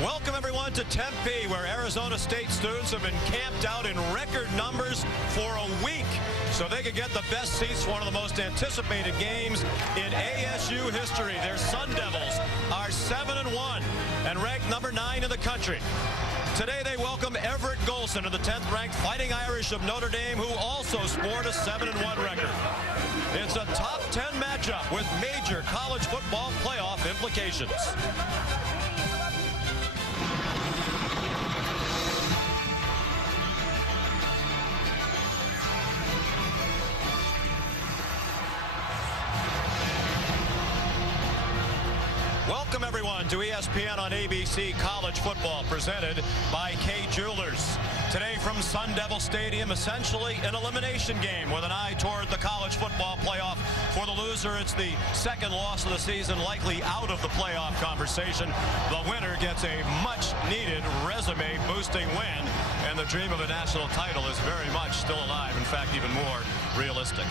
Welcome everyone to Tempe, where Arizona State students have been camped out in record numbers for a week so they could get the best seats for one of the most anticipated games in ASU history. Their Sun Devils are 7-1 and ranked number 9 in the country. Today they welcome Everett Golson of the 10th ranked Fighting Irish of Notre Dame, who also scored a 7-1 record. It's a top 10 matchup with major college football playoff implications. Welcome everyone to ESPN on ABC College Football, presented by Kay Jewelers. Today from Sun Devil Stadium, essentially an elimination game with an eye toward the college football playoff. For the loser, it's the second loss of the season, likely out of the playoff conversation. The winner gets a much-needed resume-boosting win, and the dream of a national title is very much still alive, in fact, even more realistic.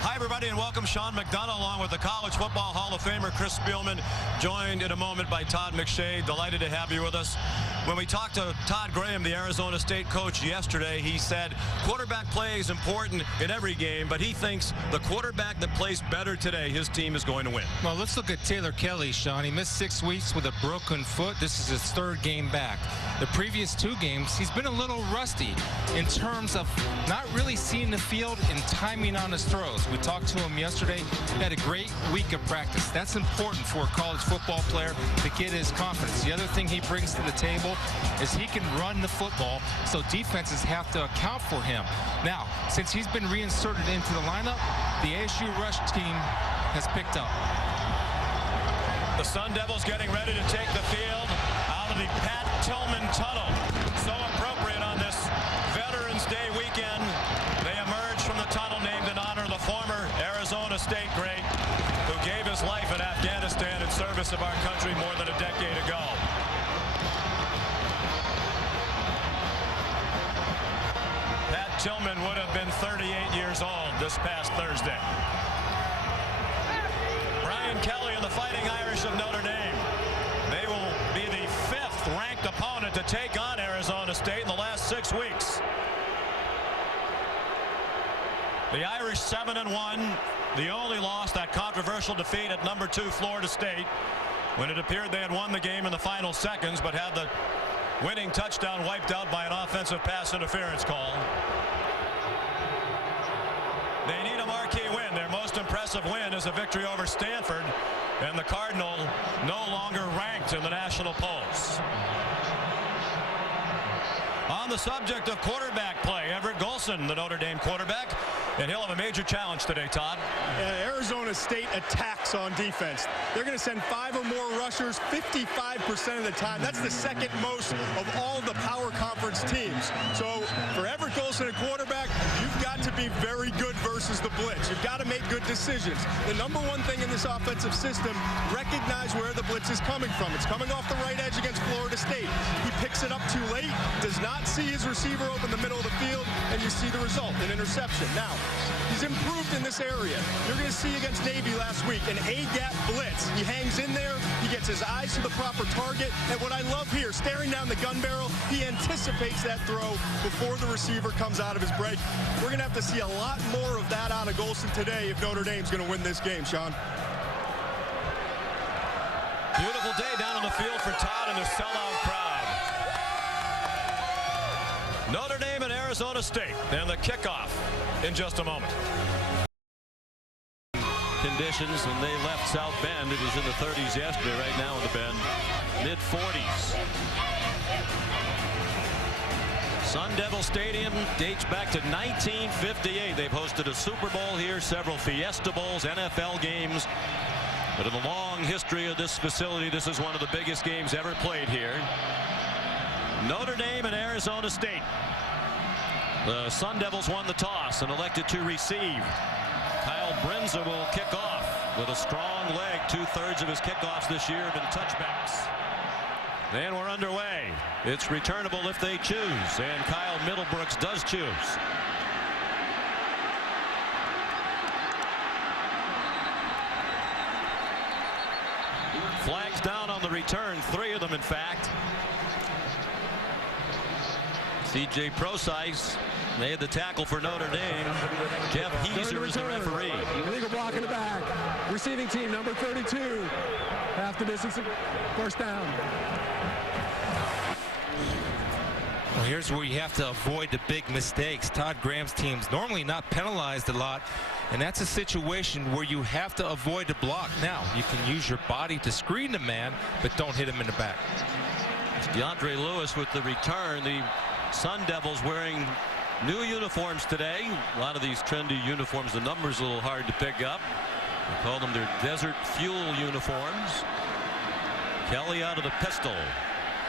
Hi, everybody, and welcome. Sean McDonough, along with the College Football Hall of Famer Chris Spielman, joined in a moment by Todd McShay. Delighted to have you with us. When we talked to Todd Graham, the Arizona State coach, yesterday, he said quarterback play is important in every game, but he thinks the quarterback that plays better today, his team is going to win. Well, let's look at Taylor Kelly, Sean. He missed 6 weeks with a broken foot. This is his 3rd game back. The previous 2 games, he's been a little rusty in terms of not really seeing the field and timing on his throws. We talked to him yesterday. He had a great week of practice. That's important for a college football player to get his confidence. The other thing he brings to the table is he can run the football, so defenses have to account for him. Now, since he's been reinserted into the lineup, the ASU rush team has picked up. The Sun Devils getting ready to take the field out of the Pat Tillman tunnel. So appropriate on this Veterans Day weekend. They emerge from the tunnel named in honor of the former Arizona State great who gave his life in Afghanistan in service of our country more than a decade ago. Pat Tillman would have been 38 years old this past Thursday. Brian Kelly and the Fighting Irish of Notre Dame. They will be the 5th ranked opponent to take on Arizona State in the last 6 weeks. The Irish 7-1, the only loss, that controversial defeat at number 2 Florida State, when it appeared they had won the game in the final seconds, but had the winning touchdown wiped out by an offensive pass interference call. They need a marquee win. Their most impressive win is a victory over Stanford, and the Cardinal no longer ranked in the national polls. On the subject of quarterback play, Everett Golson, the Notre Dame quarterback, and he'll have a major challenge today, Todd. Arizona State attacks on defense. They're going to send 5 or more rushers 55% of the time. That's the second most of all the power conference teams. So for Everett Golson, a quarterback, you've got to be very good versus the blitz. You've got to make good decisions. The number one thing in this offensive system, recognize where the blitz is coming from. It's coming off the right edge against Florida State. He picks it up too late, does not see his receiver open the middle of the field, and you see the result, an interception. Now, he's improved in this area. You're going to see against Navy last week an A-gap blitz. He hangs in there. He gets his eyes to the proper target. And what I love here, staring down the gun barrel, he anticipates that throw before the receiver comes out of his break. We're going to have to see a lot more of that out of Golson today if Notre Dame's going to win this game, Sean. Beautiful day down on the field for Todd and the sellout crowd. Notre Dame and Arizona State, and the kickoff in just a moment. Conditions when they left South Bend, it was in the 30s yesterday. Right now in the Bend, mid-40s. Sun Devil Stadium dates back to 1958. They've hosted a Super Bowl here, several Fiesta Bowls, NFL games. But in the long history of this facility, this is one of the biggest games ever played here. Notre Dame and Arizona State. The Sun Devils won the toss and elected to receive. Kyle Brinza will kick off with a strong leg. 2/3 of his kickoffs this year have been touchbacks. And we're underway. It's returnable if they choose, and Kyle Middlebrooks does choose. Flags down on the return, 3 of them in fact. C.J. Procyse made the tackle for Notre Dame. Jeff Heiser is the referee. Illegal block in the back. Receiving team number 32. Half the distance. First down. Well, here's where you have to avoid the big mistakes. Todd Graham's team's normally not penalized a lot, and that's a situation where you have to avoid the block. Now, you can use your body to screen the man, but don't hit him in the back. It's DeAndre Lewis with the return. The Sun Devils wearing new uniforms today. A lot of these trendy uniforms, the number's a little hard to pick up. We call them their Desert Fuel uniforms. Kelly out of the pistol.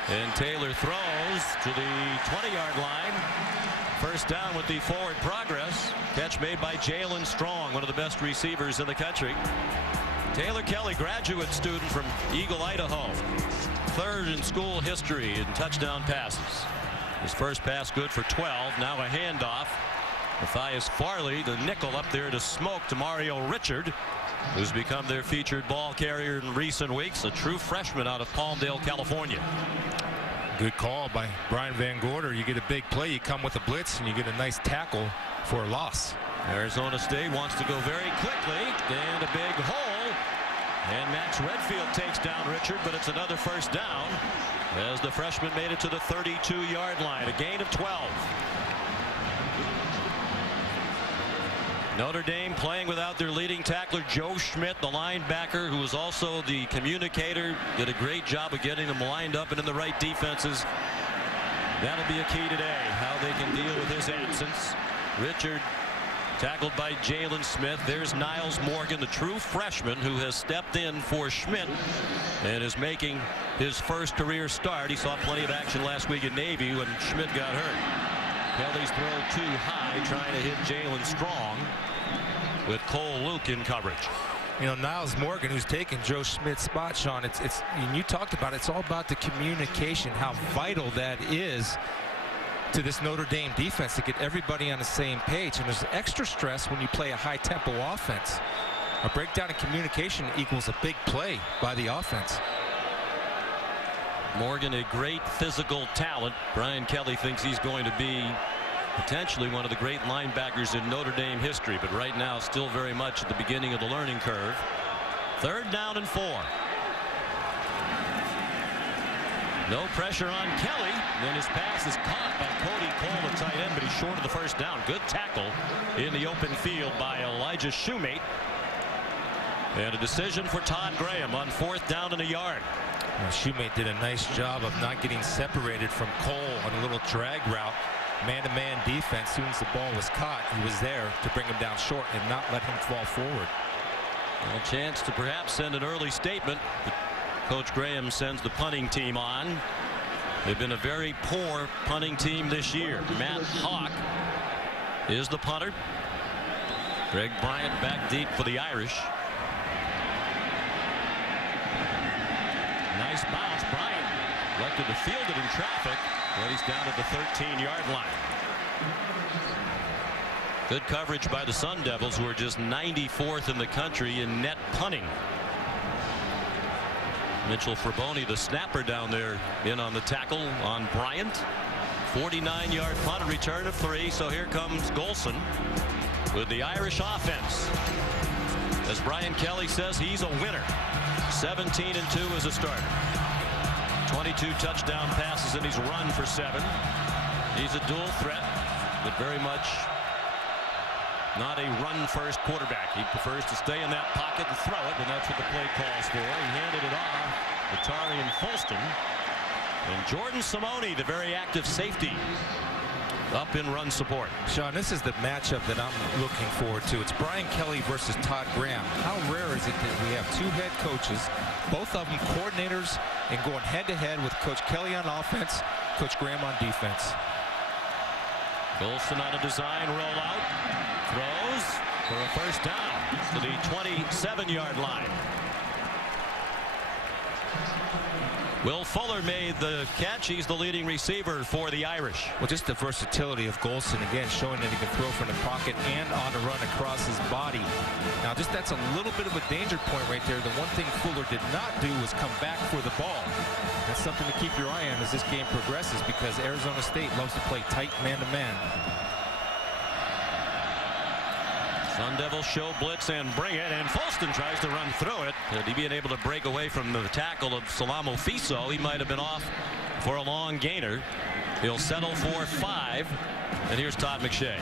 And Taylor throws to the 20-yard line. First down with the forward progress. Catch made by Jalen Strong, one of the best receivers in the country. Taylor Kelly, graduate student from Eagle, Idaho. Third in school history in touchdown passes. His first pass good for 12. Now a handoff. Matthias Farley, the nickel, up there to smoke to Mario Richard, who's become their featured ball carrier in recent weeks. A true freshman out of Palmdale, California. Good call by Brian Van Gorder. You get a big play, you come with a blitz, and you get a nice tackle for a loss. Arizona State wants to go very quickly, and a big hole. And Max Redfield takes down Richard, but it's another first down as the freshman made it to the 32-yard line. A gain of 12. Notre Dame playing without their leading tackler, Joe Schmidt, the linebacker, who was also the communicator. Did a great job of getting them lined up and in the right defenses. That'll be a key today, how they can deal with his absence. Richard tackled by Jalen Smith. There's Niles Morgan, the true freshman who has stepped in for Schmidt and is making his first career start. He saw plenty of action last week at Navy when Schmidt got hurt. Kelly's throw too high, trying to hit Jalen Strong with Cole Luke in coverage. You know, Niles Morgan, who's taken Joe Schmidt's spot, Sean, and you talked about it's all about the communication, how vital that is to this Notre Dame defense to get everybody on the same page. And there's extra stress when you play a high-tempo offense. A breakdown in communication equals a big play by the offense. Morgan, a great physical talent. Brian Kelly thinks he's going to be potentially one of the great linebackers in Notre Dame history, but right now still very much at the beginning of the learning curve. Third down and 4. No pressure on Kelly. Then his pass is caught by Cody Cole, the tight end, but he's short of the first down. Good tackle in the open field by Elijah Shoemate. And a decision for Todd Graham on 4th down and a yard. Well, Shoemate did a nice job of not getting separated from Cole on a little drag route. Man-to-man defense. As soon as the ball was caught, he was there to bring him down short and not let him fall forward. A chance to perhaps send an early statement. But Coach Graham sends the punting team on. They've been a very poor punting team this year. Matt Hawk is the punter. Greg Bryant back deep for the Irish. Nice bounce. Bryant elected to field it in traffic, but he's down at the 13-yard line. Good coverage by the Sun Devils, who are just 94th in the country in net punting. Mitchell Fraboni, the snapper down there, in on the tackle on Bryant. 49-yard punt, return of 3. So here comes Golson with the Irish offense. As Brian Kelly says, he's a winner. 17-2 as a starter. 22 touchdown passes, and he's run for 7. He's a dual threat, but very much not a run-first quarterback. He prefers to stay in that pocket and throw it, and that's what the play calls for. He handed it off to Tarian Folston. And Jordan Simone, the very active safety, up in run support. Sean, this is the matchup that I'm looking forward to. It's Brian Kelly versus Todd Graham. How rare is it that we have 2 head coaches, both of them coordinators, and going head-to-head with Coach Kelly on offense, Coach Graham on defense. Golson on a design rollout. Throws for a first down to the 27-yard line. Will Fuller made the catch. He's the leading receiver for the Irish. Well, just the versatility of Golson, again, showing that he can throw from the pocket and on a run across his body. Now, just that's a little bit of a danger point right there. The one thing Fuller did not do was come back for the ball. That's something to keep your eye on as this game progresses, because Arizona State loves to play tight man-to-man. Sun Devils show blitz and bring it, and Folston tries to run through it. He being able to break away from the tackle of Salamo Fiso. He might have been off for a long gainer. He'll settle for 5. And here's Todd McShay.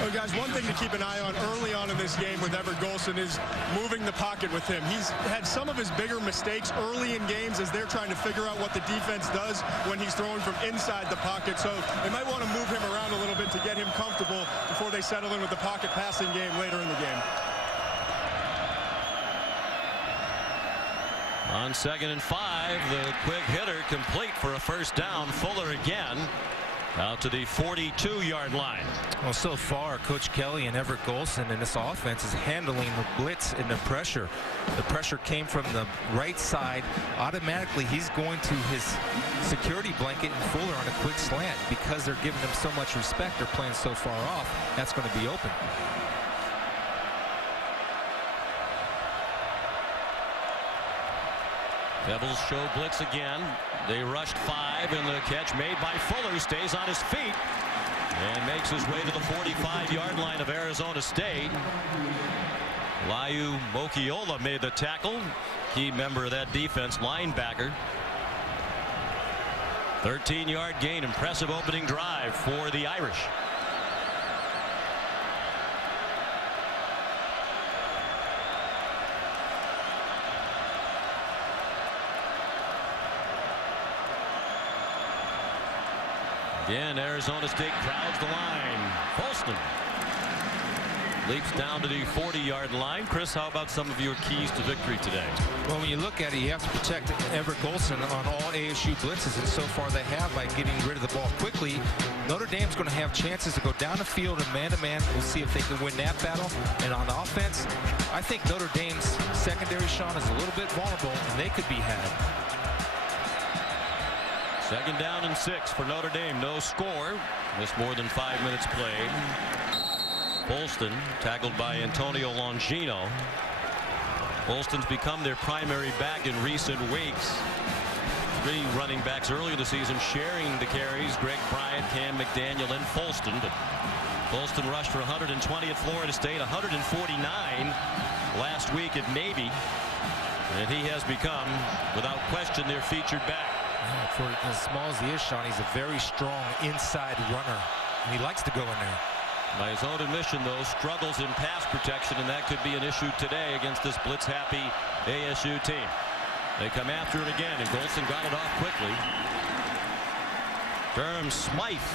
Well, guys, one thing to keep an eye on early on in this game with Everett Golson is moving the pocket with him. He's had some of his bigger mistakes early in games as they're trying to figure out what the defense does when he's throwing from inside the pocket. So they might want to move him around a little bit to get him comfortable before they settle in with the pocket passing game later in the game. On 2nd and 5, the quick hitter complete for a first down. Fuller again out to the 42-yard line. Well, so far, Coach Kelly and Everett Golson in this offense is handling the blitz and the pressure. The pressure came from the right side. Automatically, he's going to his security blanket and Fuller on a quick slant. Because they're giving him so much respect, they're playing so far off, that's going to be open. Devils show blitz again. They rushed 5, and the catch made by Fuller stays on his feet and makes his way to the 45-yard line of Arizona State. Liu Mokiola made the tackle. Key member of that defense, linebacker. 13-yard gain. Impressive opening drive for the Irish. Again, Arizona State crowds the line. Folston leaps down to the 40-yard line. Chris, how about some of your keys to victory today? Well, when you look at it, you have to protect Everett Golson on all ASU blitzes, and so far they have by getting rid of the ball quickly. Notre Dame's going to have chances to go down the field and man-to-man. We'll see if they can win that battle. And on offense, I think Notre Dame's secondary, Sean, is a little bit vulnerable, and they could be had. 2nd down and 6 for Notre Dame. No score. Missed more than 5 minutes played. Folston tackled by Antonio Longino. Folston's become their primary back in recent weeks. 3 running backs earlier this season sharing the carries. Greg Bryant, Cam McDaniel, and Folston. But Folston rushed for 120 at Florida State, 149 last week at Navy. And he has become, without question, their featured back. Yeah, for as small as he is, Sean, he's a very strong inside runner, and he likes to go in there. By his own admission, though, struggles in pass protection, and that could be an issue today against this blitz-happy ASU team. They come after it again, and Golson got it off quickly. Durham Smythe,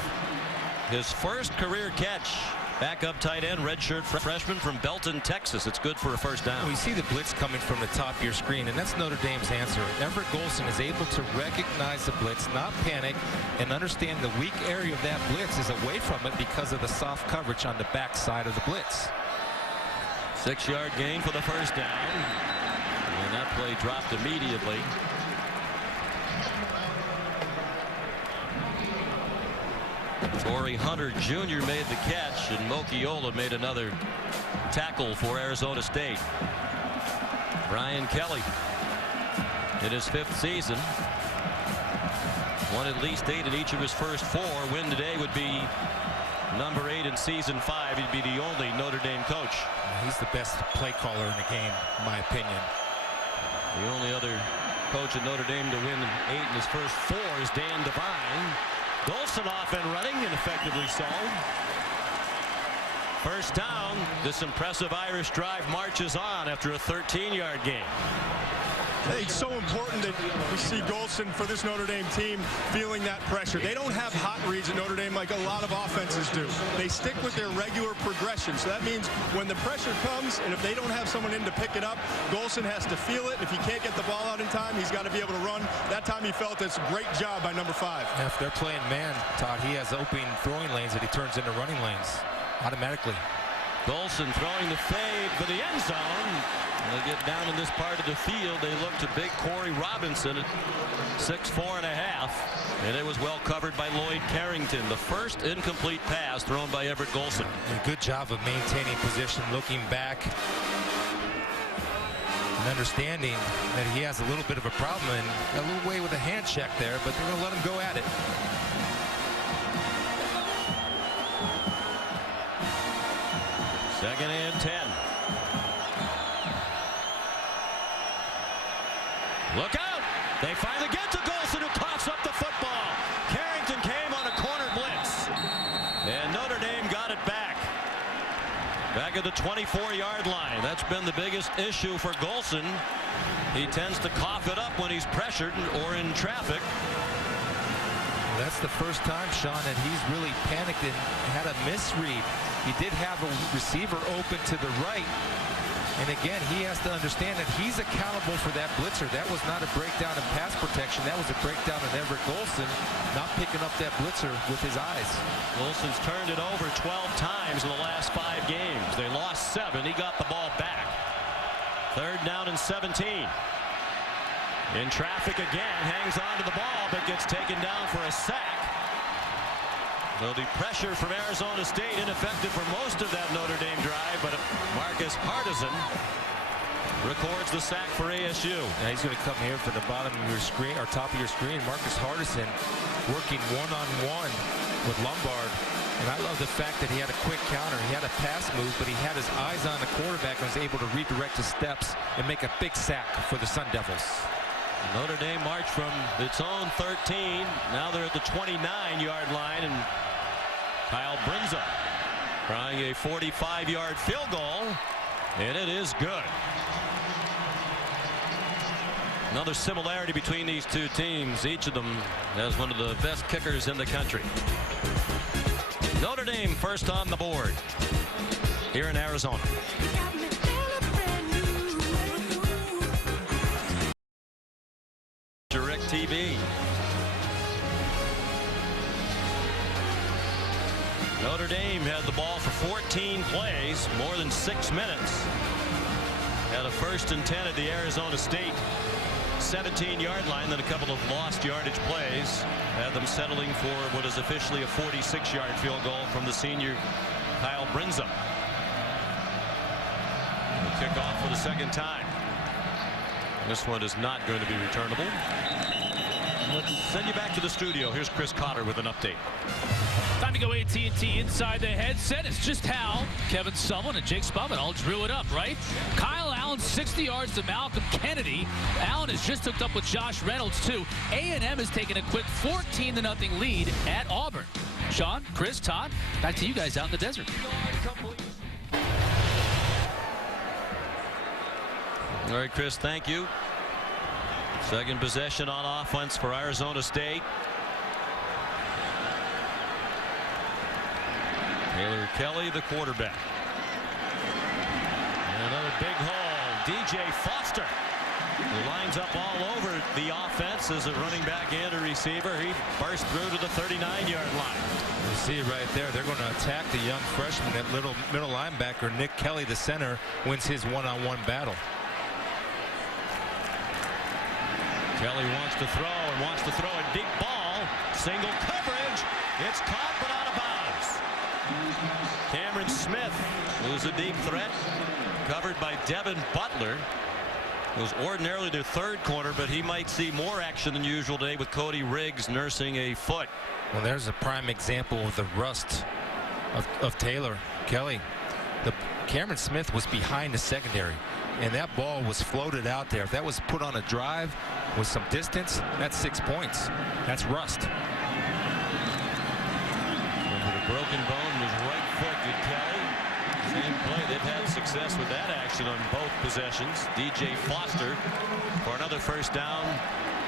his first career catch. Backup tight end, redshirt freshman from Belton, Texas. It's good for a first down. Well, you see the blitz coming from the top of your screen, and that's Notre Dame's answer. Everett Golson is able to recognize the blitz, not panic, and understand the weak area of that blitz is away from it because of the soft coverage on the back side of the blitz. 6-yard gain for the first down. And that play dropped immediately. Torrey Hunter Jr. made the catch, and Mokiola made another tackle for Arizona State. Brian Kelly in his 5th season won at least 8 in each of his first 4. Win today would be number 8 in season 5. He'd be the only Notre Dame coach. He's the best play caller in the game, in my opinion. The only other coach at Notre Dame to win 8 in his first 4 is Dan Devine. Golson off and running, and effectively so. First down. This impressive Irish drive marches on after a 13-yard gain. Hey, it's so important that we see Golson for this Notre Dame team feeling that pressure. They don't have hot reads at Notre Dame like a lot of offenses do. They stick with their regular progression. So that means when the pressure comes, and if they don't have someone in to pick it up, Golson has to feel it. If he can't get the ball out in time, he's got to be able to run. That time he felt it's a great job by number 5. Now, if they're playing man, Todd, he has open throwing lanes that he turns into running lanes automatically. Golson throwing the fade for the end zone. They get down in this part of the field. They look to big Corey Robinson at 6'4.5", and it was well covered by Lloyd Carrington. The first incomplete pass thrown by Everett Golson. And good job of maintaining position, looking back. and understanding that he has a little bit of a problem and got a little way with a hand check there, but they're going to let him go at it. Second and 10. Look out! They finally get to Golson, who coughs up the football. Carrington came on a corner blitz, and Notre Dame got it back. Back at the 24-yard line. That's been the biggest issue for Golson. He tends to cough it up when he's pressured or in traffic. That's the first time, Sean, that he's really panicked and had a misread. He did have a receiver open to the right. And again, he has to understand that he's accountable for that blitzer. That was not a breakdown in pass protection. That was a breakdown in Everett Golson not picking up that blitzer with his eyes. Golson's turned it over 12 times in the last 5 games. They lost 7. He got the ball back. 3rd down and 17. In traffic again, hangs on to the ball, but gets taken down for a sack. So the pressure from Arizona State ineffective for most of that Notre Dame drive, but Marcus Hardison records the sack for ASU. Now he's going to come here for the bottom of your screen, or top of your screen. Marcus Hardison working one-on-one with Lombard. And I love the fact that he had a quick counter. He had a pass move, but he had his eyes on the quarterback and was able to redirect his steps and make a big sack for the Sun Devils. Notre Dame marched from its own 13. Now they're at the 29-yard line, and Kyle Brinza trying a 45-yard field goal, and it is good. Another similarity between these two teams. Each of them has one of the best kickers in the country. Notre Dame first on the board here in Arizona. DirecTV. Notre Dame had the ball for 14 plays, more than 6 minutes. Had a 1st and 10 at the Arizona State 17-yard line, then a couple of lost yardage plays. Had them settling for what is officially a 46-yard field goal from the senior Kyle Brinza. Kick off for the 2nd time. This one is not going to be returnable. Let's send you back to the studio. Here's Chris Cotter with an update. Time to go AT&T inside the headset. It's just how Kevin Sullivan and Jake Spubman all drew it up, right? Kyle Allen 60 yards to Malcolm Kennedy. Allen has just hooked up with Josh Reynolds too. A&M has taken a quick 14-0 lead at Auburn. Sean, Chris, Todd, back to you guys out in the desert. All right, Chris, thank you. 2nd possession on offense for Arizona State. Taylor Kelly, the quarterback. And another big hole. DJ Foster, who lines up all over the offense as a running back and a receiver. He burst through to the 39-yard line. You see it right there. They're going to attack the young freshman. That little middle linebacker, Nick Kelly, the center, wins his one-on-one battle. Kelly wants to throw and wants to throw a deep ball. Single coverage. It's caught but out of bounds. Cameron Smith, who's a deep threat, covered by Devin Butler, who's ordinarily their 3rd corner, but he might see more action than usual today with Cody Riggs nursing a foot. Well, there's a prime example of the rust of Taylor Kelly. Cameron Smith was behind the secondary, and that ball was floated out there. If that was put on a drive with some distance, that's 6 points. That's rust. Over the broken bone in his right foot, did Kelly. Same play. They've had success with that action on both possessions. DJ Foster for another 1st down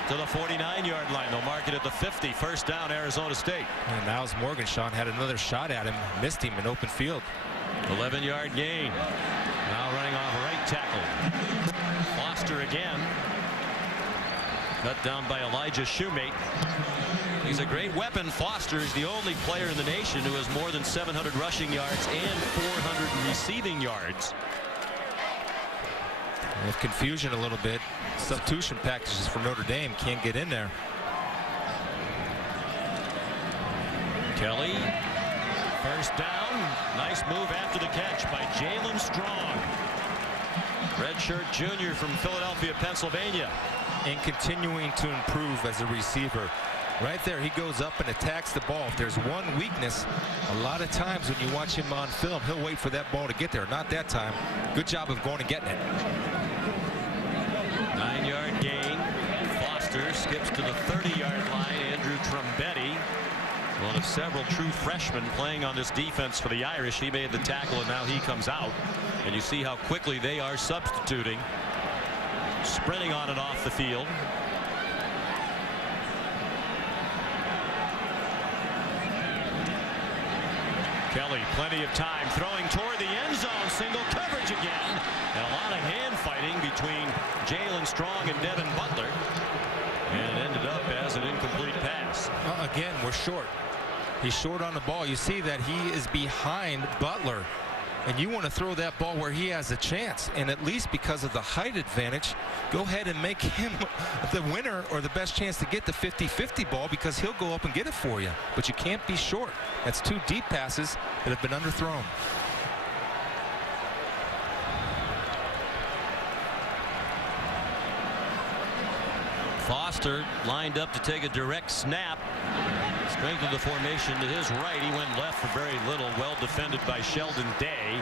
to the 49-yard line. They'll mark it at the 50. 1st down, Arizona State. And Niles Morgenshon had another shot at him, missed him in open field. 11-yard gain. Now running off right tackle. Foster again. Cut down by Elijah Shoemate. He's a great weapon. Foster is the only player in the nation who has more than 700 rushing yards and 400 receiving yards. With confusion a little bit. Substitution packages for Notre Dame can't get in there. Kelly, 1st down. Nice move after the catch by Jalen Strong. Redshirt junior from Philadelphia, Pennsylvania. And continuing to improve as a receiver. Right there, he goes up and attacks the ball. If there's one weakness, a lot of times when you watch him on film, he'll wait for that ball to get there. Not that time. Good job of going and getting it. 9-yard gain. Foster skips to the 30-yard line. Andrew Trumbetti, one of several true freshmen playing on this defense for the Irish. He made the tackle, and now he comes out. And you see how quickly they are substituting, sprinting on and off the field. Kelly, plenty of time, throwing toward the end zone. Single coverage again. And a lot of hand fighting between Jalen Strong and Devin Butler. And it ended up as an incomplete pass. Again, we're short. He's short on the ball. You see that he is behind Butler. And you want to throw that ball where he has a chance. And at least because of the height advantage, go ahead and make him the winner or the best chance to get the 50-50 ball, because he'll go up and get it for you. But you can't be short. That's two deep passes that have been underthrown. Foster lined up to take a direct snap. Strength of the formation to his right. He went left for very little. Well defended by Sheldon Day,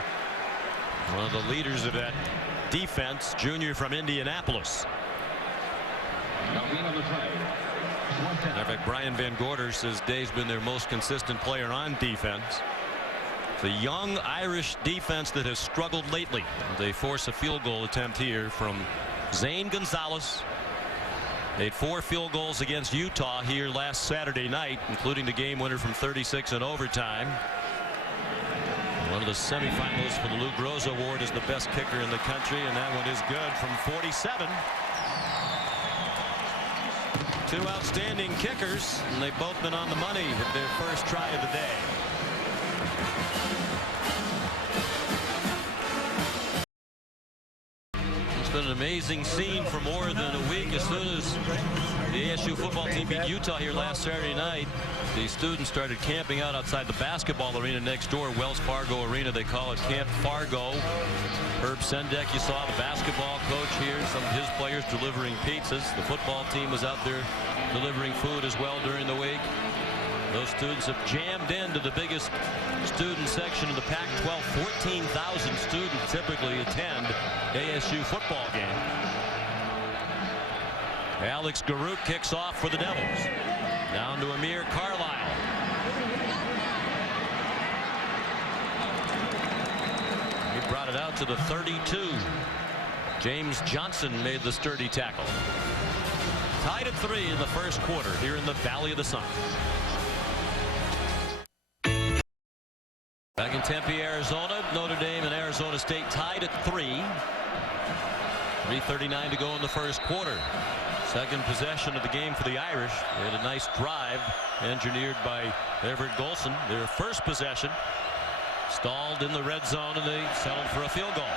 one of the leaders of that defense, junior from Indianapolis. Matter of fact, Brian Van Gorder says Day's been their most consistent player on defense. The young Irish defense that has struggled lately. They force a field goal attempt here from Zane Gonzalez. They had 4 field goals against Utah here last Saturday night, including the game winner from 36 in overtime. One of the semifinalists for the Lou Groza Award is the best kicker in the country, and that one is good from 47. Two outstanding kickers, and they've both been on the money with their first try of the day. It's been an amazing scene for more than a week. As soon as the ASU football team beat Utah here last Saturday night, the students started camping out outside the basketball arena next door, Wells Fargo Arena. They call it Camp Fargo. Herb Sendek, you saw the basketball coach here, some of his players delivering pizzas. The football team was out there delivering food as well during the week. Those students have jammed into the biggest student section of the Pac-12. 14,000 students typically attend ASU football game. Alex Garut kicks off for the Devils. Down to Amir Carlisle. He brought it out to the 32. James Johnson made the sturdy tackle. Tied at 3 in the first quarter here in the Valley of the Sun. Back in Tempe, Arizona, Notre Dame and Arizona State tied at 3. 3:39 to go in the first quarter. Second possession of the game for the Irish. They had a nice drive engineered by Everett Golson. Their first possession stalled in the red zone, and they settled for a field goal.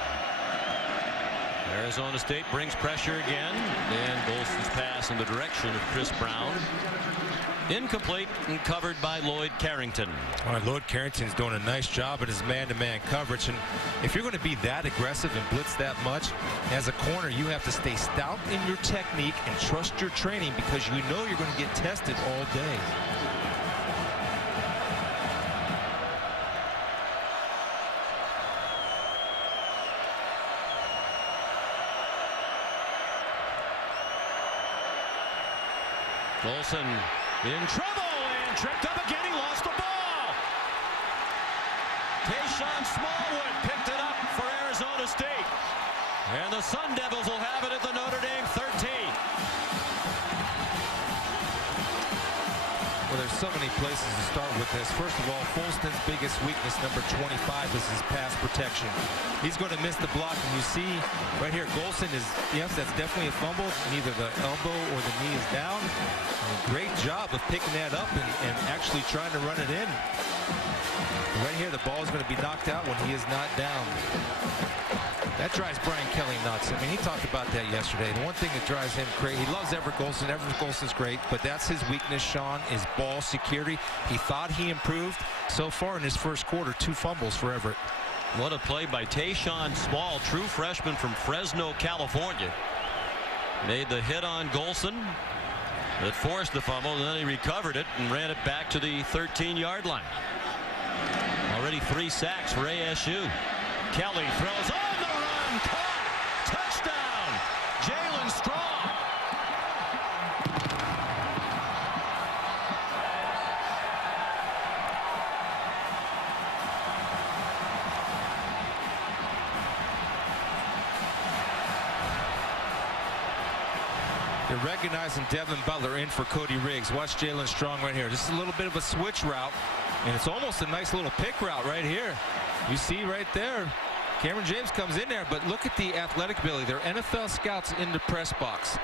Arizona State brings pressure again, and Golson's pass in the direction of Chris Brown. Incomplete and covered by Lloyd Carrington. All right, Lloyd Carrington's doing a nice job at his man-to-man coverage. And if you're going to be that aggressive and blitz that much, as a corner, you have to stay stout in your technique and trust your training, because you know you're going to get tested all day. Golson in trouble and tripped up again. He lost the ball. Tayshawn Smallwood picked it up for Arizona State. And the Sun Devils will have it at the Notre Dame 13. Well, there's so many places to start with this. First of all, Folston's biggest weakness, number 25, is his pass protection. He's going to miss the block, and you see right here, Golson is, yes, that's definitely a fumble. Neither the elbow or the knee is down. Great job of picking that up and actually trying to run it in. Right here, the ball is going to be knocked out when he is not down. That drives Brian Kelly nuts. I mean, he talked about that yesterday. The one thing that drives him crazy, he loves Everett Golson. Everett Golson's great, but that's his weakness, Sean, is ball security. He thought he improved. So far in his first quarter, 2 fumbles for Everett. What a play by Tayshawn Small, true freshman from Fresno, California. Made the hit on Golson that forced the fumble, and then he recovered it and ran it back to the 13-yard line. Already 3 sacks for ASU. Kelly throws on the run, caught, touchdown, Jalen Strong. They're recognizing Devin Butler in for Cody Riggs. Watch Jalen Strong right here. This is a little bit of a switch route, and it's almost a nice little pick route right here. You see right there, Cameron James comes in there, but look at the athletic ability. They're NFL scouts in the press box.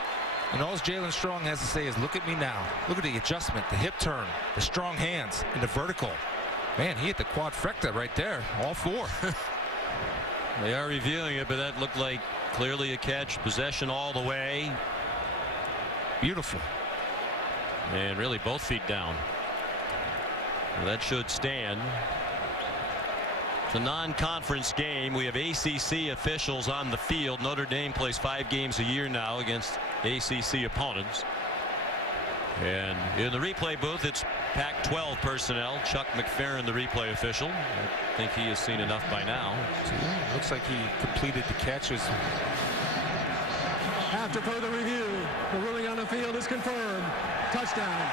And all Jalen Strong has to say is, look at me now. Look at the adjustment, the hip turn, the strong hands, and the vertical. Man, he hit the quadfecta right there, all 4. They are reviewing it, but that looked like clearly a catch. Possession all the way. Beautiful. And really both feet down. Well, that should stand. It's a non-conference game. We have ACC officials on the field. Notre Dame plays 5 games a year now against ACC opponents. And in the replay booth, it's Pac-12 personnel. Chuck McFerrin, the replay official. I think he has seen enough by now. Looks like he completed the catches. After further review, the ruling on the field is confirmed. Touchdown.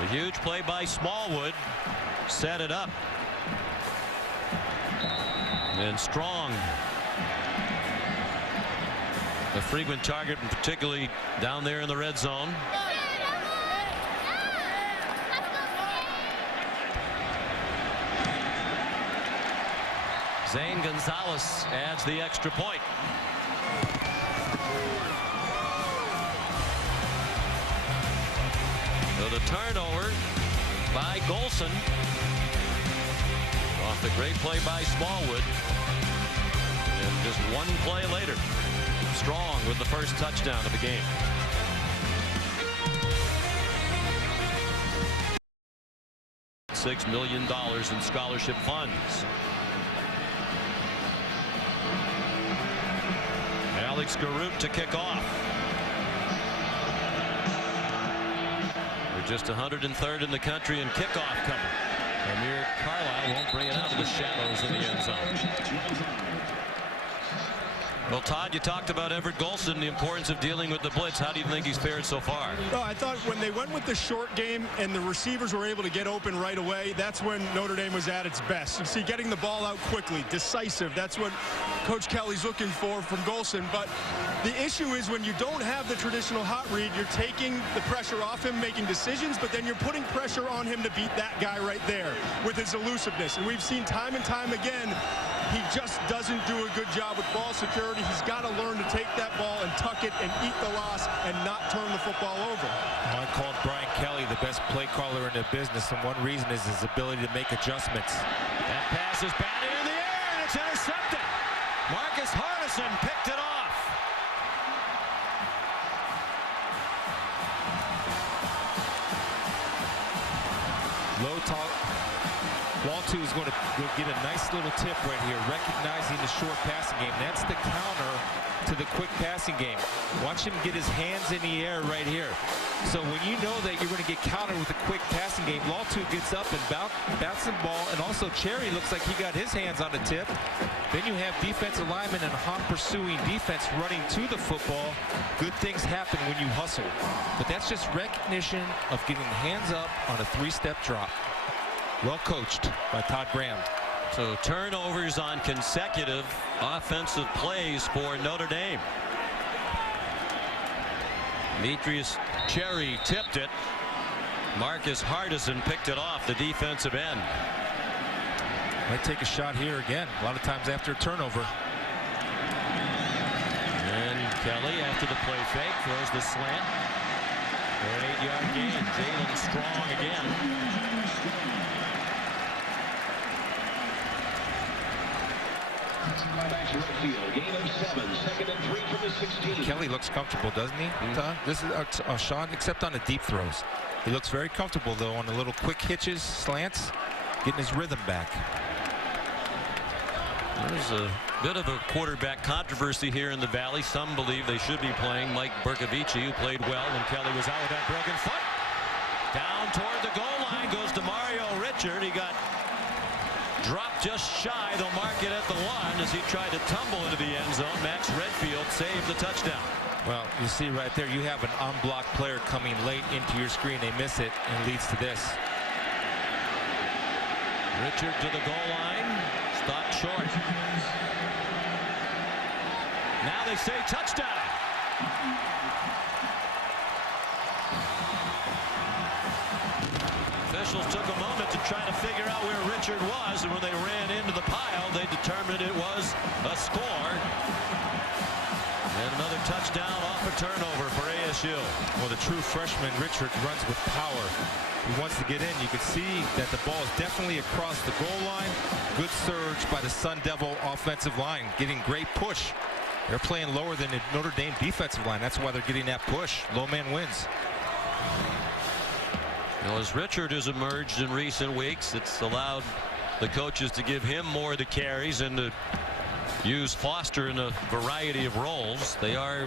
A huge play by Smallwood set it up. And Strong, a frequent target, and particularly down there in the red zone. Zane Gonzalez adds the extra point. So the turnover by Golson off the great play by Smallwood. And just one play later, Strong with the first touchdown of the game. $6 million in scholarship funds. Alex Garrett to kick off. We're just 103rd in the country in kickoff cover. Amir Carlisle won't bring it out of the shadows in the end zone. Well, Todd, you talked about Everett Golson, the importance of dealing with the blitz. How do you think he's fared so far? Well, I thought when they went with the short game and the receivers were able to get open right away, that's when Notre Dame was at its best. You see, getting the ball out quickly, decisive. That's what Coach Kelly's looking for from Golson. But the issue is when you don't have the traditional hot read, you're taking the pressure off him, making decisions, but then you're putting pressure on him to beat that guy right there with his elusiveness. And we've seen time and time again, he just doesn't do a good job with ball security. He's got to learn to take that ball and tuck it and eat the loss and not turn the football over. I called Brian Kelly the best play caller in the business, and one reason is his ability to make adjustments. That pass is batted in the air, and it's intercepted. Marcus Hardison picked it off. Low talk. Waltu is going to get a nice little tip right here, recognizing the short passing game. That's the counter to the quick passing game. Watch him get his hands in the air right here. So when you know that you're going to get countered with a quick passing game, Waltu gets up and bounces the ball, and also Cherry looks like he got his hands on the tip. Then you have defensive linemen and hot pursuing defense running to the football. Good things happen when you hustle. But that's just recognition of getting hands up on a 3-step drop. Well coached by Todd Graham. So turnovers on consecutive offensive plays for Notre Dame. Demetrius Cherry tipped it. Marcus Hardison picked it off the defensive end. Might take a shot here again. A lot of times after a turnover. And Kelly, after the play fake, throws the slant. An 8-yard gain. Jalen Strong again. Kelly looks comfortable, doesn't he? This is Sean, except on the deep throws. He looks very comfortable, though, on the little quick hitches, slants, getting his rhythm back. There's a bit of a quarterback controversy here in the Valley. Some believe they should be playing Mike Bercovici, who played well when Kelly was out with that broken foot. Down toward the goal line goes Demario Richard. He got dropped just shy. They'll mark it at the 1 as he tried to tumble into the end zone. Max Redfield saved the touchdown. Well, you see right there, you have an unblocked player coming late into your screen. They miss it and leads to this. Richard to the goal line. Stopped short. Now they say touchdown. Officials took a moment to try to figure out where Richard was, and when they ran into the pile, they determined it was a score. And another touchdown off a turnover for ASU. Well, the true freshman Richard runs with power. He wants to get in. You can see that the ball is definitely across the goal line. Good surge by the Sun Devil offensive line, getting great push. They're playing lower than the Notre Dame defensive line. That's why they're getting that push. Low man wins. Well, as Richard has emerged in recent weeks, it's allowed the coaches to give him more of the carries and to use Foster in a variety of roles. They are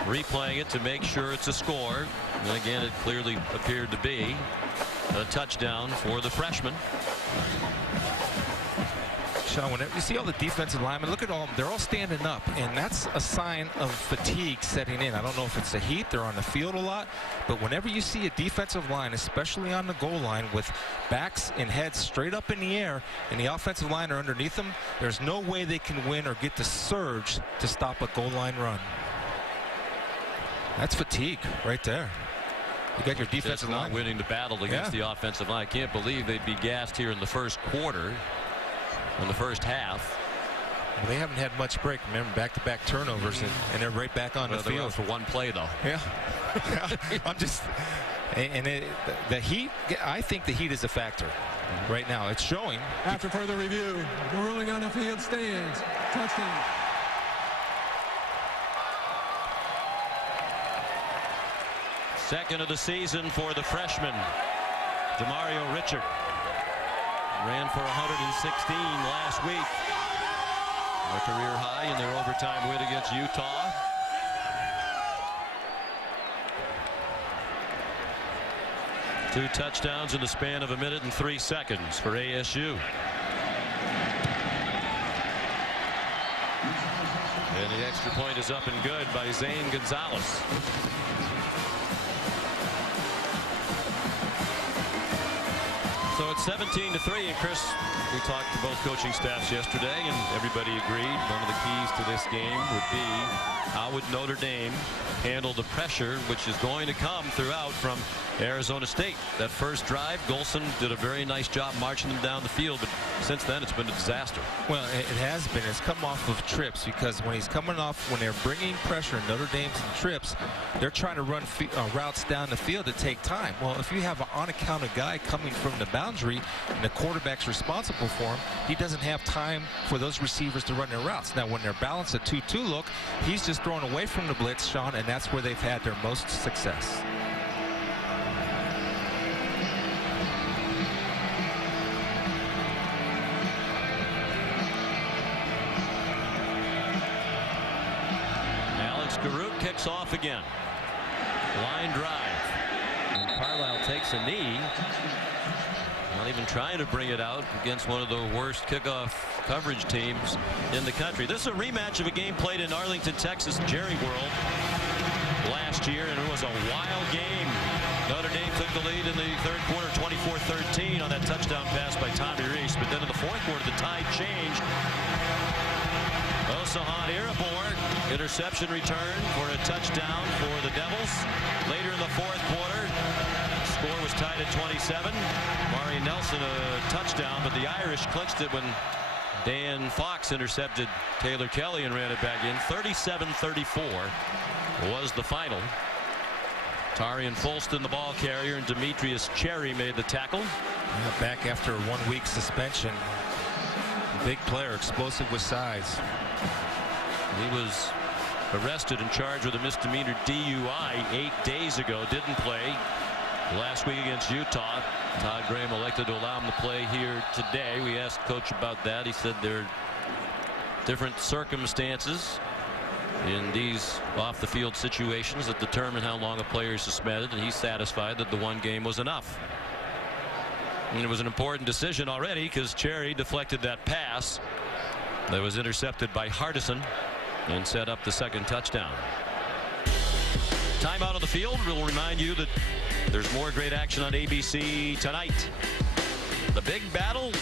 replaying it to make sure it's a score. And again, it clearly appeared to be a touchdown for the freshman. Sean, whenever you see all the defensive linemen, look at all of them. They're all standing up, and that's a sign of fatigue setting in. I don't know if it's the heat. They're on the field a lot. But whenever you see a defensive line, especially on the goal line, with backs and heads straight up in the air and the offensive line are underneath them, there's no way they can win or get the surge to stop a goal line run. That's fatigue right there. You got your defensive line not winning the battle against the offensive line. I can't believe they'd be gassed here in the first quarter. In the first half. Well, they haven't had much break. Remember, back-to-back turnovers, and they're right back on the field for one play, though. Yeah. I'm just, and the heat. I think the heat is a factor right now. It's showing. After further review, the ruling on the field stands. Touchdown. Second of the season for the freshman, Demario Richard. Ran for 116 last week. A career high in their overtime win against Utah. Two touchdowns in the span of 1 minute and 3 seconds for ASU. And the extra point is up and good by Zane Gonzalez. So it's 17-3, and Chris, we talked to both coaching staffs yesterday, and everybody agreed one of the keys to this game would be how would Notre Dame handle the pressure which is going to come throughout from Arizona State. That first drive, Golson did a very nice job marching them down the field, but since then it's been a disaster. Well, it has been. It's come off of trips, because when he's coming off, when they're bringing pressure in Notre Dame's and trips, they're trying to run routes down the field to take time. Well, if you have an on-accounted guy coming from the boundary and the quarterback's responsible for him, he doesn't have time for those receivers to run their routes. Now, when they're balanced a 2-2 look, he's just thrown away from the blitz, Sean, and that's where they've had their most success. Kicks off again. Line drive. And Carlisle takes a knee. Not even trying to bring it out against one of the worst kickoff coverage teams in the country. This is a rematch of a game played in Arlington, Texas, Jerry World last year, and it was a wild game. Notre Dame took the lead in the third quarter, 24-13 on that touchdown pass by Tommy Reese. But then in the fourth quarter, the tide changed. Osahan Irabor, interception return for a touchdown for the Devils. Later in the fourth quarter, score was tied at 27. Mari Nelson a touchdown, but the Irish clinched it when Dan Fox intercepted Taylor Kelly and ran it back in. 37-34 was the final. Tarian Folston, the ball carrier, and Demetrius Cherry made the tackle. Yeah, back after a 1-week suspension. Big player, explosive with size. He was arrested and charged with a misdemeanor DUI 8 days ago. Didn't play last week against Utah. Todd Graham elected to allow him to play here today. We asked Coach about that. He said there are different circumstances in these off the field situations that determine how long a player is suspended, and he's satisfied that the one game was enough. And it was an important decision already because Cherry deflected that pass that was intercepted by Hardison and set up the second touchdown. Timeout on the field. We'll remind you that there's more great action on ABC tonight. The big battle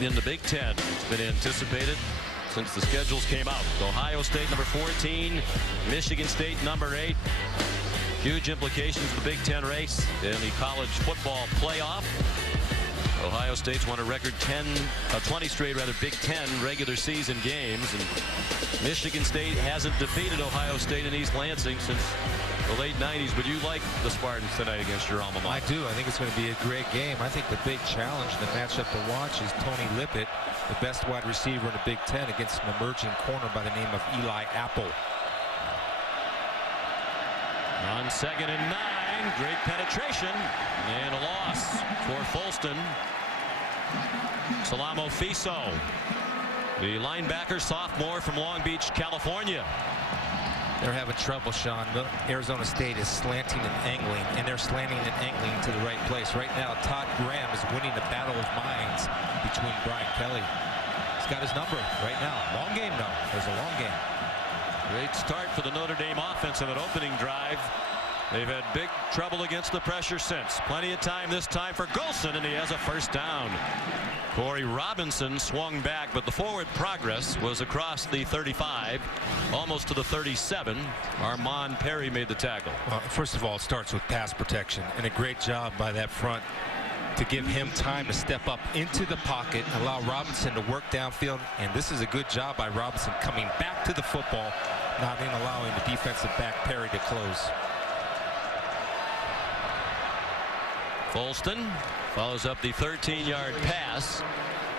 in the Big Ten. It's been anticipated since the schedules came out. Ohio State number 14, Michigan State number 8. Huge implications of the Big Ten race in the college football playoff. Ohio State's won a record 20 straight Big Ten regular season games, and Michigan State hasn't defeated Ohio State in East Lansing since the late 90s. But you like the Spartans tonight against your alma mater. I do. I think it's going to be a great game. I think the big challenge, the matchup to watch, is Tony Lippett, the best wide receiver in the Big Ten, against an emerging corner by the name of Eli Apple. On 2nd and 9, great penetration and a loss for Folston. Salamo Fiso, the linebacker, sophomore from Long Beach, California. They're having trouble, Sean. Arizona State is slanting and angling, and they're slanting and angling to the right place. Right now, Todd Graham is winning the battle of minds between Brian Kelly. He's got his number right now. Long game, though. There's a long game. Great start for the Notre Dame offense in that opening drive. They've had big trouble against the pressure since. Plenty of time this time for Golson, and he has a first down. Corey Robinson swung back, but the forward progress was across the 35, almost to the 37. Armand Perry made the tackle. Well, first of all, it starts with pass protection, and a great job by that front to give him time to step up into the pocket, allow Robinson to work downfield, and this is a good job by Robinson coming back to the football, not even allowing the defensive back Perry to close. Folston follows up the 13-yard pass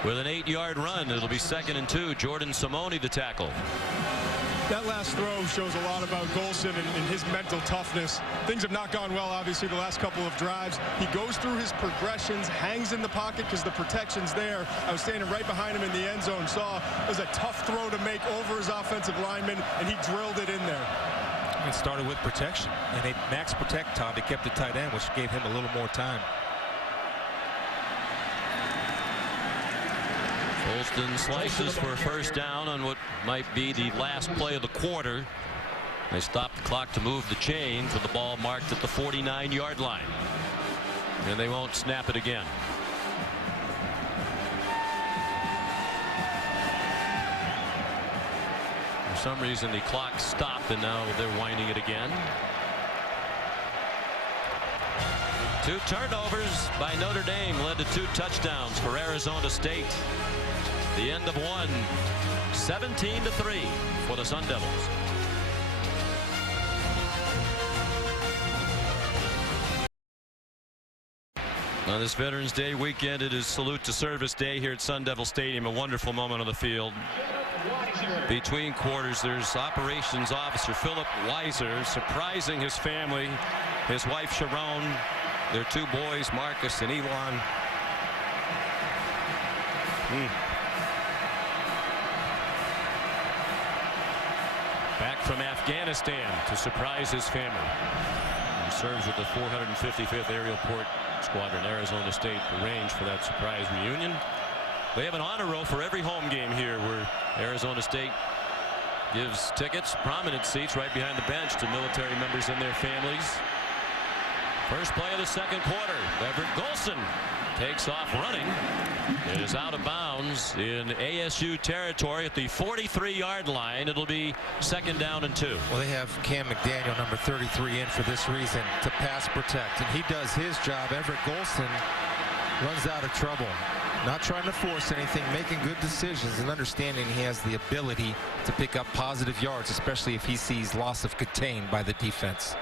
with an 8-yard run. It'll be 2nd and 2. Jordan Simone the tackle. That last throw shows a lot about Golson and his mental toughness. Things have not gone well, obviously, the last couple of drives. He goes through his progressions, hangs in the pocket because the protection's there. I was standing right behind him in the end zone, saw it was a tough throw to make over his offensive lineman, and he drilled it in there. It started with protection, and they max protect Todd. They kept the tight end, which gave him a little more time. Folston slices for a first down on what might be the last play of the quarter. They stop the clock to move the chains with the ball marked at the 49-yard line. And they won't snap it again. For some reason the clock stopped, and now they're winding it again. 2 turnovers by Notre Dame led to 2 touchdowns for Arizona State. The end of one, 17-3 for the Sun Devils. On this Veterans Day weekend, it is Salute to Service Day here at Sun Devil Stadium. A wonderful moment on the field. Between quarters, there's Operations Officer Philip Weiser surprising his family, his wife Sharon, their 2 boys, Marcus and Elon. Back from Afghanistan to surprise his family. He serves with the 455th Aerial Port Squadron. Arizona State arranged for that surprise reunion. They have an honor roll for every home game here, where Arizona State gives tickets, prominent seats right behind the bench, to military members and their families. First play of the second quarter. Everett Golson takes off running. It is out of bounds in ASU territory at the 43-yard line. It'll be 2nd down and 2. Well, they have Cam McDaniel, number 33, in for this reason, to pass protect, and he does his job. Everett Golson runs out of trouble. Not trying to force anything, making good decisions, and understanding he has the ability to pick up positive yards, especially if he sees loss of contain by the defense.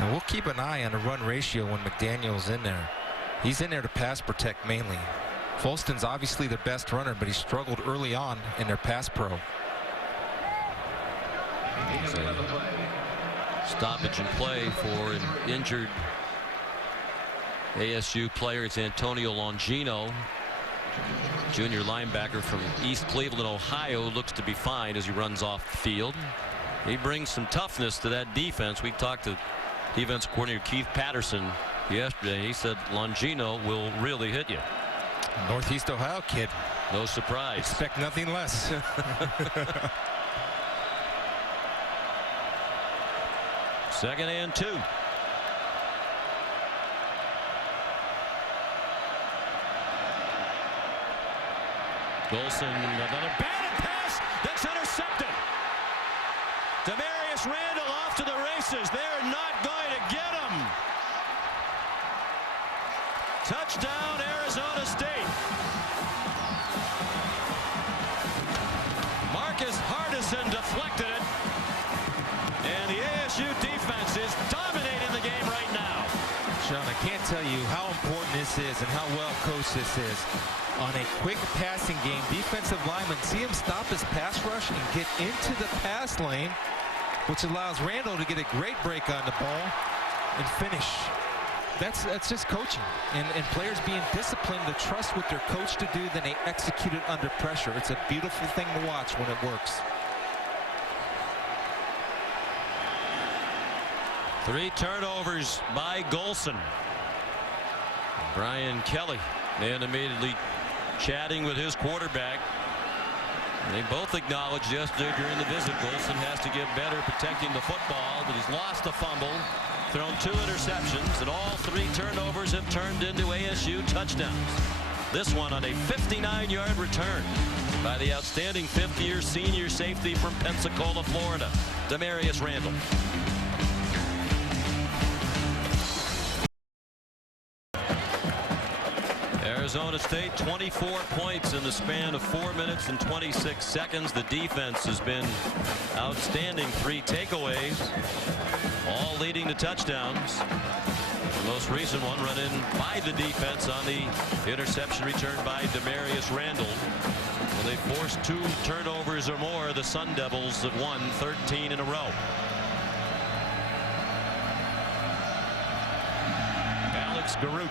And we'll keep an eye on the run ratio when McDaniel's in there. He's in there to pass protect mainly. Folston's obviously their best runner, but he struggled early on in their pass pro. Stoppage in play for an injured ASU player. It's Antonio Longino, junior linebacker from East Cleveland, Ohio, looks to be fine as he runs off the field. He brings some toughness to that defense. We talked to defense coordinator Keith Patterson yesterday. He said Longino will really hit you. Northeast Ohio kid. No surprise. Expect nothing less. Second and 2. Golson, another batted pass that's intercepted. Demarius Randall off to the races. They're not going to get him. Touchdown, Arizona State. Marcus Hardison deflected it. And the ASU defense is dominating the game right now. Sean, I can't tell you how important this is and how well coached this is. On a quick passing game, defensive linemen see him stop his pass rush and get into the pass lane, which allows Randall to get a great break on the ball and finish. That's just coaching and players being disciplined to trust what they're coached to do, then they execute it under pressure. It's a beautiful thing to watch when it works. 3 turnovers by Golson. Brian Kelly then immediately chatting with his quarterback. And they both acknowledged yesterday during the visit Golson has to get better protecting the football, but he's lost a fumble, thrown 2 interceptions, and all 3 turnovers have turned into ASU touchdowns. This one on a 59-yard return by the outstanding 5th-year senior safety from Pensacola, Florida, Demarius Randall. Arizona State 24 points in the span of 4 minutes and 26 seconds. The defense has been outstanding. 3 takeaways, all leading to touchdowns. The most recent one run in by the defense on the interception return by Demarius Randall. Well, they forced 2 turnovers or more. The Sun Devils have won 13 in a row. Alex Garout.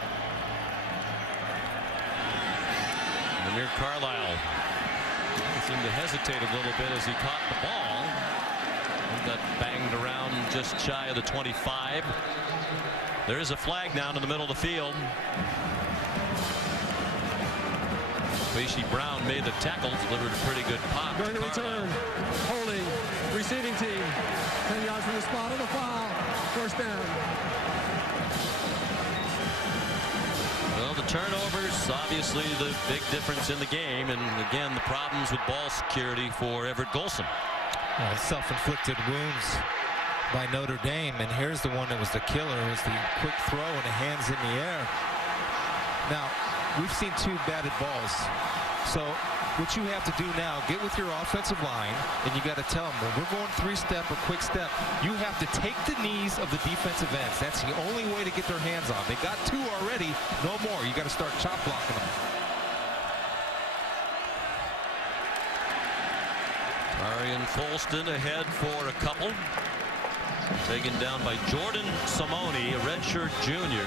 Amir Carlisle seemed to hesitate a little bit as he caught the ball. He got banged around just shy of the 25. There is a flag down in the middle of the field. Quashie Brown made the tackle, delivered a pretty good pop. Going to return, holding, receiving team, 10 yards from the spot of the foul, first down. Well, the turnovers, obviously the big difference in the game, and again the problems with ball security for Everett Golson. Well, self-inflicted wounds by Notre Dame, and here's the one that was the killer. It was the quick throw and the hands in the air. Now, we've seen 2 batted balls, so what you have to do now, get with your offensive line, and you got to tell them, when we're going 3-step or quick step, you have to take the knees of the defensive ends. That's the only way to get their hands on. They got 2 already, no more. You got to start chop blocking them. Arian Folston ahead for a couple. Taken down by Jordan Simone, a redshirt junior,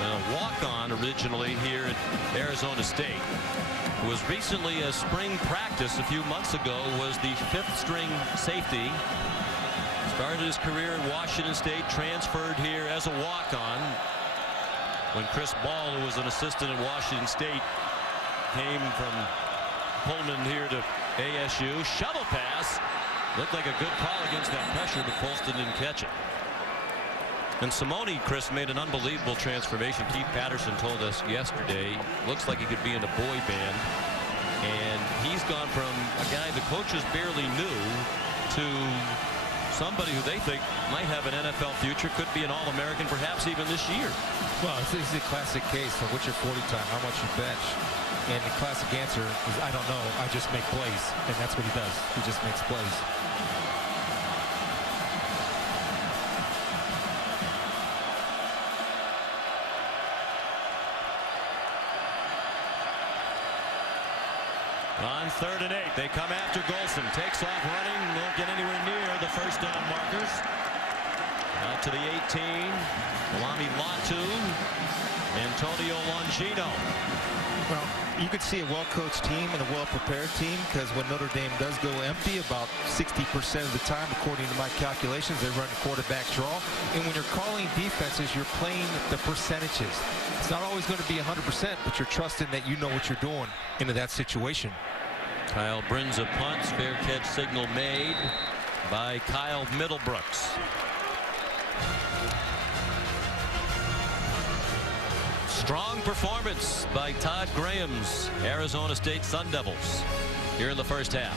and a walk-on originally here at Arizona State. Who was recently a spring practice a few months ago, was the 5th-string safety. Started his career at Washington State, transferred here as a walk-on. When Chris Ball, who was an assistant at Washington State, came from Pullman here to ASU. Shovel pass. Looked like a good call against that pressure, but Folston didn't catch it. And Simone, Chris, made an unbelievable transformation. Keith Patterson told us yesterday, looks like he could be in a boy band. And he's gone from a guy the coaches barely knew to somebody who they think might have an NFL future, could be an All-American perhaps even this year. Well, this is a classic case of what's your 40 time, how much you bench. And the classic answer is, I don't know, I just make plays. And that's what he does. He just makes plays. On 3rd and 8, they come after Golson. Takes off running, won't get anywhere near the first down markers. Out to the 18. Lami Latu. Antonio Longino. Well, you could see a well-coached team and a well-prepared team, because when Notre Dame does go empty, about 60% of the time, according to my calculations, they run a quarterback draw. And when you're calling defenses, you're playing the percentages. It's not always going to be 100%, but you're trusting that you know what you're doing into that situation. Kyle Brins a punt. Fair catch signal made by Kyle Middlebrooks. Strong performance by Todd Graham's Arizona State Sun Devils here in the first half.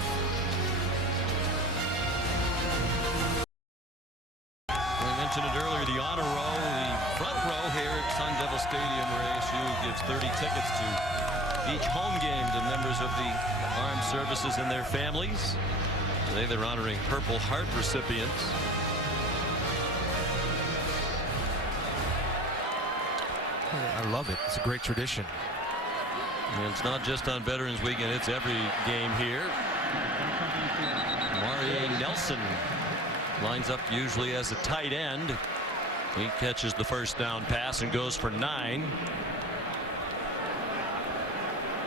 We mentioned it earlier, the honor row, the front row here at Sun Devil Stadium, where ASU gives 30 tickets to each home game to members of the armed services and their families. Today they're honoring Purple Heart recipients. I love it. It's a great tradition. And it's not just on Veterans Weekend, it's every game here. Marie Nelson lines up usually as a tight end. He catches the first down pass and goes for 9.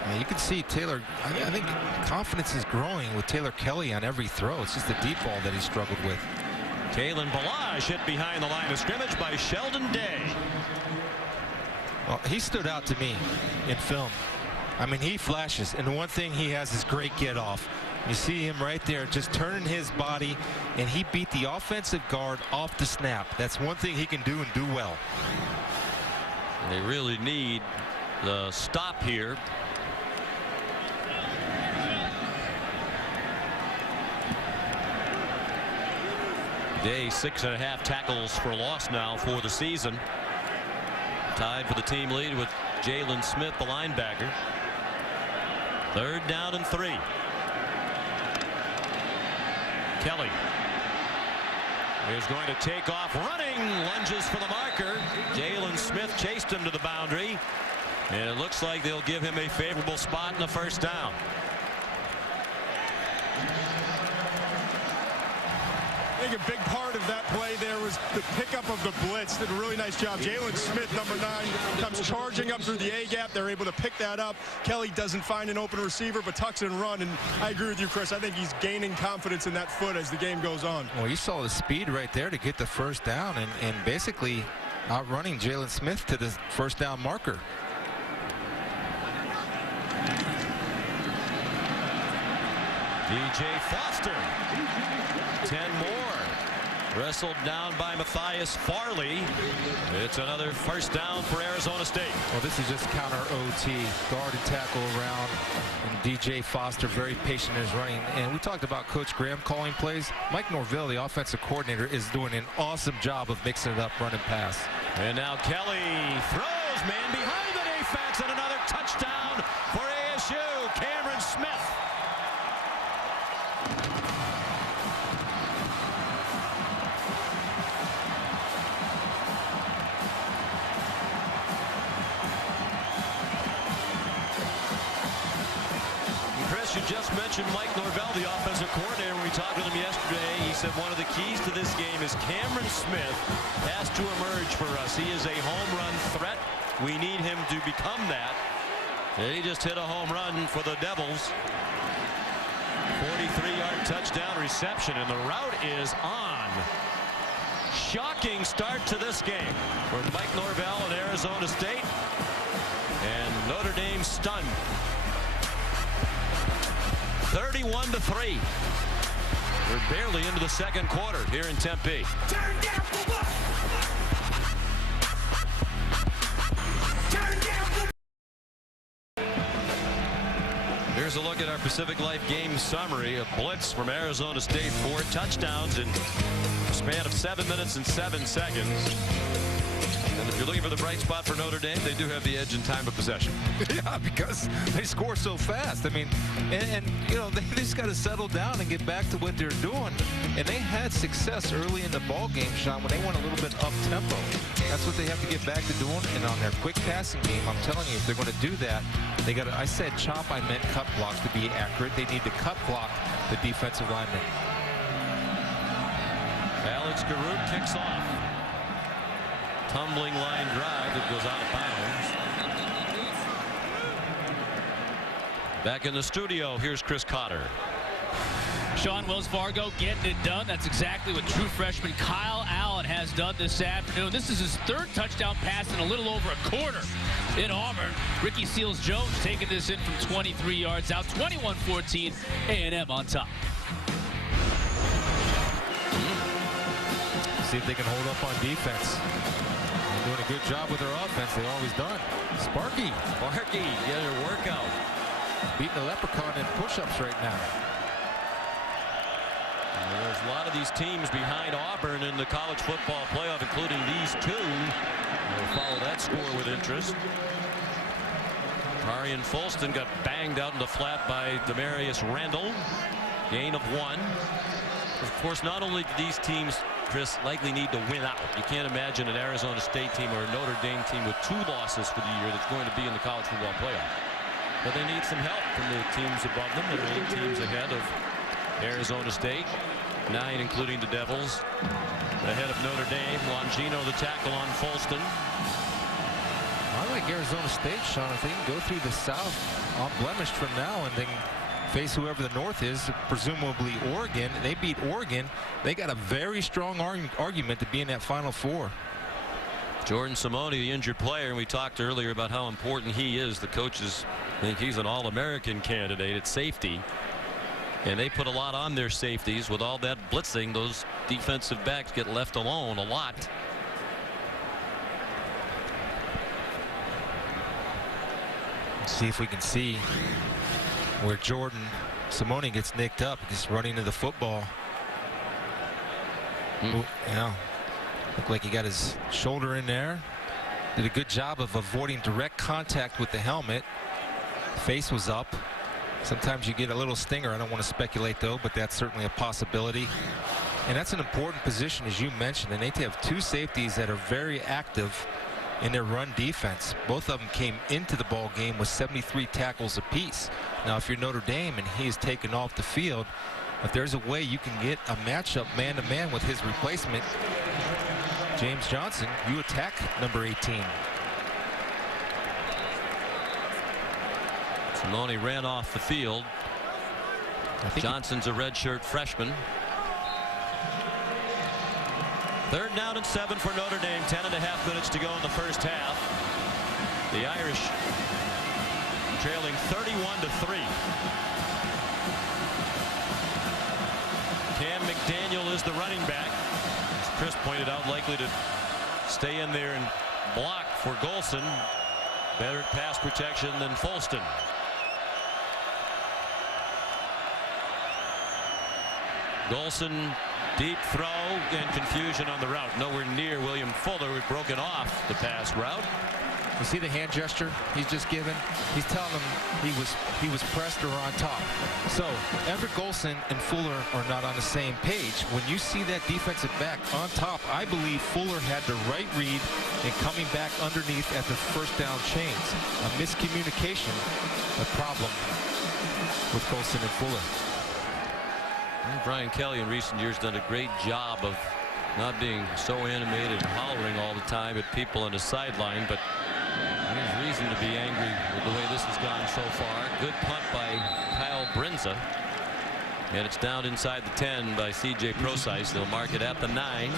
Yeah, you can see Taylor, I think confidence is growing with Taylor Kelly on every throw. It's just the deep ball that he struggled with. Kalen Balazs hit behind the line of scrimmage by Sheldon Day. Well, he stood out to me in film. I mean, he flashes, and the one thing he has is great get off. You see him right there just turning his body, and he beat the offensive guard off the snap. That's one thing he can do and do well. They really need the stop here. Day 6.5 tackles for loss now for the season. Tied for the team lead with Jalen Smith, the linebacker. 3rd down and 3. Kelly is going to take off running, lunges for the marker. Jalen Smith chased him to the boundary, and it looks like they'll give him a favorable spot in the first down. I think a big part of that play there was the pickup of the blitz. Did a really nice job. Jalen Smith, number 9, comes charging up through the A gap. They're able to pick that up. Kelly doesn't find an open receiver, but tucks and run. And I agree with you, Chris. I think he's gaining confidence in that foot as the game goes on. Well, you saw the speed right there to get the first down, and basically outrunning Jalen Smith to the first down marker. DJ Foster. 10 more. Wrestled down by Matthias Farley. It's another first down for Arizona State. Well, this is just counter OT. Guard and tackle around. And DJ Foster very patient in his running. And we talked about Coach Graham calling plays. Mike Norvell, the offensive coordinator, is doing an awesome job of mixing it up, run and pass. And now Kelly throws, man behind the defense, and another touchdown for ASU. Cameron Smith. You just mentioned Mike Norvell, the offensive coordinator. When we talked with him yesterday, he said one of the keys to this game is Cameron Smith has to emerge for us. He is a home run threat. We need him to become that. And he just hit a home run for the Devils. 43-yard touchdown reception, and the route is on. Shocking start to this game for Mike Norvell and Arizona State. And Notre Dame stunned. 31-3. We're barely into the second quarter here in Tempe. Turn down for what? Turn down for... Here's a look at our Pacific Life game summary. A blitz from Arizona State, 4 touchdowns in a span of 7 minutes and 7 seconds. And if you're looking for the bright spot for Notre Dame, they do have the edge in time of possession. Yeah, because they score so fast. I mean, and you know, they just got to settle down and get back to what they're doing. And they had success early in the ball game, Sean, when they went a little bit up tempo. That's what they have to get back to doing. And on their quick passing game, I'm telling you, if they're going to do that, they got to, I said chop, I meant cut block to be accurate. They need to cut block the defensive lineman. Alex Garrett kicks off. Tumbling line drive that goes out of bounds. Back in the studio, here's Chris Cotter. Sean, Wells Fargo getting it done. That's exactly what true freshman Kyle Allen has done this afternoon. This is his third touchdown pass in a little over a quarter in Auburn. Ricky Seals-Jones taking this in from 23 yards out. 21-14, A&M on top. See if they can hold up on defense. They're doing a good job with their offense. They've always done. Sparky Get a workout. beating the leprechaun in push-ups right now. There's a lot of these teams behind Auburn in the college football playoff, including these two. We'll follow that score with interest. Arian Folston got banged out in the flat by Demarius Randall. Gain of 1. Of course, not only do these teams, Chris, likely need to win out. You can't imagine an Arizona State team or a Notre Dame team with 2 losses for the year that's going to be in the college football playoff. But they need some help from the teams above them. There are 8 teams ahead of Arizona State, 9 including the Devils. Ahead of Notre Dame, Longino the tackle on Folston. I like Arizona State, Sean. If they can go through the South unblemished from now and then face whoever the North is, presumably Oregon, they beat Oregon, they got a very strong argument to be in that Final Four. Jordan Simone, the injured player, and we talked earlier about how important he is. The coaches think he's an All-American candidate at safety. And they put a lot on their safeties. With all that blitzing, those defensive backs get left alone a lot. Let's see if we can see where Jordan Simone gets nicked up, just running to the football. Ooh, yeah, looked like he got his shoulder in there. Did a good job of avoiding direct contact with the helmet. Face was up. Sometimes you get a little stinger. I don't want to speculate though, but that's certainly a possibility. And that's an important position, as you mentioned. And they have 2 safeties that are very active in their run defense. Both of them came into the ball game with 73 tackles apiece. Now, if you're Notre Dame and he is taken off the field, if there's a way you can get a matchup man-to-man with his replacement, James Johnson, you attack number 18. Simone ran off the field. Johnson's a redshirt freshman. 3rd down and 7 for Notre Dame. 10.5 minutes to go in the first half. The Irish trailing 31-3. Cam McDaniel is the running back. As Chris pointed out, likely to stay in there and block for Golson. Better pass protection than Folston. Golson, deep throw and confusion on the route. Nowhere near William Fuller, who had broken off the pass route. You see the hand gesture he's just given? He's telling them he was pressed or on top. So Everett Golson and Fuller are not on the same page. When you see that defensive back on top, I believe Fuller had the right read and coming back underneath at the first down chains. A miscommunication, a problem with Golson and Fuller. Brian Kelly in recent years done a great job of not being so animated and hollering all the time at people on the sideline, but there's reason to be angry with the way this has gone so far. Good punt by Kyle Brinza, and it's down inside the 10 by C.J. Procyse. They'll mark it at the 9.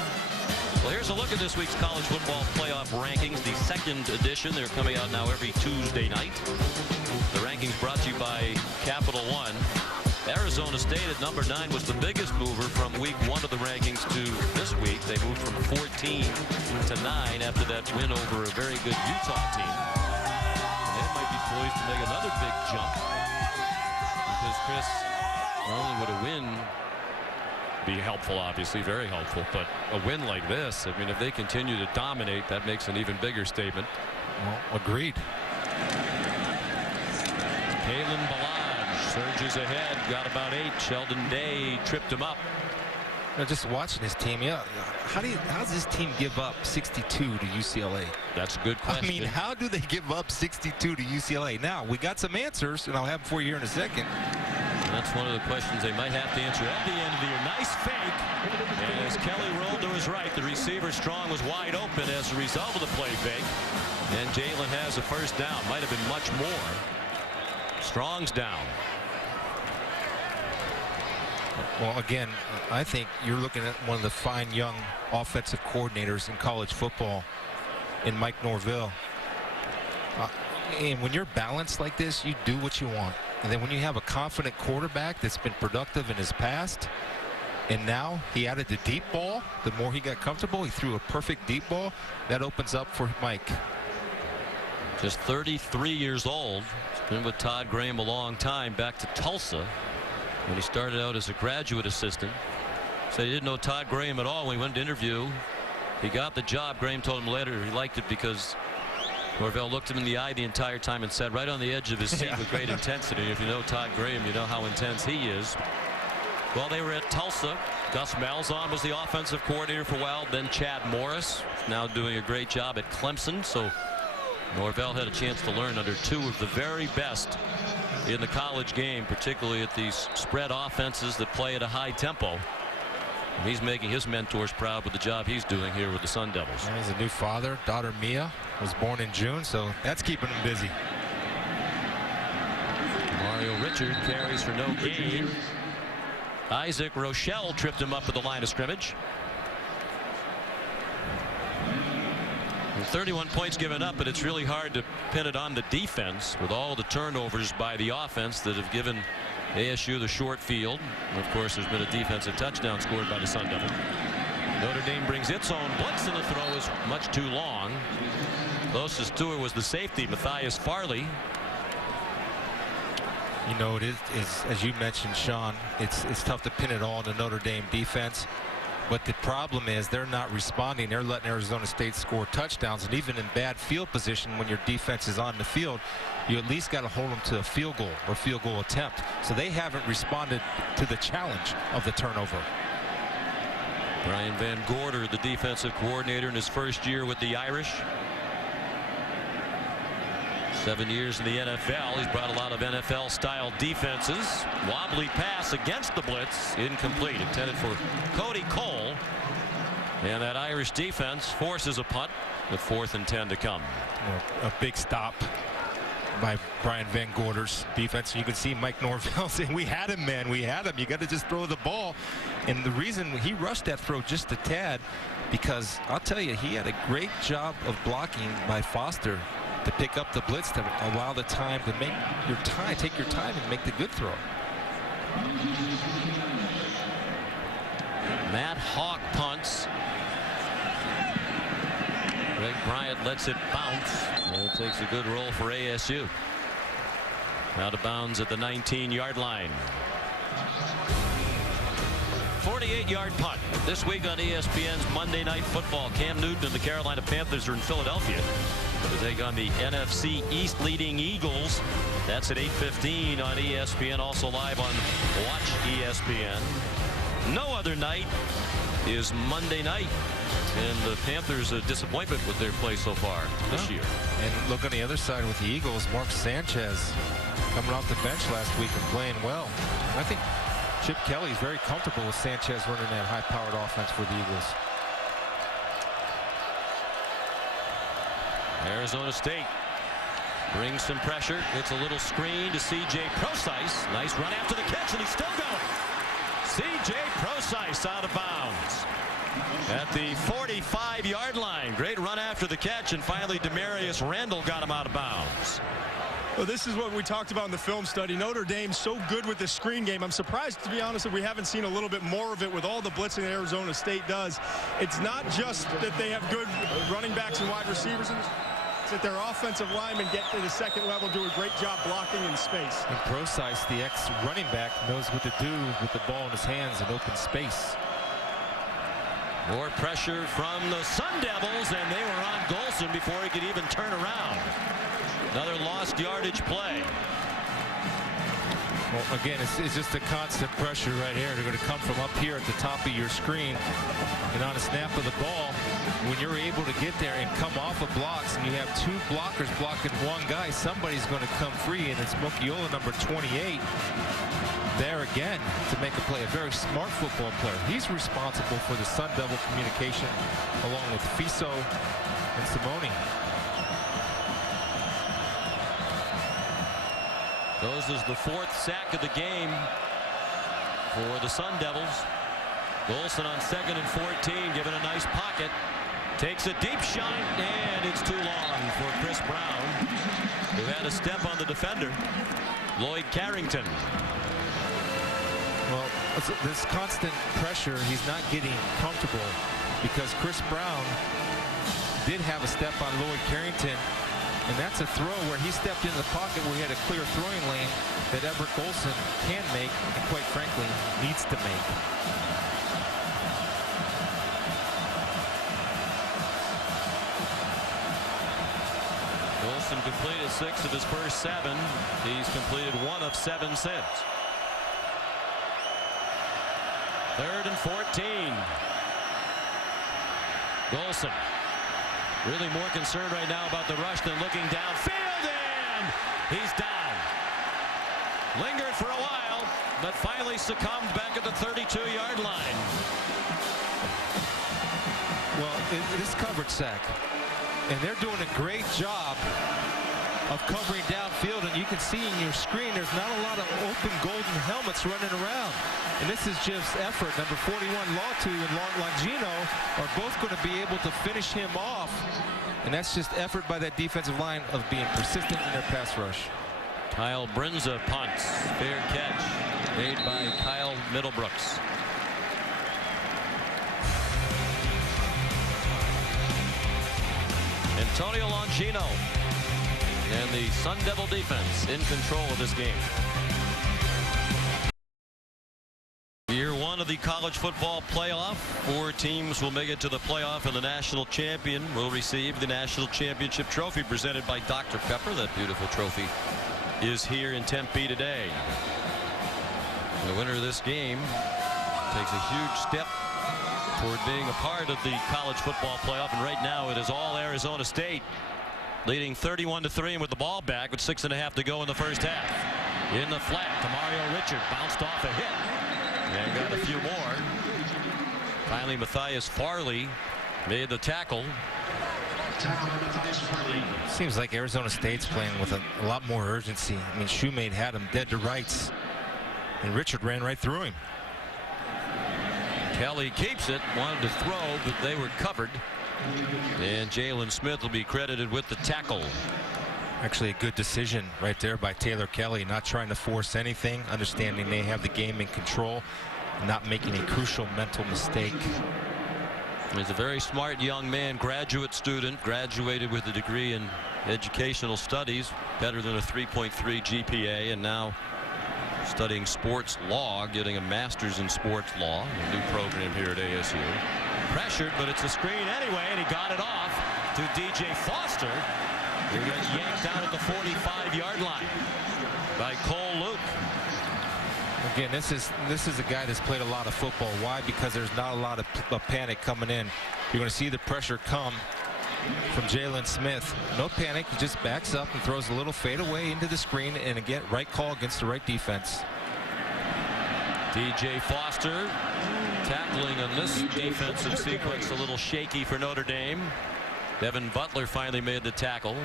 Well, here's a look at this week's college football playoff rankings, the 2nd edition. They're coming out now every Tuesday night. The rankings brought to you by Capital One. Arizona State at number 9 was the biggest mover from week 1 of the rankings to this week. They moved from 14 to 9 after that win over a very good Utah team. And they might be poised to make another big jump, because Chris, not only would a win be helpful, obviously, very helpful. But a win like this, I mean, if they continue to dominate, that makes an even bigger statement. Well, agreed. Kalen Balaj surges ahead, got about 8. Sheldon Day tripped him up. Just watching this team, how does this team give up 62 to UCLA? That's a good question. I mean, how do they give up 62 to UCLA? Now, we got some answers, and I'll have them for you here in a second. That's one of the questions they might have to answer at the end of the year. Nice fake. And as Kelly rolled to his right, the receiver Strong was wide open as a result of the play fake. And Jalen has a first down. Might have been much more. Strong's down. Well, again, I think you're looking at one of the fine young offensive coordinators in college football in Mike Norvell. And when you're balanced like this, you do what you want. And then when you have a confident quarterback that's been productive in his past, and now he added the deep ball, the more he got comfortable, he threw a perfect deep ball. That opens up for Mike. Just 33 years old. He's been with Todd Graham a long time, back to Tulsa when he started out as a graduate assistant. Said he didn't know Todd Graham at all when he went to interview. He got the job. Graham told him later he liked it because Norvell looked him in the eye the entire time and said right on the edge of his seat with great intensity. If you know Todd Graham, you know how intense he is. Well, they were at Tulsa. Gus Malzahn was the offensive coordinator for a while. Then Chad Morris, now doing a great job at Clemson. So Norvell had a chance to learn under two of the very best in the college game, particularly at these spread offenses that play at a high tempo. And he's making his mentors proud with the job he's doing here with the Sun Devils. And he's a new father. Daughter Mia was born in June, so that's keeping him busy. Mario Richard carries for no gain. Isaac Rochelle tripped him up at the line of scrimmage. And 31 points given up, but it's really hard to pin it on the defense with all the turnovers by the offense that have given ASU the short field. And of course, there's been a defensive touchdown scored by the Sun Devils. Notre Dame brings its own blitz, and the throw is much too long. Closest to it was the safety, Matthias Farley. You know, it is as you mentioned, Sean, it's tough to pin it all on the Notre Dame defense. But the problem is they're not responding. They're letting Arizona State score touchdowns. And even in bad field position, when your defense is on the field, you at least got to hold them to a field goal or field goal attempt. So they haven't responded to the challenge of the turnover. Brian Van Gorder, the defensive coordinator in his first year with the Irish. 7 years in the NFL. He's brought a lot of NFL-style defenses. Wobbly pass against the blitz. Incomplete. Intended for Cody Cole. And that Irish defense forces a punt with 4th and 10 to come. A big stop by Brian Van Gorder's defense. You can see Mike Norvell saying, we had him, man. We had him. You got to just throw the ball. And the reason he rushed that throw just a tad, because I'll tell you, he had a great job of blocking by Foster to pick up the blitz, to allow the time to make your time, take your time and make the good throw. Matt Hawk punts. Greg Bryant lets it bounce. And it takes a good roll for ASU. Out of bounds at the 19-yard line. 48-yard punt. This week on ESPN's Monday Night Football, Cam Newton and the Carolina Panthers are in Philadelphia to take on the NFC East leading Eagles. That's at 8:15 on ESPN. Also live on Watch ESPN. No other night is Monday night. And the Panthers a disappointment with their play so far this year. And look on the other side with the Eagles, Mark Sanchez coming off the bench last week and playing well. And I think Chip Kelly's very comfortable with Sanchez running that high-powered offense for the Eagles. Arizona State brings some pressure. It's a little screen to C.J. Procise. Nice run after the catch, and he's still going. C.J. Procise out of bounds at the 45-yard line. Great run after the catch, and finally Demarius Randall got him out of bounds. Well, this is what we talked about in the film study. Notre Dame's so good with the screen game. I'm surprised, to be honest, that we haven't seen a little bit more of it with all the blitzing that Arizona State does. It's not just that they have good running backs and wide receivers. that their offensive linemen get to the second level, do a great job blocking in space. And Procise, the ex-running back, knows what to do with the ball in his hands in open space. More pressure from the Sun Devils, and they were on Golson before he could even turn around. Another lost yardage play. Well, again, it's just a constant pressure right here. They're going to come from up here at the top of your screen. And on a snap of the ball, when you're able to get there and come off of blocks, and you have two blockers blocking one guy, somebody's going to come free, and it's Mokiola, number 28. There again to make a play. A very smart football player. He's responsible for the Sun Devil communication, along with Fiso and Simone. Those is the 4th sack of the game for the Sun Devils. Golson on 2nd and 14, given a nice pocket. Takes a deep shot, and it's too long for Chris Brown, who had a step on the defender, Lloyd Carrington. Well, this constant pressure, he's not getting comfortable because Chris Brown did have a step on Lloyd Carrington. And that's a throw where he stepped into the pocket where he had a clear throwing lane that Everett Golson can make and, quite frankly, needs to make. Golson completed 6 of his first 7. He's completed 1 of 7 since. 3rd and 14. Golson. Really more concerned right now about the rush than looking downfield, and he's down. Lingered for a while, but finally succumbed back at the 32-yard line. Well, it is covered sack, and they're doing a great job of covering downfield, and you can see in your screen there's not a lot of open golden helmets running around. And this is just effort. Number 41, Latu, and Longino are both going to be able to finish him off. And that's just effort by that defensive line of being persistent in their pass rush. Kyle Brinza punts. Fair catch made by Kyle Middlebrooks. Antonio Longino and the Sun Devil defense in control of this game. Year 1 of the college football playoff. 4 teams will make it to the playoff, and the national champion will receive the national championship trophy presented by Dr. Pepper. That beautiful trophy is here in Tempe today. The winner of this game takes a huge step toward being a part of the college football playoff, and right now it is all Arizona State, leading 31-3, and with the ball back with 6.5 to go in the first half. In the flat, Demario Richard bounced off a hit and got a few more. Finally, Matthias Farley made the tackle. Seems like Arizona State's playing with a lot more urgency. I mean, Shoemate had him dead to rights, and Richard ran right through him. Kelly keeps it, wanted to throw, but they were covered. And Jalen Smith will be credited with the tackle. Actually, a good decision right there by Taylor Kelly, not trying to force anything, understanding they have the game in control, and not making a crucial mental mistake. He's a very smart young man, graduate student, graduated with a degree in educational studies, better than a 3.3 GPA, and now studying sports law, getting a master's in sports law, a new program here at ASU. Pressured, but it's a screen anyway, and he got it off to DJ Foster, who got yanked out at the 45-yard line by Cole Luke. Again, this is a guy that's played a lot of football. Why? Because there's not a lot of panic coming in. You're going to see the pressure come from Jalen Smith. No panic. He just backs up and throws a little fade away into the screen, and again, right call against the right defense. DJ Foster tackling on this defensive sequence a little shaky for Notre Dame. Devin Butler finally made the tackle.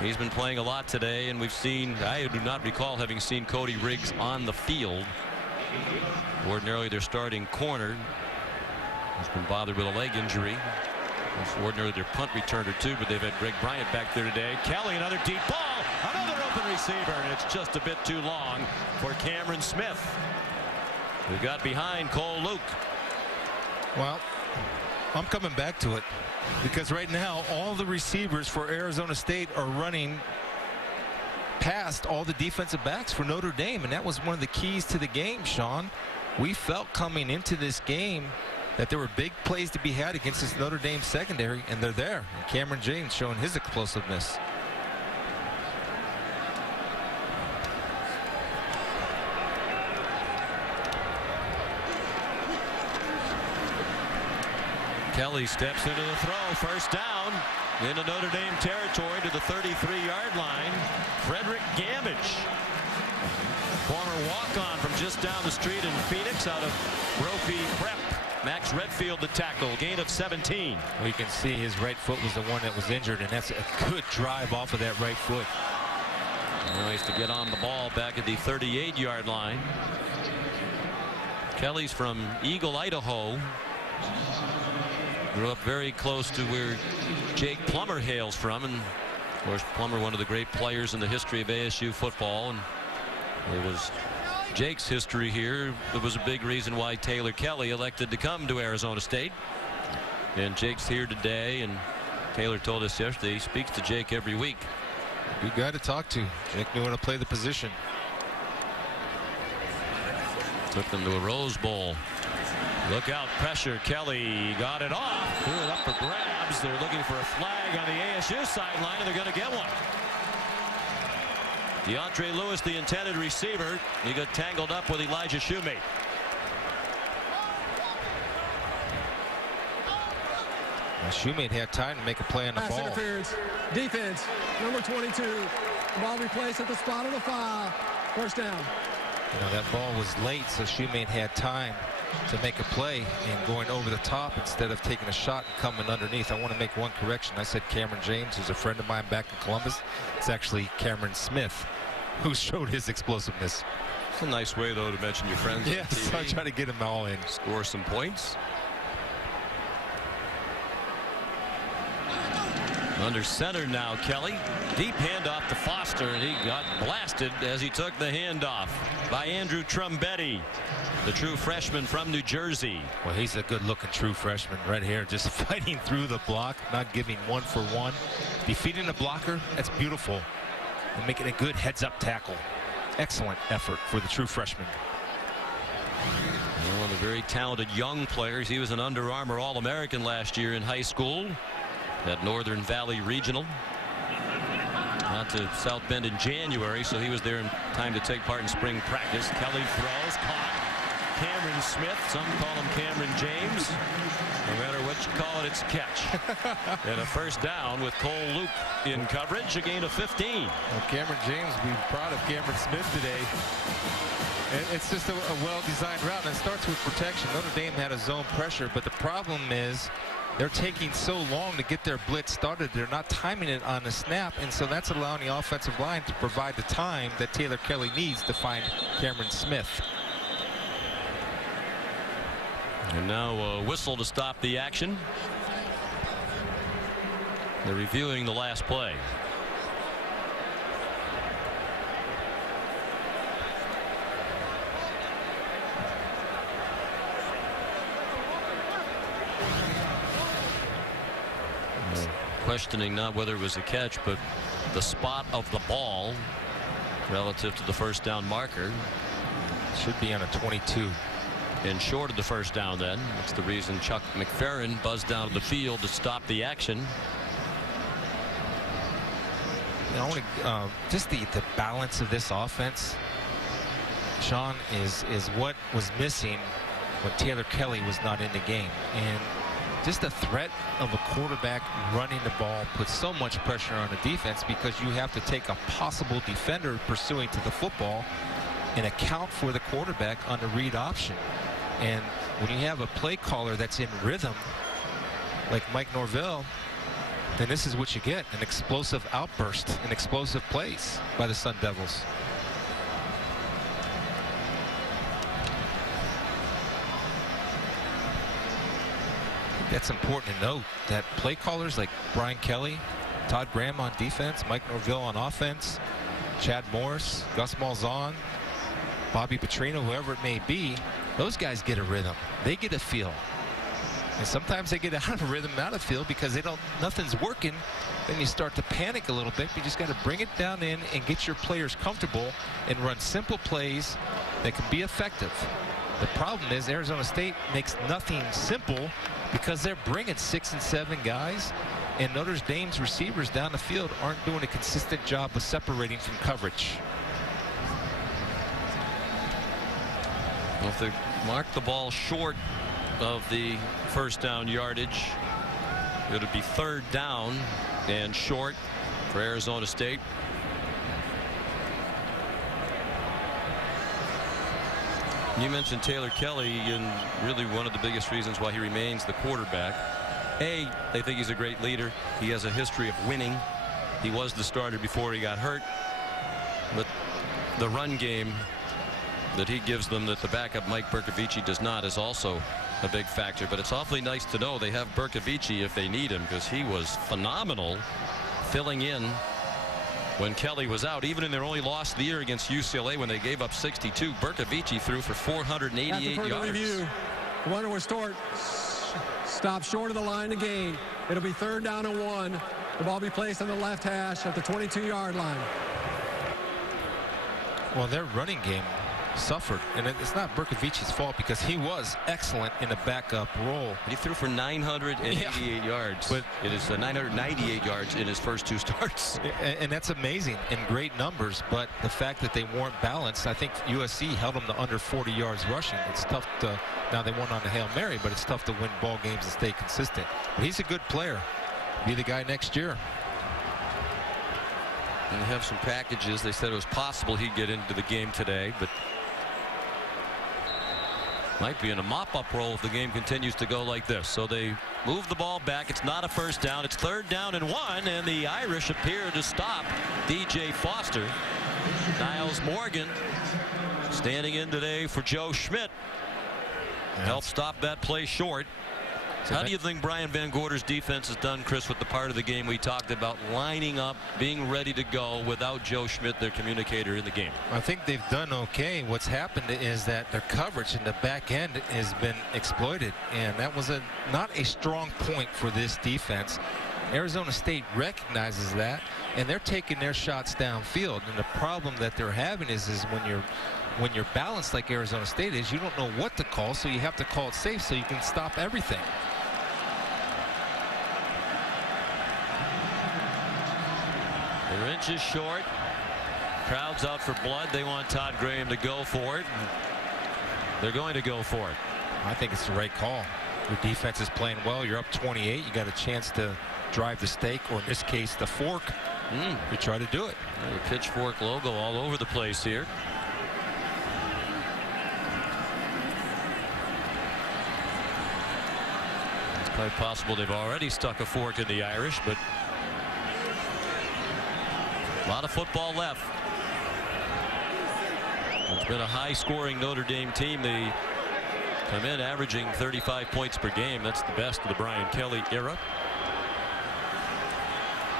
He's been playing a lot today, and we've seen, I do not recall having seen Cody Riggs on the field. Ordinarily their starting corner has been bothered with a leg injury. Ordinarily their punt returner too, but they've had Greg Bryant back there today. Kelly, another deep ball, another open receiver, and it's just a bit too long for Cameron Smith, who got behind Cole Luke. Well, I'm coming back to it because right now all the receivers for Arizona State are running past all the defensive backs for Notre Dame, and that was one of the keys to the game, Sean. We felt coming into this game that there were big plays to be had against this Notre Dame secondary, and they're there. And Cameron James showing his explosiveness. Kelly steps into the throw. First down into Notre Dame territory to the 33-yard line. Frederick Gamage, former walk-on from just down the street in Phoenix out of Brophy Prep. Max Redfield the tackle, gain of 17. Well, you can see his right foot was the one that was injured, and that's a good drive off of that right foot. Nice to get on the ball back at the 38-yard line. Kelly's from Eagle, Idaho. Grew up very close to where Jake Plummer hails from, and of course Plummer, one of the great players in the history of ASU football, and it was Jake's history here that was a big reason why Taylor Kelly elected to come to Arizona State. And Jake's here today, and Taylor told us yesterday he speaks to Jake every week. Good guy to talk to. Jake knew how to play the position. Took them to a Rose Bowl. Look out, pressure. Kelly got it off. Threw it up for grabs. They're looking for a flag on the ASU sideline, and they're going to get one. DeAndre Lewis, the intended receiver. He got tangled up with Elijah Shoemate. Shoemate had time to make a play on the ball. Interference. Defense. Number 22. The ball replaced at the spot of the foul. First down. You know, that ball was late, so Shoemate had time to make a play and going over the top instead of taking a shot and coming underneath. I want to make one correction. I said Cameron James, who's a friend of mine back in Columbus. It's actually Cameron Smith who showed his explosiveness. It's a nice way, though, to mention your friends. Yes, so I try to get them all in. Score some points. Under center now, Kelly. Deep handoff to Foster, and he got blasted as he took the handoff by Andrew Trumbetti, the true freshman from New Jersey. Well, he's a good-looking true freshman right here, just fighting through the block, not giving one for one. Defeating a blocker, that's beautiful. And making a good heads-up tackle. Excellent effort for the true freshman. One of the very talented young players. He was an Under Armour All-American last year in high school at Northern Valley Regional. Out to South Bend in January, so he was there in time to take part in spring practice. Kelly throws, caught. Cameron Smith, some call him Cameron James. No matter what you call it, it's a catch. And a first down with Cole Luke in coverage, a gain of 15. Well, Cameron James, we're proud of Cameron Smith today. It's just a well-designed route, and it starts with protection. Notre Dame had a zone pressure, but the problem is they're taking so long to get their blitz started. They're not timing it on the snap, and so that's allowing the offensive line to provide the time that Taylor Kelly needs to find Cameron Smith. And now a whistle to stop the action. They're reviewing the last play. Questioning not whether it was a catch, but the spot of the ball relative to the first down marker. Should be on a 22. And short of the first down then. That's the reason Chuck McFerrin buzzed down to the field to stop the action. You know, just the balance of this offense, Sean, is what was missing when Taylor Kelly was not in the game. And just the threat of a quarterback running the ball puts so much pressure on the defense because you have to take a possible defender pursuing to the football and account for the quarterback on the read option. And when you have a play caller that's in rhythm, like Mike Norvell, then this is what you get, an explosive outburst and explosive plays by the Sun Devils. That's important to note that play callers like Brian Kelly, Todd Graham on defense, Mike Norvell on offense, Chad Morris, Gus Malzahn, Bobby Petrino, whoever it may be, those guys get a rhythm. They get a feel. And sometimes they get out of rhythm, out of field, because nothing's working. Then you start to panic a little bit. You just got to bring it down in and get your players comfortable and run simple plays that can be effective. The problem is Arizona State makes nothing simple because they're bringing 6 and 7 guys, and Notre Dame's receivers down the field aren't doing a consistent job of separating from coverage. Well, if they mark the ball short of the first down yardage, it would be 3rd down and short for Arizona State. You mentioned Taylor Kelly, and really one of the biggest reasons why he remains the quarterback. A, they think he's a great leader. He has a history of winning. He was the starter before he got hurt. But the run game that he gives them that the backup Mike Bercovici does not is also a big factor. But it's awfully nice to know they have Bercovici if they need him, because he was phenomenal filling in when Kelly was out. Even in their only loss of the year against UCLA when they gave up 62, Bercovici threw for 488 yards. Review, the runner was stopped short of the line to gain. It'll be 3rd down and 1. The ball will be placed on the left hash at the 22-yard line. Well, their running game suffered, and it's not Bercovici's fault because he was excellent in a backup role. He threw for 988 yards. But it is 998 yards in his first 2 starts. And that's amazing and great numbers, but the fact that they weren't balanced, I think USC held them to under 40 yards rushing. It's tough to, now they won on the Hail Mary, but it's tough to win ball games and stay consistent. But he's a good player. Be the guy next year. And they have some packages. They said it was possible he'd get into the game today, but might be in a mop-up role if the game continues to go like this. So they move the ball back. It's not a first down. It's 3rd down and 1, and the Irish appear to stop DJ Foster. Niles Morgan standing in today for Joe Schmidt. Helped stop that play short. How do you think Brian Van Gorder's defense has done, Chris, with the part of the game we talked about, lining up, being ready to go without Joe Schmidt, their communicator, in the game? I think they've done okay. What's happened is that their coverage in the back end has been exploited, and that was not a strong point for this defense. Arizona State recognizes that, and they're taking their shots downfield. And the problem that they're having is when you're balanced like Arizona State is, you don't know what to call, so you have to call it safe so you can stop everything. They're inches short. Crowd's out for blood. They want Todd Graham to go for it. They're going to go for it. I think it's the right call. Your defense is playing well. You're up 28. You got a chance to drive the stake, or in this case, the fork. You try to do it. The pitchfork logo all over the place here. It's quite possible they've already stuck a fork in the Irish, but a lot of football left. It's been a high-scoring Notre Dame team. They come in averaging 35 points per game. That's the best of the Brian Kelly era.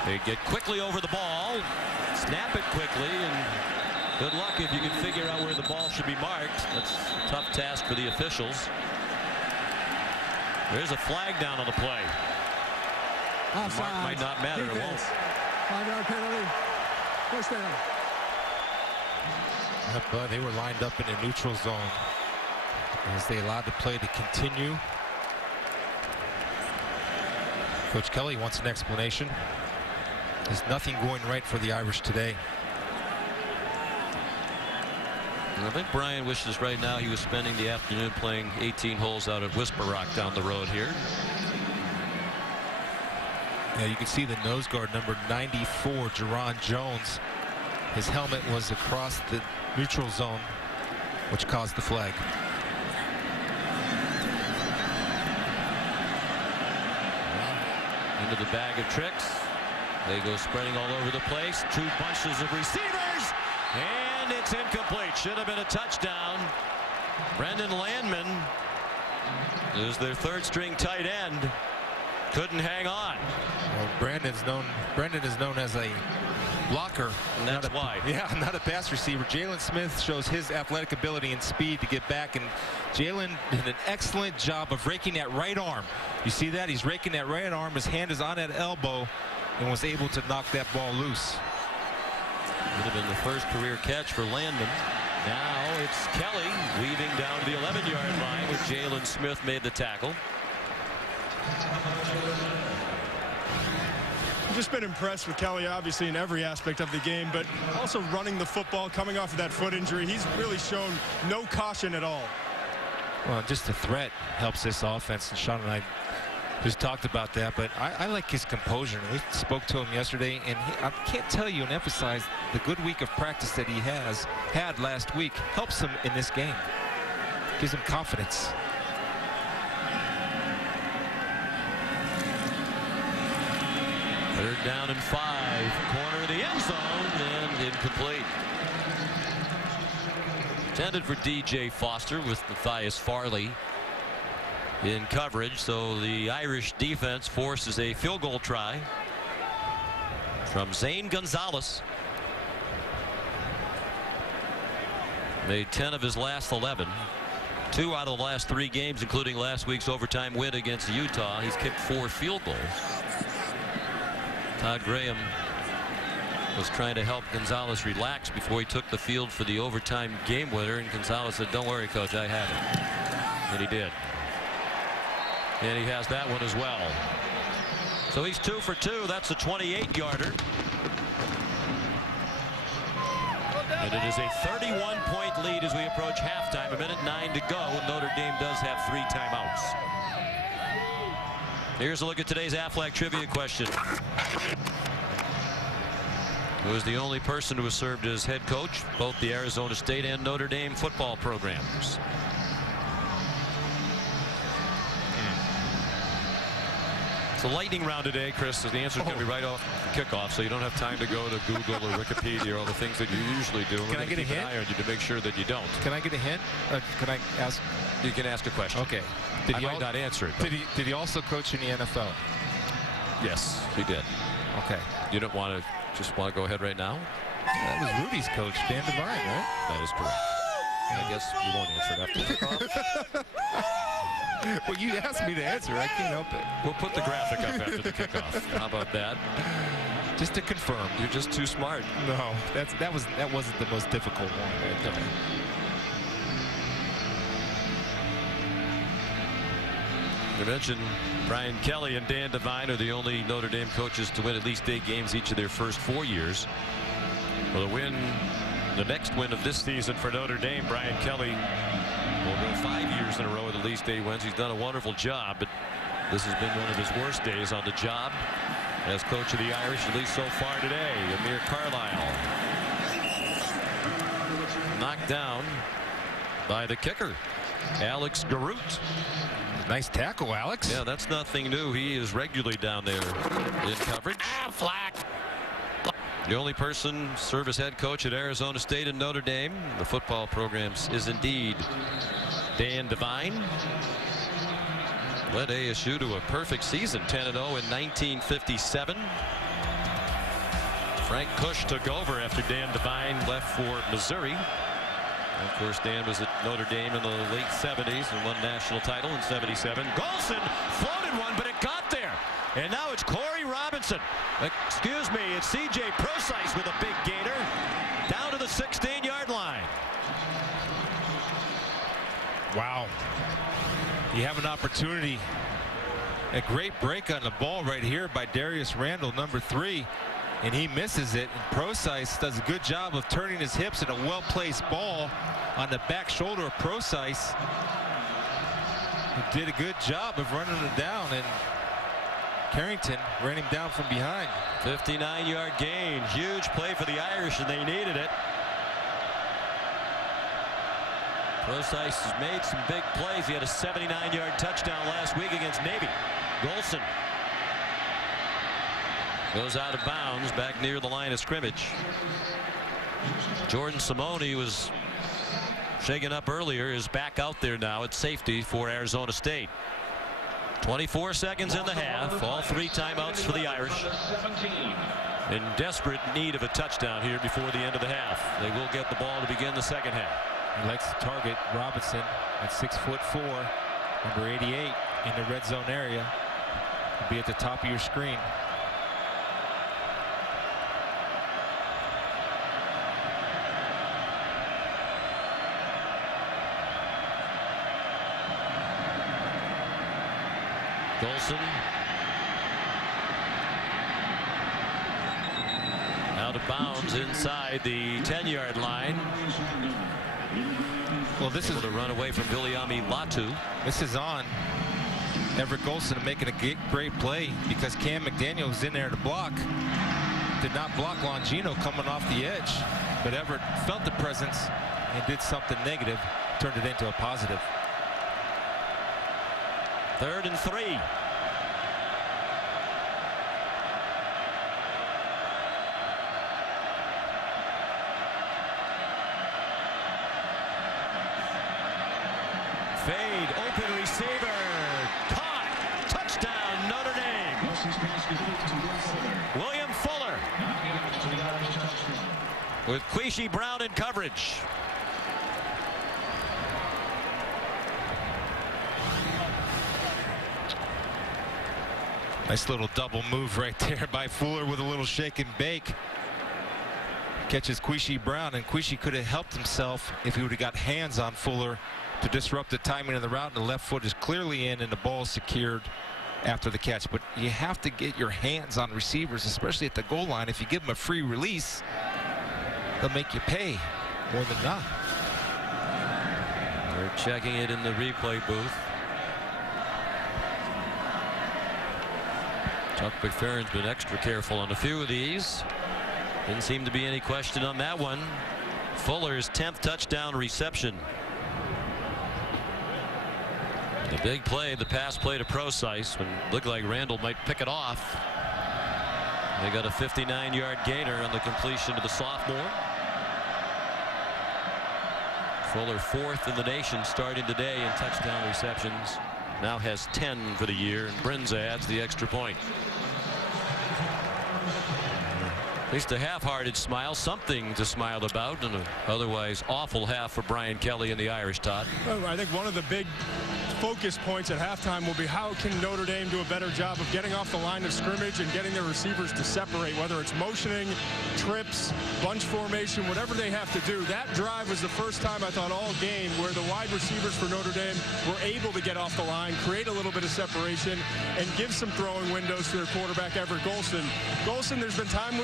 They get quickly over the ball, snap it quickly, and good luck if you can figure out where the ball should be marked. That's a tough task for the officials. There's a flag down on the play. Offside. Mark might not matter. It won't. 5-yard penalty. First down. But they were lined up in a neutral zone as they allowed the play to continue. Coach Kelly wants an explanation. There's nothing going right for the Irish today. I think Brian wishes right now he was spending the afternoon playing 18 holes out at Whisper Rock down the road here. Yeah, you can see the nose guard number 94, Jerron Jones. His helmet was across the neutral zone, which caused the flag. Into the bag of tricks. They go spreading all over the place. 2 bunches of receivers, and it's incomplete. Should have been a touchdown. Brendan Landman is their 3rd-string tight end. Couldn't hang on. Well, Brendan is known as a blocker. And that's why. Yeah, not a pass receiver. Jalen Smith shows his athletic ability and speed to get back, and Jalen did an excellent job of raking that right arm. You see that? He's raking that right arm. His hand is on that elbow and was able to knock that ball loose. Would have been the first career catch for Landman. Now it's Kelly weaving down to the 11-yard line where Jalen Smith made the tackle. I've just been impressed with Kelly, obviously, in every aspect of the game, but also running the football, coming off of that foot injury. He's really shown no caution at all. Well, just the threat helps this offense, and Sean and I just talked about that, but I like his composure. We spoke to him yesterday, and I can't tell you and emphasize the good week of practice that he has had last week helps him in this game. Gives him confidence. Third down and 5. Corner of the end zone and incomplete. Intended for DJ Foster with Matthias Farley in coverage, so the Irish defense forces a field goal try from Zane Gonzalez. Made 10 of his last 11. 2 out of the last 3 games, including last week's overtime win against Utah. He's kicked 4 field goals. Todd Graham was trying to help Gonzalez relax before he took the field for the overtime game winner, and Gonzalez said, "Don't worry, coach, I have it." And he did. And he has that one as well. So he's 2 for 2. That's a 28-yarder. And it is a 31-point lead as we approach halftime. 1:09 to go. Notre Dame does have 3 timeouts. Here's a look at today's Aflac trivia question. Who is the only person who has served as head coach both the Arizona State and Notre Dame football programs? It's a lightning round today, Chris. So the answer is going to be right off the kickoff, so you don't have time to go to Google or Wikipedia or all the things that you usually do. Can I get a hint? An eye on you to make sure that you don't. Can I get a hint? Can I ask? You can ask a question. Okay. I might not answer it. Did he also coach in the NFL? Yes, he did. Okay. You don't want to just want to go ahead right now? That was Rudy's coach, Dan Devine, right? That is correct. I guess you won't answer it after the kickoff. Well, you asked me to answer. I can't help it. We'll put the graphic up after the kickoff. How about that? Just to confirm. You're just too smart. No, that wasn't the most difficult one. Right? You mentioned Brian Kelly and Dan Devine are the only Notre Dame coaches to win at least 8 games each of their first 4 years. Well, the next win of this season for Notre Dame, Brian Kelly will go 5 years in a row with at least 8 wins. He's done a wonderful job, but this has been one of his worst days on the job as coach of the Irish, at least so far today. Amir Carlisle knocked down by the kicker, Alex Garout. Nice tackle, Alex. Yeah, that's nothing new. He is regularly down there in coverage. Flag. The only person serve as head coach at Arizona State and Notre Dame, the football programs, is indeed Dan Devine. Led ASU to a perfect season, 10-0 in 1957. Frank Kush took over after Dan Devine left for Missouri. And of course, Dan was at Notre Dame in the late 70s and won national title in 77. Golson floated one, but it got there. And now it's Corey Robinson. Excuse me, it's C.J. Procise with a big gainer down to the 16-yard line. Wow. You have an opportunity. A great break on the ball right here by Darius Randall, number 3. And he misses it. And Procise does a good job of turning his hips in a well-placed ball on the back shoulder of Procise. He did a good job of running it down, and Carrington ran him down from behind. 59-yard gain. Huge play for the Irish, and they needed it. Procise has made some big plays. He had a 79-yard touchdown last week against Navy. Golson goes out of bounds back near the line of scrimmage. Jordan Simone was shaken up earlier, is back out there now at safety for Arizona State. 24 seconds in the half. All 3 timeouts for the Irish. in desperate need of a touchdown here before the end of the half. They will get the ball to begin the second half. He likes to target Robinson at 6'4", number 88 in the red zone area. He'll be at the top of your screen. Golson out of bounds inside the 10-yard line. Well, this is to run away from Viliami Latu. This is on Everett Golson making a great play because Cam McDaniel was in there to block. Did not block Longino coming off the edge, but Everett felt the presence and did something negative, turned it into a positive. 3rd and 3. Fade, open receiver, caught, touchdown Notre Dame. William Fuller with Quishy Brown in coverage. Nice little double move right there by Fuller with a little shake and bake. Catches Quishy Brown, and Quishy could have helped himself if he would have got hands on Fuller to disrupt the timing of the route. And the left foot is clearly in and the ball is secured after the catch. But you have to get your hands on receivers, especially at the goal line. If you give them a free release, they'll make you pay more than not. They're checking it in the replay booth. Chuck McFerrin's been extra careful on a few of these. Didn't seem to be any question on that one. Fuller's 10th touchdown reception. The big play, the pass play to Procise, when it looked like Randall might pick it off. They got a 59-yard gainer on the completion to the sophomore. Fuller 4th in the nation starting today in touchdown receptions. Now has 10 for the year, and Brinza adds the extra point. At least a half-hearted smile, something to smile about, and an otherwise awful half for Brian Kelly and the Irish, Todd. Well, I think one of the big focus points at halftime will be how can Notre Dame do a better job of getting off the line of scrimmage and getting their receivers to separate, whether it's motioning, trips, bunch formation, whatever they have to do. That drive was the first time I thought all game where the wide receivers for Notre Dame were able to get off the line, create a little bit of separation, and give some throwing windows to their quarterback, Everett Golson. Golson, there's been times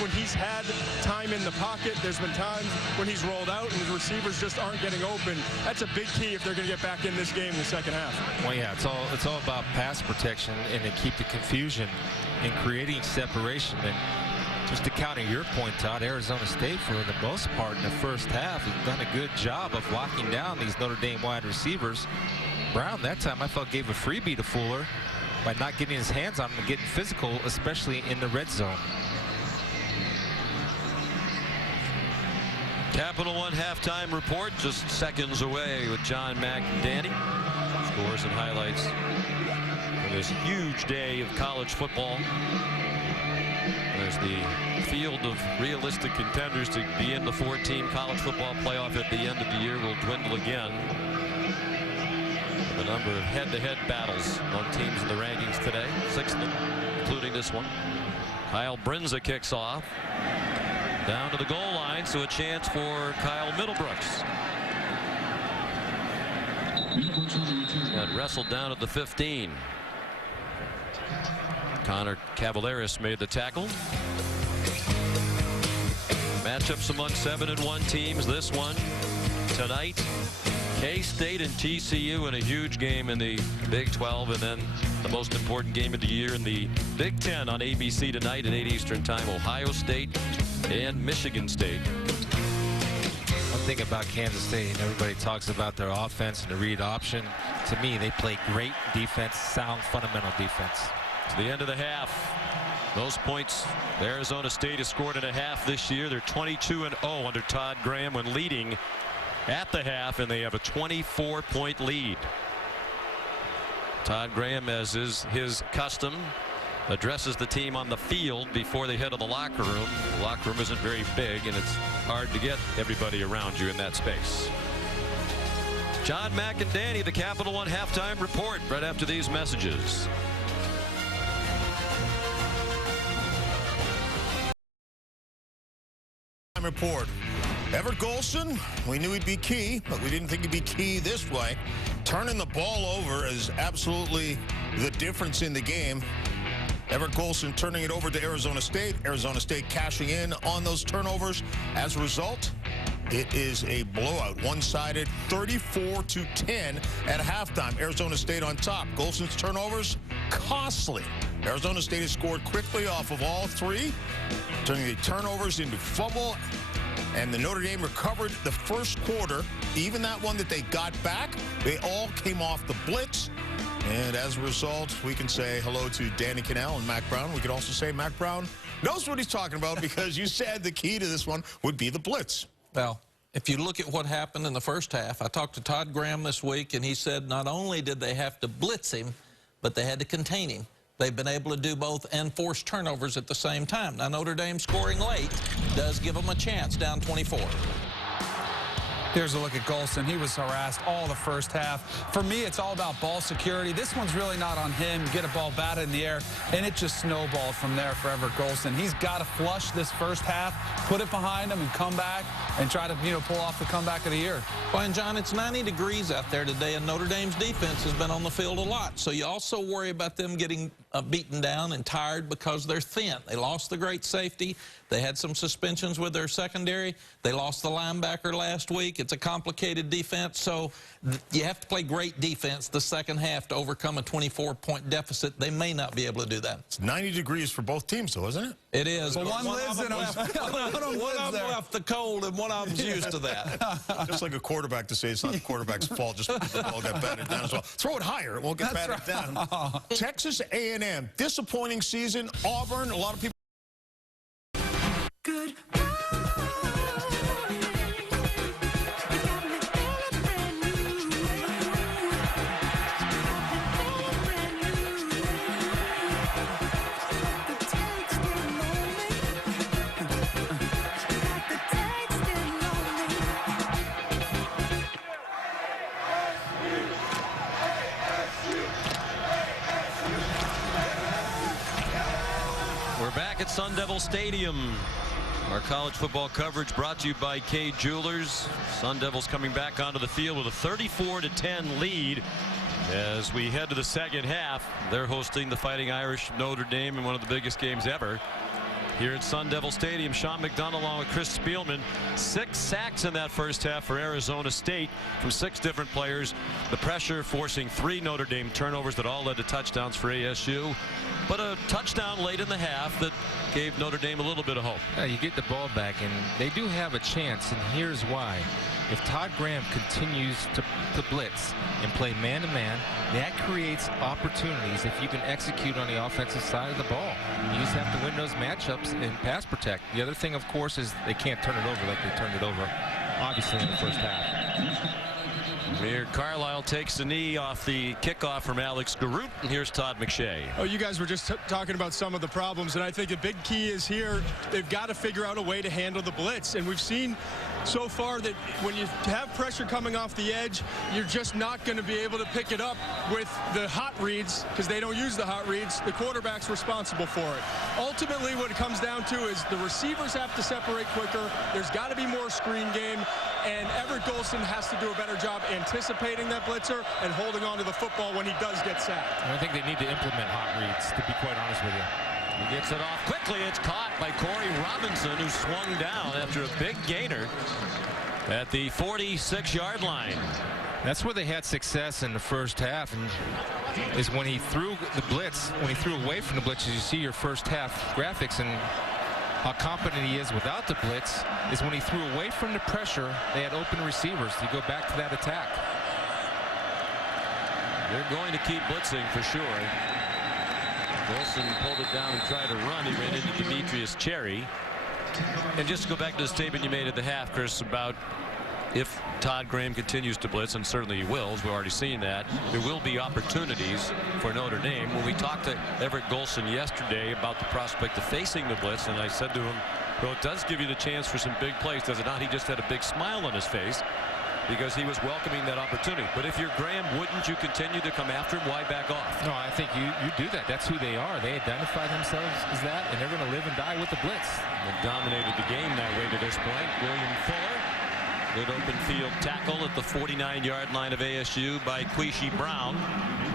when he's had time in the pocket. There's been times when he's rolled out and his receivers just aren't getting open. That's a big key if they're going to get back in this game in the second half. Well, yeah, it's all about pass protection and to keep the confusion and creating separation. And just to counter your point, Todd, Arizona State, for the most part in the first half, has done a good job of locking down these Notre Dame wide receivers. Brown, that time, I felt gave a freebie to Fuller by not getting his hands on him and getting physical, especially in the red zone. Capital One halftime report just seconds away with John McDanny. Scores and highlights for this huge day of college football. There's the field of realistic contenders to be in the 4-team college football playoff at the end of the year will dwindle again. The number of head-to-head battles among teams in the rankings today, 6 of them, including this one. Kyle Brinza kicks off. Down to the goal line, so a chance for Kyle Middlebrooks. Got wrestled down at the 15. Connor Cavaleris made the tackle. Matchups among 7-1 teams. This one tonight, K-State and TCU in a huge game in the Big 12, and then the most important game of the year in the Big 10 on ABC tonight at 8 Eastern Time. Ohio State and Michigan State. One thing about Kansas State, everybody talks about their offense and the read option. To me, they play great defense, sound fundamental defense. To the end of the half. Most points Arizona State has scored in a half this year. They're 22-0 under Todd Graham when leading at the half, and they have a 24-point lead. Todd Graham, as is his custom, addresses the team on the field before they head to the locker room. The locker room isn't very big, and it's hard to get everybody around you in that space. John, Mac, and Danny, the Capital One halftime report right after these messages. Report. Everett Golson, we knew he'd be key, but we didn't think he'd be key this way. Turning the ball over is absolutely the difference in the game. Everett Golson turning it over to Arizona State. Arizona State cashing in on those turnovers. As a result, it is a blowout, one-sided, 34-10 at halftime. Arizona State on top. Golson's turnovers, costly. Arizona State has scored quickly off of all three, turning the turnovers into fumble. And the Notre Dame recovered the first quarter. Even that one that they got back, they all came off the blitz. And as a result, we can say hello to Danny Cannell and Mac Brown. We could also say Mac Brown knows what he's talking about, because you said the key to this one would be the blitz. Well, if you look at what happened in the first half, I talked to Todd Graham this week, and he said not only did they have to blitz him, but they had to contain him. They've been able to do both and force turnovers at the same time. Now, Notre Dame scoring late does give them a chance, down 24. Here's a look at Golson. He was harassed all the first half. For me, it's all about ball security. This one's really not on him. Get a ball batted in the air, and it just snowballed from there for Everett Golson. He's got to flush this first half, put it behind him, and come back and try to, pull off the comeback of the year. Well, and John, it's 90 degrees out there today, and Notre Dame's defense has been on the field a lot. So you also worry about them getting beaten down and tired because they're thin. They lost the great safety. They had some suspensions with their secondary. They lost the linebacker last week. It's a complicated defense, so you have to play great defense the second half to overcome a 24-point deficit. They may not be able to do that. It's 90 degrees for both teams, though, isn't it? It is. Well, one lives in one of them left the cold, and one of them's used to that. Just like a quarterback to say it's not the quarterback's fault, just because the ball got batted down as well. Throw it higher, it won't get batted down. Texas A&M, disappointing season. Auburn, a lot of people. Good. We're back at Sun Devil Stadium. Our college football coverage brought to you by K Jewelers. Sun Devils coming back onto the field with a 34-10 lead. As we head to the second half, they're hosting the Fighting Irish Notre Dame in one of the biggest games ever. Here at Sun Devil Stadium, Sean McDonough along with Chris Spielman. 6 sacks in that first half for Arizona State from 6 different players. The pressure forcing 3 Notre Dame turnovers that all led to touchdowns for ASU. But a touchdown late in the half that gave Notre Dame a little bit of hope. Yeah, you get the ball back, and they do have a chance, and here's why. If Todd Graham continues to blitz and play man-to-man, that creates opportunities if you can execute on the offensive side of the ball. You just have to win those matchups and pass protect. The other thing, of course, is they can't turn it over like they turned it over, obviously, in the first half. Amir Carlisle takes the knee off the kickoff from Alex Garoot, and here's Todd McShay. Oh, you guys were just talking about some of the problems, and I think a big key is here, they've got to figure out a way to handle the blitz. And we've seen so far that when you have pressure coming off the edge, you're just not going to be able to pick it up with the hot reads, because they don't use the hot reads. The quarterback's responsible for it. Ultimately, what it comes down to is the receivers have to separate quicker. There's got to be more screen game, and Everett Golson has to do a better job anticipating that blitzer and holding on to the football when he does get sacked. I think they need to implement hot reads, to be quite honest with you. He gets it off quickly. It's caught by Corey Robinson, who swung down after a big gainer at the 46-yard line. That's where they had success in the first half, and is when he threw the blitz, when he threw away from the blitz. As you see your first half graphics and how competent he is without the blitz, is when he threw away from the pressure, they had open receivers to go back to that attack. They're going to keep blitzing for sure. Wilson pulled it down and tried to run. He ran into Demetrius Cherry. And just to go back to the statement you made at the half, Chris, about if Todd Graham continues to blitz, and certainly he will, as we've already seen that, there will be opportunities for Notre Dame. When we talked to Everett Golson yesterday about the prospect of facing the blitz, and I said to him, well, it does give you the chance for some big plays, does it not? He just had a big smile on his face because he was welcoming that opportunity. But if you're Graham, wouldn't you continue to come after him? Why back off? No, I think you do that. That's who they are. They identify themselves as that, and they're going to live and die with the blitz. They dominated the game that way to this point. William Fuller, good open field tackle at the 49-yard line of ASU by Queasy Brown.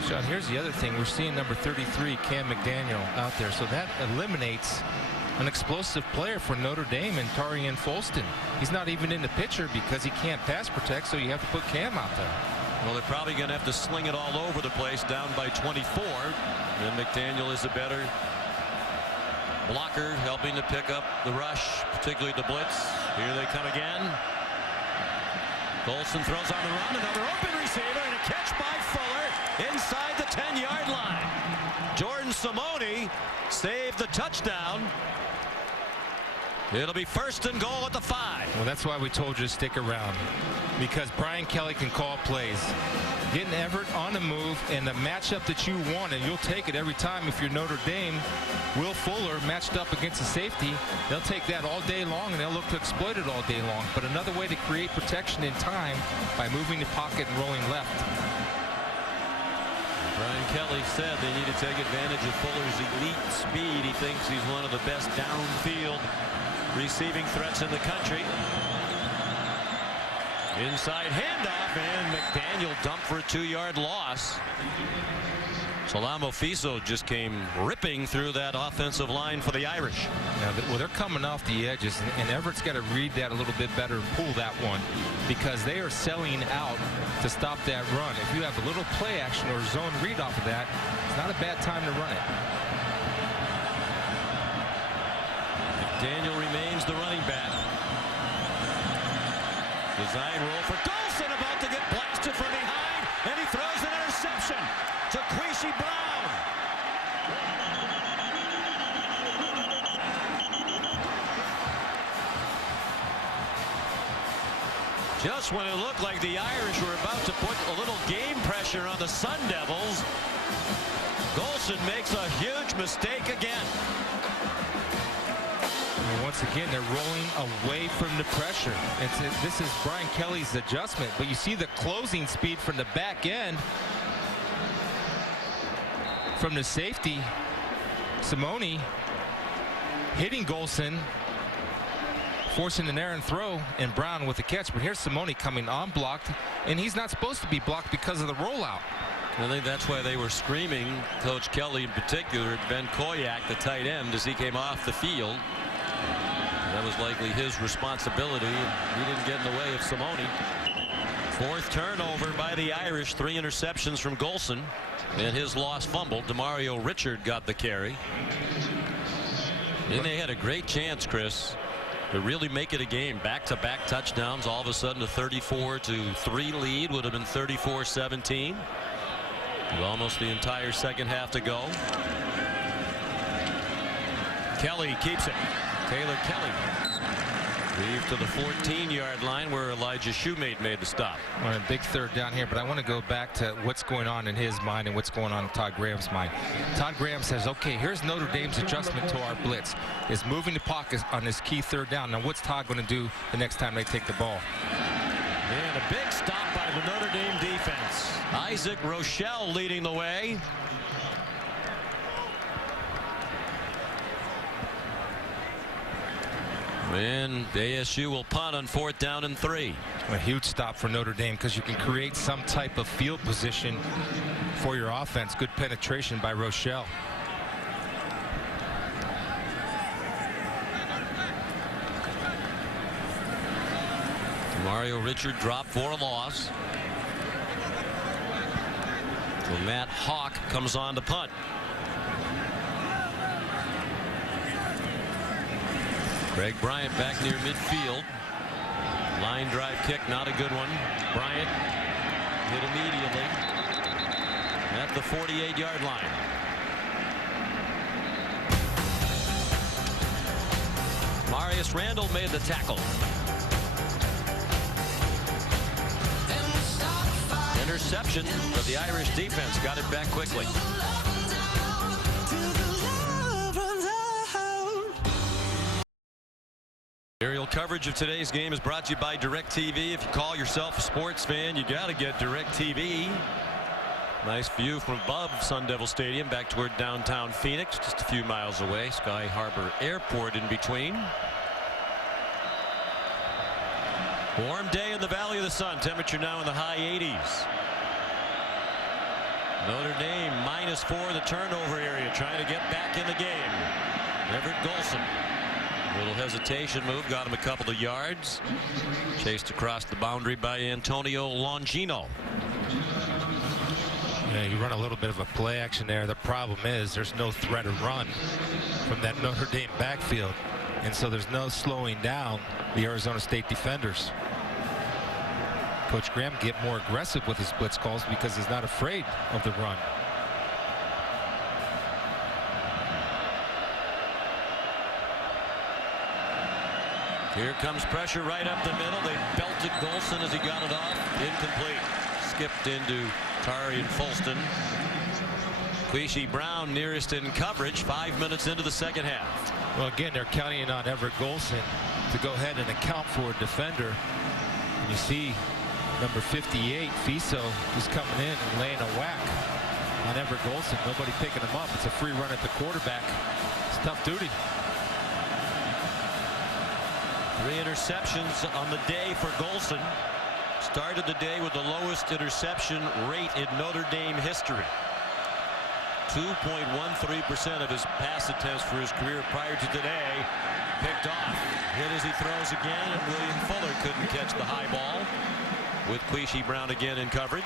Sean, here's the other thing. We're seeing number 33, Cam McDaniel, out there. So that eliminates an explosive player for Notre Dame and Tarian Folston. He's not even in the picture because he can't pass protect, so you have to put Cam out there. Well, they're probably going to have to sling it all over the place, down by 24. And McDaniel is a better blocker, helping to pick up the rush, particularly the blitz. Here they come again. Golson throws on the run, another open receiver, and a catch by Fuller inside the 10-yard line. Jordan Simone saved the touchdown. It'll be 1st and goal at the 5. Well, that's why we told you to stick around, because Brian Kelly can call plays. Getting Everett on the move and the matchup that you want, and you'll take it every time. If you're Notre Dame, Will Fuller matched up against a safety, they'll take that all day long, and they'll look to exploit it all day long. But another way to create protection in time by moving the pocket and rolling left. Brian Kelly said they need to take advantage of Fuller's elite speed. He thinks he's one of the best downfield receiving threats in the country. Inside handoff, and McDaniel dumped for a 2-yard loss. Salamo Fiso just came ripping through that offensive line for the Irish. Now, well, they're coming off the edges, and Everett's got to read that a little bit better and pull that one, because they are selling out to stop that run. If you have a little play action or zone read off of that, it's not a bad time to run it. McDaniel remains the running back. Design roll for Golson, about to get blasted from behind, and he throws an interception to Queasy Brown. Just when it looked like the Irish were about to put a little game pressure on the Sun Devils, Golson makes a huge mistake again. And once again, they're rolling away from the pressure. This is Brian Kelly's adjustment, but you see the closing speed from the back end from the safety. Simone hitting Golson, forcing an errant throw, and Brown with the catch. But here's Simone coming unblocked, and he's not supposed to be blocked because of the rollout. I think that's why they were screaming, Coach Kelly in particular, at Ben Koyak, the tight end, as he came off the field. That was likely his responsibility, and he didn't get in the way of Simone. 4th turnover by the Irish, 3 interceptions from Golson, and his lost fumble. Demario Richard got the carry. And they had a great chance, Chris, to really make it a game. Back-to-back touchdowns. All of a sudden a 34-3 lead would have been 34-17. With almost the entire second half to go. Kelly keeps it. Taylor Kelly leaves to the 14-yard line where Elijah Shoemate made the stop. On a big 3rd down here, but I want to go back to what's going on in his mind and what's going on in Todd Graham's mind. Todd Graham says, okay, here's Notre Dame's adjustment to our blitz, is moving the pocket on this key 3rd down. Now what's Todd going to do the next time they take the ball? And a big stop by the Notre Dame defense. Isaac Rochelle leading the way. And ASU will punt on 4th down and 3. A huge stop for Notre Dame, because you can create some type of field position for your offense. Good penetration by Rochelle. Mario Richard dropped for a loss. So Matt Hawk comes on to punt. Greg Bryant back near midfield. Line drive kick, not a good one. Bryant hit immediately at the 48-yard line. Marius Randall made the tackle. Interception, but the Irish defense got it back quickly. Aerial coverage of today's game is brought to you by DirecTV. If you call yourself a sports fan, you got to get DirecTV. Nice view from above Sun Devil Stadium back toward downtown Phoenix, just a few miles away. Sky Harbor Airport in between. Warm day in the Valley of the Sun. Temperature now in the high 80s. Notre Dame -4 the turnover area, trying to get back in the game. Everett Golson. A little hesitation move, got him a couple of yards. Chased across the boundary by Antonio Longino. Yeah, you run a little bit of a play action there. The problem is there's no threat of run from that Notre Dame backfield. And so there's no slowing down the Arizona State defenders. Coach Graham get more aggressive with his blitz calls because he's not afraid of the run. Here comes pressure right up the middle. They belted Golson as he got it off. Incomplete. Skipped into Tarian Folston. Queasy Brown nearest in coverage 5 minutes into the second half. Well, again, they're counting on Everett Golson to go ahead and account for a defender. And you see number 58, Fiso, who's coming in and laying a whack on Everett Golson. Nobody picking him up. It's a free run at the quarterback. It's tough duty. 3 interceptions on the day for Golson. Started the day with the lowest interception rate in Notre Dame history. 2.13% of his pass attempts for his career prior to today. Picked off. Hit as he throws again, and William Fuller couldn't catch the high ball. With Queasy Brown again in coverage.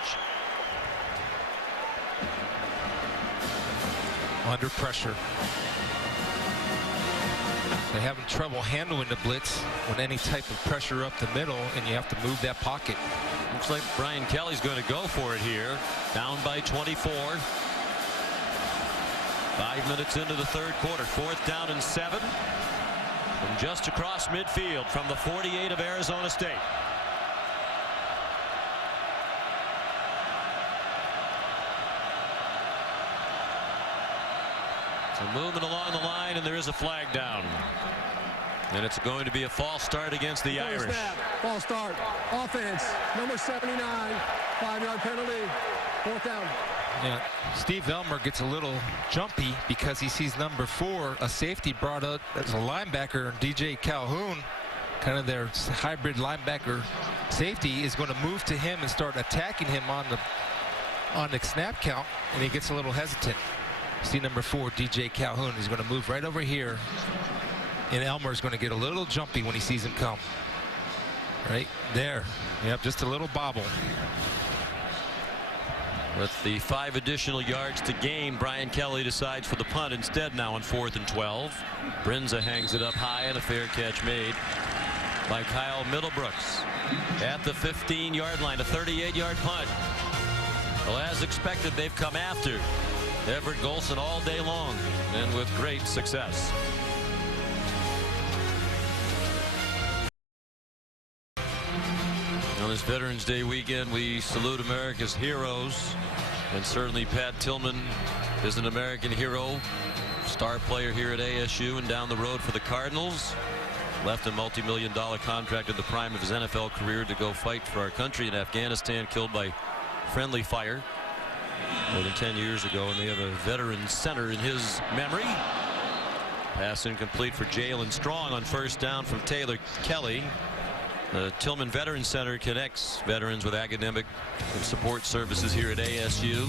Under pressure. They're having trouble handling the blitz when any type of pressure up the middle, and you have to move that pocket. Looks like Brian Kelly's going to go for it here. Down by 24. 5 minutes into the third quarter. 4th down and 7. From just across midfield from the 48 of Arizona State. So movement along the line, and there is a flag down. And it's going to be a false start against the Irish. Snap. False start. Offense. Number 79. 5-yard penalty. 4th down. Yeah, Steve Elmer gets a little jumpy because he sees number 4, a safety brought up as a linebacker, DJ Calhoun, kind of their hybrid linebacker safety, is going to move to him and start attacking him on the snap count, and he gets a little hesitant. See number 4, DJ Calhoun, he's going to move right over here, and Elmer's going to get a little jumpy when he sees him come. Right there. Yep, just a little bobble. With the 5 additional yards to gain, Brian Kelly decides for the punt instead now on 4th and 12. Brinza hangs it up high, and a fair catch made by Kyle Middlebrooks at the 15-yard line. A 38-yard punt. Well, as expected, they've come after Everett Golson all day long, and with great success. On this Veterans Day weekend, we salute America's heroes, and certainly Pat Tillman is an American hero, star player here at ASU and down the road for the Cardinals. Left a multi-million-dollar contract at the prime of his NFL career to go fight for our country in Afghanistan, killed by friendly fire more than 10 years ago, and they have a veterans center in his memory. Pass incomplete for Jalen Strong on 1st down from Taylor Kelly. The Tillman Veterans Center connects veterans with academic and support services here at ASU.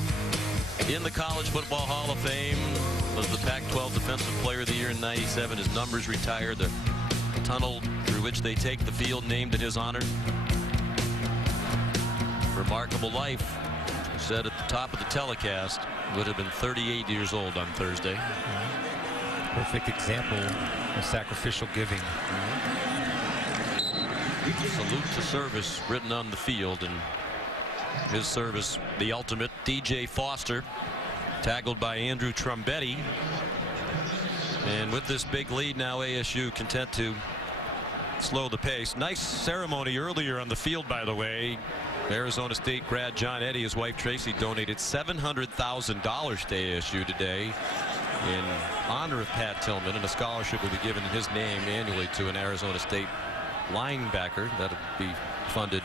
In the College Football Hall of Fame, was the Pac-12 Defensive Player of the Year in '97. His numbers retired. The tunnel through which they take the field named in his honor. Remarkable life. Said at the top of the telecast, would have been 38 years old on Thursday. Perfect example of sacrificial giving. Salute to service written on the field, and his service the ultimate. DJ Foster tackled by Andrew Trumbetti, and with this big lead now, ASU content to slow the pace. Nice ceremony earlier on the field, by the way. Arizona State grad John Eddy, his wife Tracy, donated $700,000 to ASU today in honor of Pat Tillman, and a scholarship will be given in his name annually to an Arizona State linebacker that'll be funded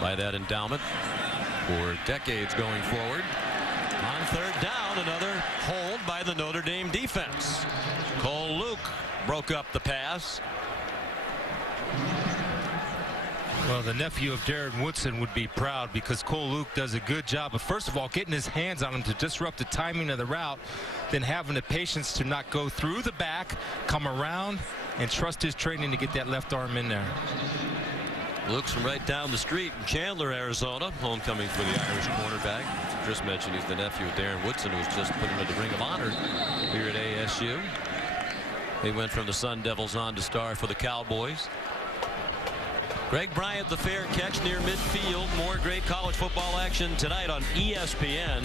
by that endowment for decades going forward. On third down, another hold by the Notre Dame defense. Cole Luke broke up the pass. Well, the nephew of Darren Woodson would be proud, because Cole Luke does a good job of, first of all, getting his hands on him to disrupt the timing of the route, then having the patience to not go through the back, come around, and trust his training to get that left arm in there. Luke's from right down the street in Chandler, Arizona. Homecoming for the Irish cornerback. Chris mentioned he's the nephew of Darren Woodson, who was just put into the Ring of Honor here at ASU. He went from the Sun Devils on to star for the Cowboys. Greg Bryant, the fair catch near midfield. More great college football action tonight on ESPN.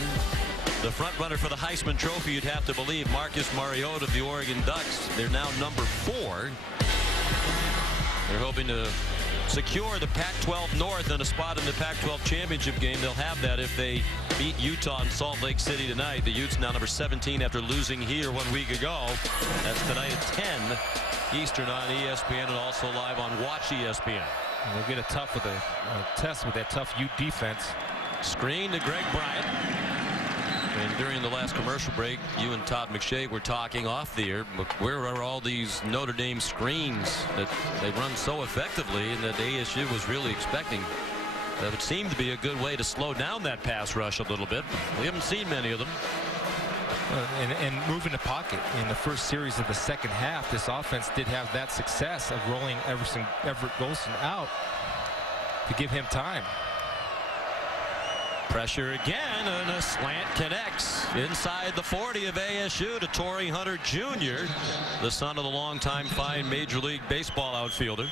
The front runner for the Heisman Trophy, you'd have to believe, Marcus Mariota of the Oregon Ducks. They're now number 4. They're hoping to secure the Pac-12 North and a spot in the Pac-12 championship game. They'll have that if they beat Utah in Salt Lake City tonight. The Utes now number 17 after losing here 1 week ago. That's tonight at 10 Eastern on ESPN, and also live on Watch ESPN. And they'll get a tough with a test with that tough Ute defense. Screen to Greg Bryant. And during the last commercial break, you and Todd McShay were talking off the air. Where are all these Notre Dame screens that they run so effectively, and that ASU was really expecting? That would seem to be a good way to slow down that pass rush a little bit. We haven't seen many of them. And moving the pocket in the first series of the second half, this offense did have that success of rolling Everett Golson out to give him time. Pressure again, and a slant connects inside the 40 of ASU to Torrey Hunter Jr., the son of the longtime fine Major League Baseball outfielder.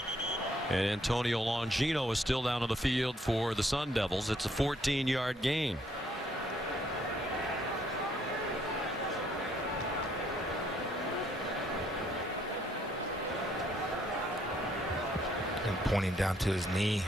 And Antonio Longino is still down on the field for the Sun Devils. It's a 14-yard gain. And pointing down to his knee.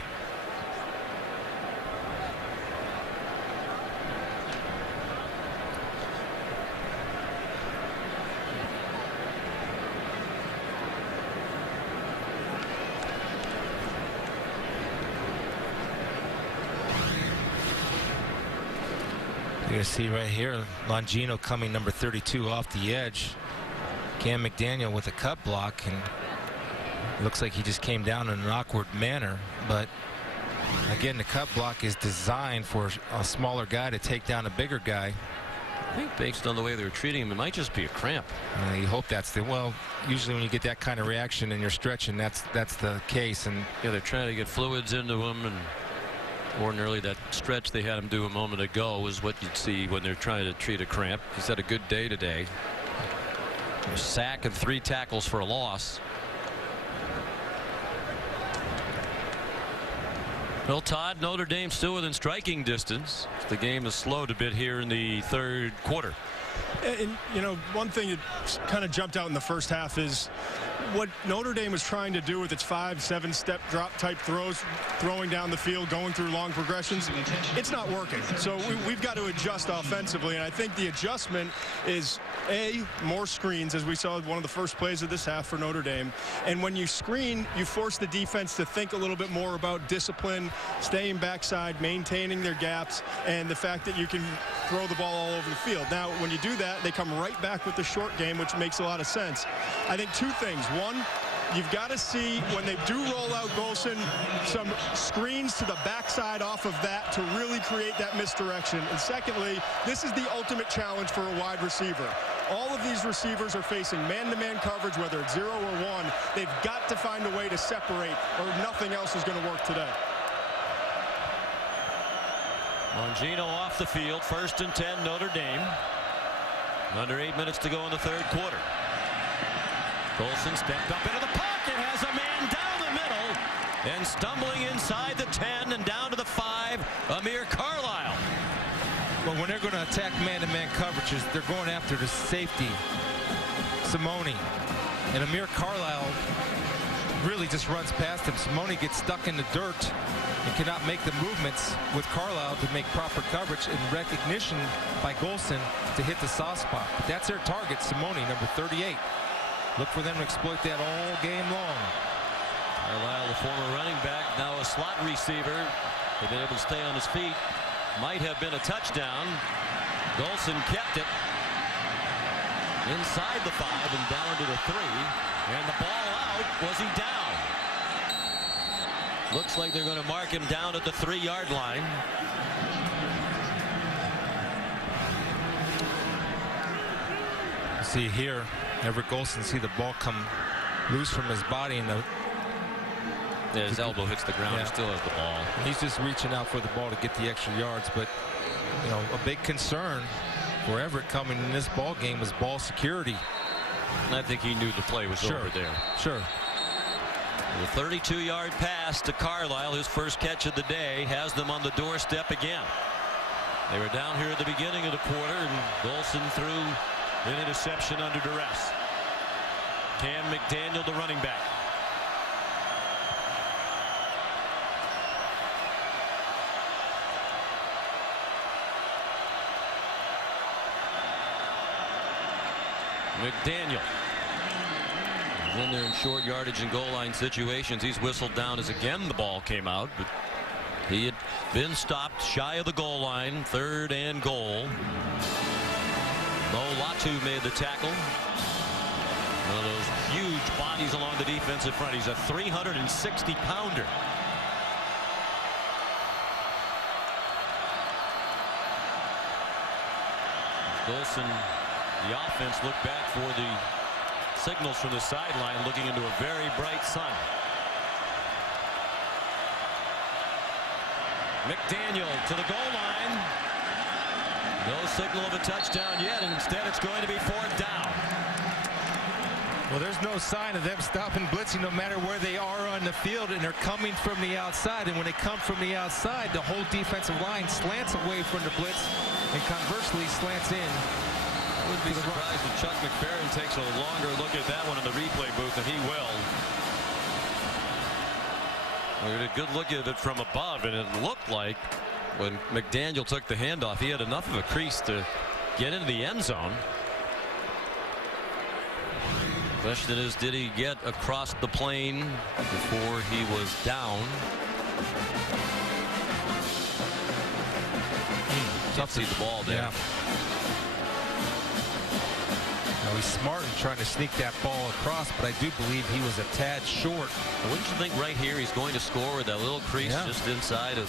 You're going to see right here Longino coming number 32 off the edge. Cam McDaniel with a cut block, and it looks like he just came down in an awkward manner. But again, the cut block is designed for a smaller guy to take down a bigger guy. I think based on the way they were treating him, it might just be a cramp. You hope that's the, well, usually when you get that kind of reaction and you're stretching, that's the case. And yeah, they're trying to get fluids into him, and ordinarily that stretch they had him do a moment ago is what you'd see when they're trying to treat a cramp. He's had a good day today. A sack and 3 tackles for a loss. Well, Todd, Notre Dame still within striking distance. The game has slowed a bit here in the third quarter. And, you know, one thing that kind of jumped out in the first half is what Notre Dame was trying to do with its 5-7 step drop type throws, throwing down the field, going through long progressions. It's not working. So we've got to adjust offensively. And I think the adjustment is, A, more screens, as we saw one of the first plays of this half for Notre Dame. And when you screen, you force the defense to think a little bit more about discipline, staying backside, maintaining their gaps, and the fact that you can throw the ball all over the field. Now, when you do that, they come right back with the short game, which makes a lot of sense. I think 2 things. One, you've got to see when they do roll out Golson, some screens to the backside off of that to really create that misdirection. And secondly, this is the ultimate challenge for a wide receiver. All of these receivers are facing man-to-man coverage, whether it's 0 or 1. They've got to find a way to separate, or nothing else is going to work today. Longino off the field, 1st and 10, Notre Dame. Under 8 minutes to go in the third quarter. Golson stepped up into the pocket, has a man down the middle, and stumbling inside the 10 and down to the 5, Amir Carlisle. Well, when they're going to attack man-to-man coverages, they're going after the safety, Simone. And Amir Carlisle really just runs past him. Simone gets stuck in the dirt and cannot make the movements with Carlisle to make proper coverage and recognition by Golson to hit the soft spot. But that's their target, Simone, number 38. Look for them to exploit that all game long. Carlisle, the former running back, now a slot receiver. They've been able to stay on his feet. Might have been a touchdown. Golson kept it inside the 5 and down to the 3. And the ball out. Was he down? Looks like they're going to mark him down at the 3-yard line. See here, Everett Golson, see the ball come loose from his body, and his elbow hits the ground. He still has the ball. He's just reaching out for the ball to get the extra yards. But, you know, a big concern for Everett coming in this ball game was ball security. And I think he knew the play was over there. Sure. The 32-yard pass to Carlisle, his first catch of the day, has them on the doorstep again. They were down here at the beginning of the quarter, and Golson threw an interception under duress. Cam McDaniel, the running back. McDaniel. When they're in short yardage and goal line situations, he's whistled down as again the ball came out, but he had been stopped shy of the goal line. 3rd and goal. Mo Latu made the tackle. One of those huge bodies along the defensive front. He's a 360-pounder. Golson, the offense, looked back for the signals from the sideline, looking into a very bright sun. McDaniel to the goal line. No signal of a touchdown yet, and instead it's going to be 4th down. Well, there's no sign of them stopping blitzing no matter where they are on the field, and they're coming from the outside. And when they come from the outside, the whole defensive line slants away from the blitz and conversely slants in. I wouldn't be surprised if Chuck McFerrin takes a longer look at that one in the replay booth, and he will. We had a good look at it from above, and it looked like when McDaniel took the handoff, he had enough of a crease to get into the end zone. Question is, did he get across the plane before he was down? Tough to see the ball there. Yeah. Now he's smart in trying to sneak that ball across, but I do believe he was a tad short. Wouldn't you think right here he's going to score with that little crease just inside of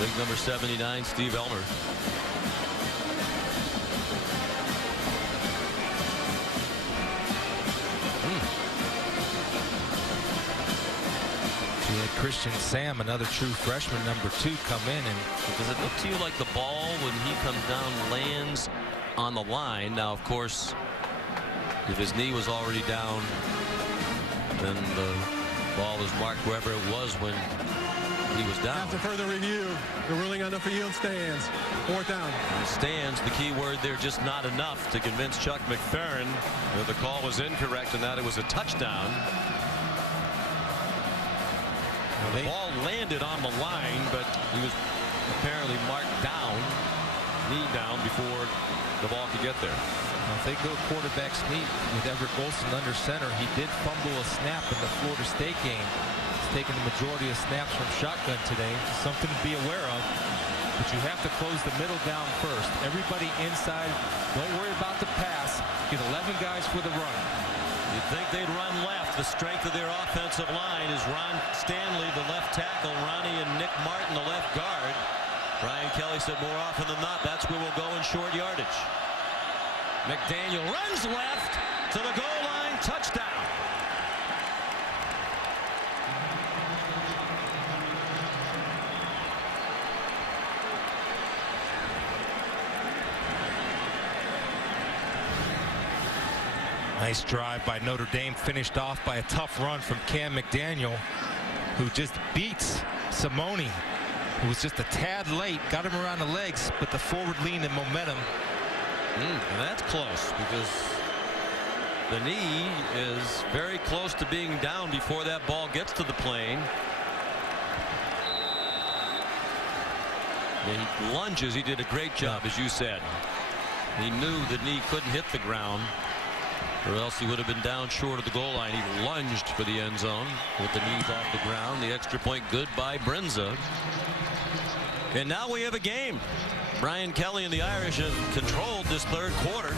big number 79, Steve Elmer? He had Christian Sam, another true freshman, number 2, come in. And does it look to you like the ball, when he comes down, lands on the line? Now, of course, if his knee was already down, then the ball is marked wherever it was when he was down. After further review, the ruling on the field stands. 4th down. It stands. The key word there, just not enough to convince Chuck McFerrin that the call was incorrect and that it was a touchdown. The ball landed on the line, but he was apparently marked down, knee down, before the ball could get there. Now, if they go quarterback sneak with Everett Golson under center, he did fumble a snap in the Florida State game. He's taken the majority of snaps from shotgun today. Something to be aware of. But you have to close the middle down first. Everybody inside. Don't worry about the pass. Get 11 guys for the run. You'd think they'd run left. The strength of their offensive line is Ron Stanley, the left tackle, Ronnie and Nick Martin, the left guard. Brian Kelly said more often than not, that's where we'll go in short yardage. McDaniel runs left to the goal line. Touchdown. Nice drive by Notre Dame, finished off by a tough run from Cam McDaniel, who just beats Simone, who was just a tad late, got him around the legs, but the forward lean and momentum. And that's close, because The knee is very close to being down before that ball gets to the plane. And he lunges. He did a great job, as you said. He knew the knee couldn't hit the ground, or else he would have been down short of the goal line. He lunged for the end zone with the knees off the ground. The extra point good by Brinza. And now we have a game. Brian Kelly and the Irish have controlled this third quarter.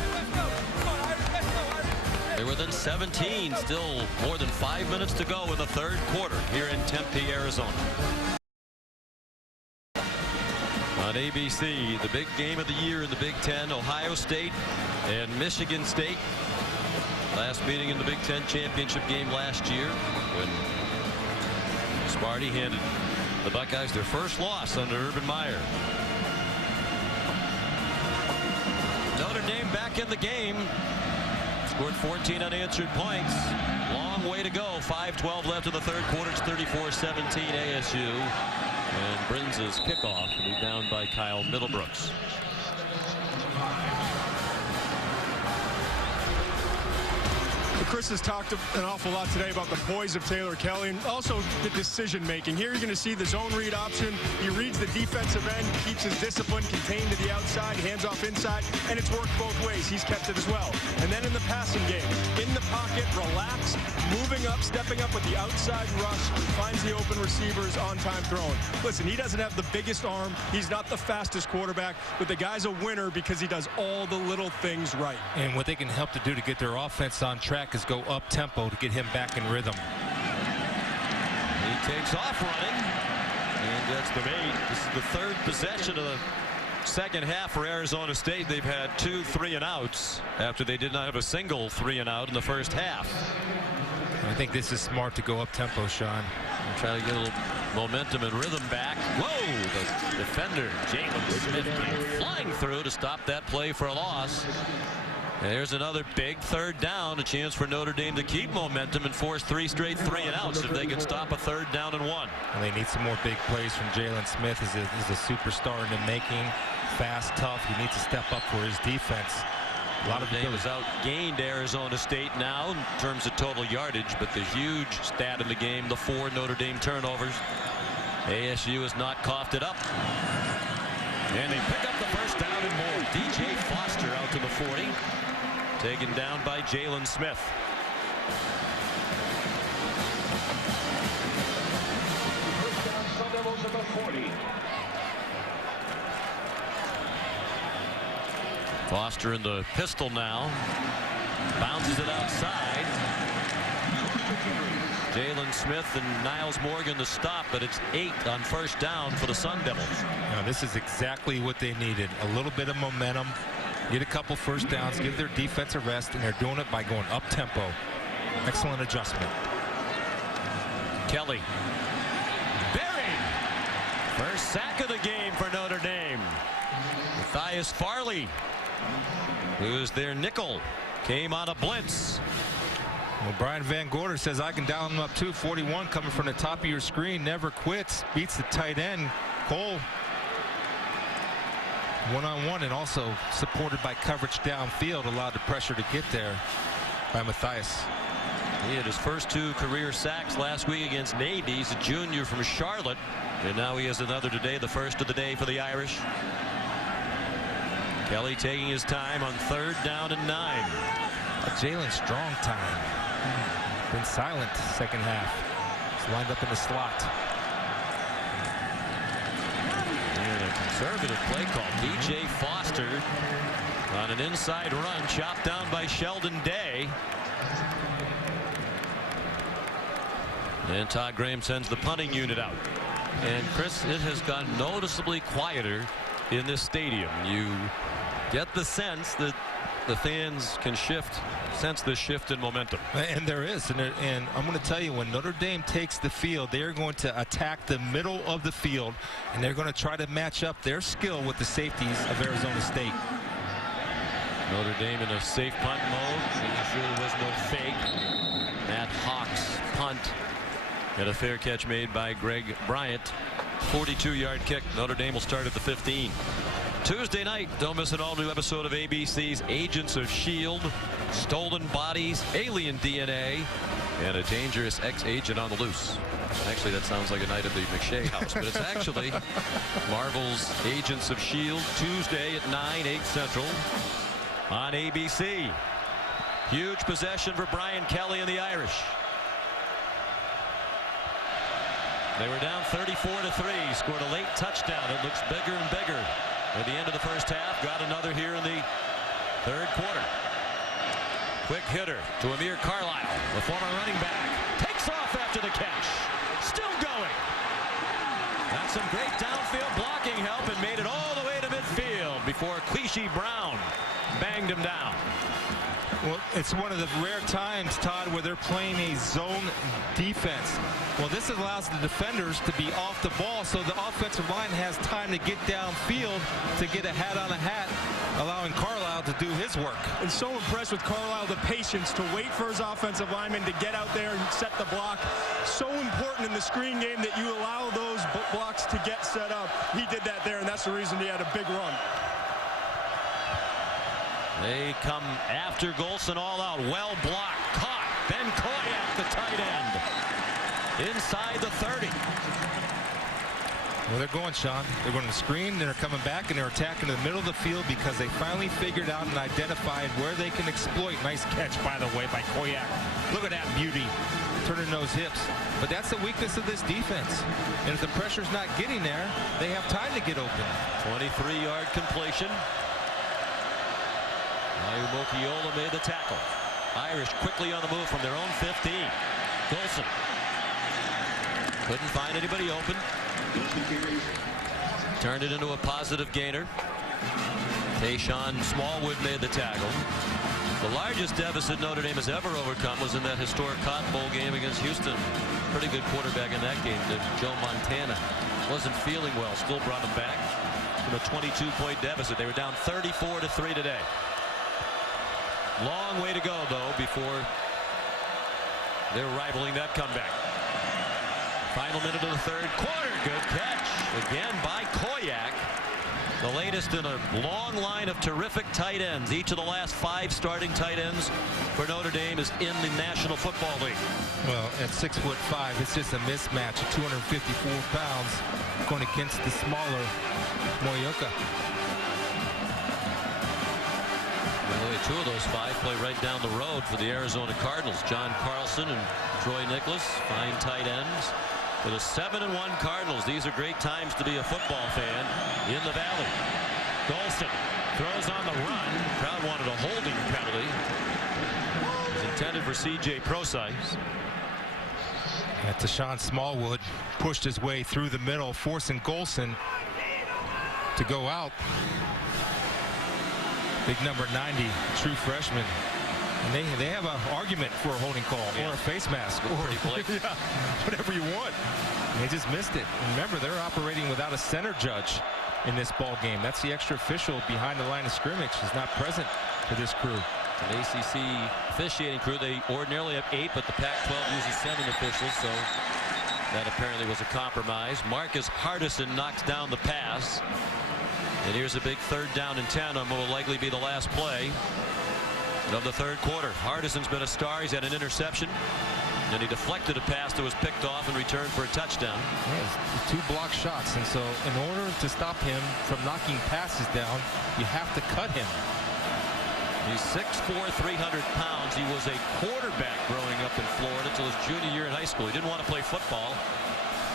They're within 17, still more than 5 minutes to go in the third quarter here in Tempe, Arizona. On ABC, the big game of the year in the Big Ten, Ohio State and Michigan State. Last meeting in the Big Ten championship game last year when Sparty handed the Buckeyes their first loss under Urban Meyer. Notre Dame back in the game. Scored 14 unanswered points. Long way to go. 5:12 left in the third quarter. It's 34-17 ASU. And Brinza's kickoff will be down by Kyle Middlebrooks. Chris has talked an awful lot today about the poise of Taylor Kelly and also the decision making. Here you're going to see the zone read option. He reads the defensive end, keeps his discipline contained to the outside, hands off inside, and it's worked both ways. He's kept it as well. And then in the passing game, in the pocket, relax, moving up, stepping up with the outside rush, finds the open receivers, on time throwing. Listen, he doesn't have the biggest arm. He's not the fastest quarterback, but the guy's a winner because he does all the little things right. And what they can help to do to get their offense on track is go up tempo to get him back in rhythm. He takes off running and gets the bait. This is the third possession of the second half for Arizona State. They've had 2 3-and-outs after they did not have a single 3-and-out in the first half. I think this is smart to go up tempo, Sean. Trying to get a little momentum and rhythm back. Whoa! The defender, Jalen Smith, came flying through to stop that play for a loss. And there's another big third down, a chance for Notre Dame to keep momentum and force 3 straight 3-and-outs if they can stop a 3rd down and 1. And they need some more big plays from Jalen Smith. He's a superstar in the making. Fast, tough. He needs to step up for his defense. A lot of Notre Dame has outgained Arizona State now in terms of total yardage, but the huge stat in the game, the 4 Notre Dame turnovers. ASU has not coughed it up. And they pick up the first down and more. DJ Foster out to the 40. Taken down by Jalen Smith. Foster in the pistol now. Bounces it outside. Jalen Smith and Niles Morgan to stop, but it's 8 on first down for the Sun Devils. Now, this is exactly what they needed. A little bit of momentum. Get a couple first downs, give their defense a rest, and they're doing it by going up tempo. Excellent adjustment. Kelly. Buried. First sack of the game for Notre Dame. Matthias Farley, who is their nickel, came on a blitz. Well, Brian Van Gorder says I can dial him up too. 41 coming from the top of your screen, never quits, beats the tight end. Cole one-on-one and also supported by coverage downfield, allowed the pressure to get there by Matthias. He had his first 2 career sacks last week against Navy. He's a junior from Charlotte, and now he has another today, the first of the day for the Irish. Kelly taking his time on 3rd down and 9. Jalen Strong time. Been silent second half. He's lined up in the slot. And a conservative play call. DJ Foster on an inside run, chopped down by Sheldon Day. And Todd Graham sends the punting unit out. And Chris, it has gone noticeably quieter in this stadium. You get the sense that the fans can sense the shift in momentum. And there is. And I'm going to tell you, when Notre Dame takes the field, they're going to attack the middle of the field, and they're going to try to match up their skill with the safeties of Arizona State. Notre Dame in a safe punt mode, making sure there was no fake. Matt Hawks punt. And a fair catch made by Greg Bryant. 42-yard kick. Notre Dame will start at the 15. Tuesday night, don't miss an all-new episode of ABC's Agents of S.H.I.E.L.D. Stolen bodies, alien DNA, and a dangerous ex-agent on the loose. Actually, that sounds like a night at the McShay house, but it's actually Marvel's Agents of S.H.I.E.L.D. Tuesday at 9, 8 Central on ABC. Huge possession for Brian Kelly and the Irish. They were down 34-3, scored a late touchdown. It looks bigger and bigger at the end of the first half. Got another here in the third quarter. Quick hitter to Amir Carlisle, the former running back. Takes off after the catch. Still going. Got some great downfield blocking help and made it all the way to midfield before Quishy Brown banged him down. Well, it's one of the rare times, Todd, where they're playing a zone defense. Well, this allows the defenders to be off the ball, so the offensive line has time to get downfield to get a hat on a hat, allowing Carlisle to do his work. And so impressed with Carlisle, the patience to wait for his offensive lineman to get out there and set the block. So important in the screen game that you allow those blocks to get set up. He did that there, and that's the reason he had a big run. They come after Golson all out. Well blocked. Caught. Ben Koyak, the tight end. Inside the 30. Well, they're going, Sean. They're going to the screen, they're coming back, and they're attacking the middle of the field because they finally figured out and identified where they can exploit. Nice catch, by the way, by Koyak. Look at that beauty, turning those hips. But that's the weakness of this defense. And if the pressure's not getting there, they have time to get open. 23-yard completion. Mokiola made the tackle. Irish quickly on the move from their own 15. Golson couldn't find anybody open. Turned it into a positive gainer. Tayshawn Smallwood made the tackle. The largest deficit Notre Dame has ever overcome was in that historic Cotton Bowl game against Houston. Pretty good quarterback in that game, Joe Montana. Wasn't feeling well, still brought him back from a 22-point deficit. They were down 34-3 today. Long way to go, though, before they're rivaling that comeback. Final minute of the third quarter. Good catch. Again by Koyak. The latest in a long line of terrific tight ends. Each of the last 5 starting tight ends for Notre Dame is in the National Football League. Well, at 6'5", it's just a mismatch of 254 pounds going against the smaller Moyoka. Two of those 5 play right down the road for the Arizona Cardinals. John Carlson and Troy Nicholas, fine tight ends. For the 7-1 Cardinals, these are great times to be a football fan in the Valley. Golson throws on the run. Crowd wanted a holding penalty. It was intended for C.J. Prosise. Tashawn Smallwood pushed his way through the middle, forcing Golson to go out. Big number 90, true freshman. And they have an argument for a holding call or a face mask or yeah, whatever you want. And they just missed it. And remember, they're operating without a center judge in this ball game. That's the extra official behind the line of scrimmage. Is not present for this crew. An ACC officiating crew. They ordinarily have 8, but the Pac-12 uses 7 officials, so that apparently was a compromise. Marcus Hardison knocks down the pass. And here's a big 3rd down and 10 on what will likely be the last play of the third quarter. Hardison's been a star. He's had an interception. And he deflected a pass that was picked off and returned for a touchdown. Yeah, 2 block shots. And so in order to stop him from knocking passes down, you have to cut him. He's 6'4", 300 pounds. He was a quarterback growing up in Florida until his junior year in high school. He didn't want to play football.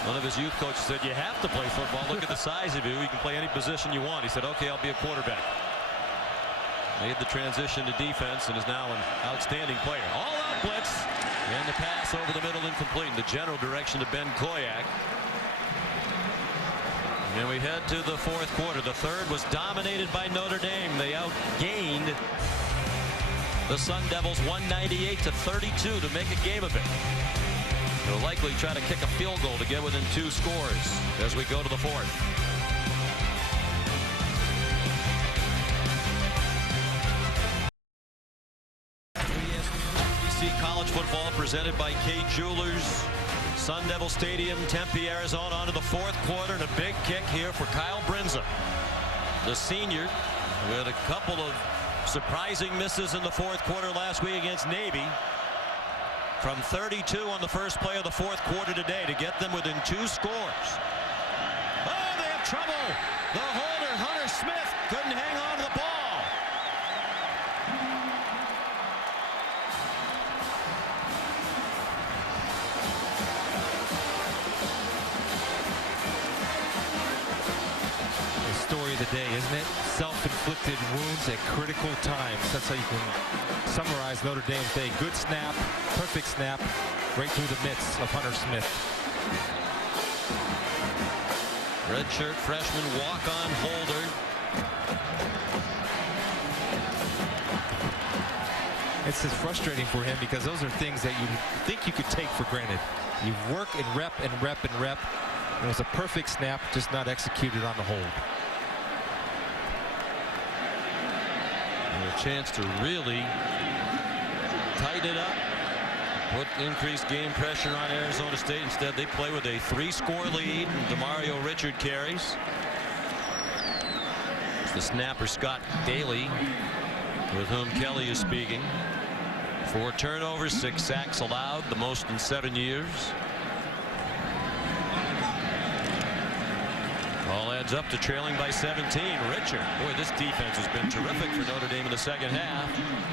One of his youth coaches said, you have to play football. Look at the size of you. You can play any position you want. He said, okay, I'll be a quarterback. Made the transition to defense and is now an outstanding player. All out blitz. And the pass over the middle incomplete in the general direction to Ben Koyak. And we head to the fourth quarter. The third was dominated by Notre Dame. They outgained the Sun Devils 198-32 to make a game of it. They'll likely try to kick a field goal to get within 2 scores as we go to the fourth. ABC College Football presented by Kay Jewelers. Sun Devil Stadium, Tempe, Arizona, onto the fourth quarter, and a big kick here for Kyle Brinza. the senior, with a couple of surprising misses in the fourth quarter last week against Navy. From 32 on the first play of the fourth quarter today to get them within 2 scores. Oh, they have trouble. The holder, Hunter Smith, couldn't hang on to the ball. Story of the day, isn't it? Self-inflicted wounds at critical times. That's how you can summarize Notre Dame's day. Good snap, perfect snap, right through the midst of Hunter Smith. Redshirt freshman walk-on holder. It's just frustrating for him because those are things that you think you could take for granted. You work and rep and rep and rep. It was a perfect snap, just not executed on the hold. A chance to really tighten it up, put increased game pressure on Arizona State. Instead, they play with a 3-score lead, and DeMario Richard carries. It's the snapper Scott Daly, with whom Kelly is speaking. 4 turnovers, 6 sacks allowed, the most in 7 years. All adds up to trailing by 17. Richard, boy, this defense has been terrific for Notre Dame in the second half.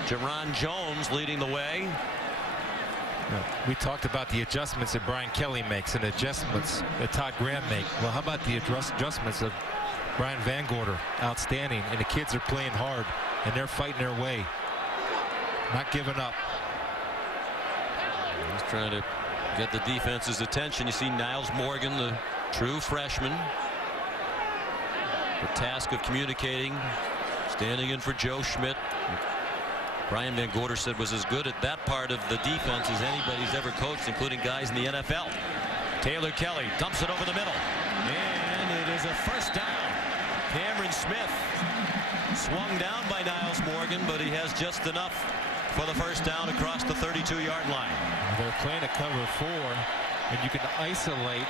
Jaron Jones leading the way. We talked about the adjustments that Brian Kelly makes and adjustments that Todd Graham make. Well, how about the adjustments of Brian Van Gorder? Outstanding. And the kids are playing hard, and they're fighting their way. Not giving up. He's trying to get the defense's attention. You see Niles Morgan, the true freshman. The task of communicating, standing in for Joe Schmidt. Brian Van Gorder said was as good at that part of the defense as anybody's ever coached, including guys in the NFL. Taylor Kelly dumps it over the middle, and it is a first down. Cameron Smith swung down by Niles Morgan, but he has just enough for the first down across the 32-yard line. They're playing a cover 4, and you can isolate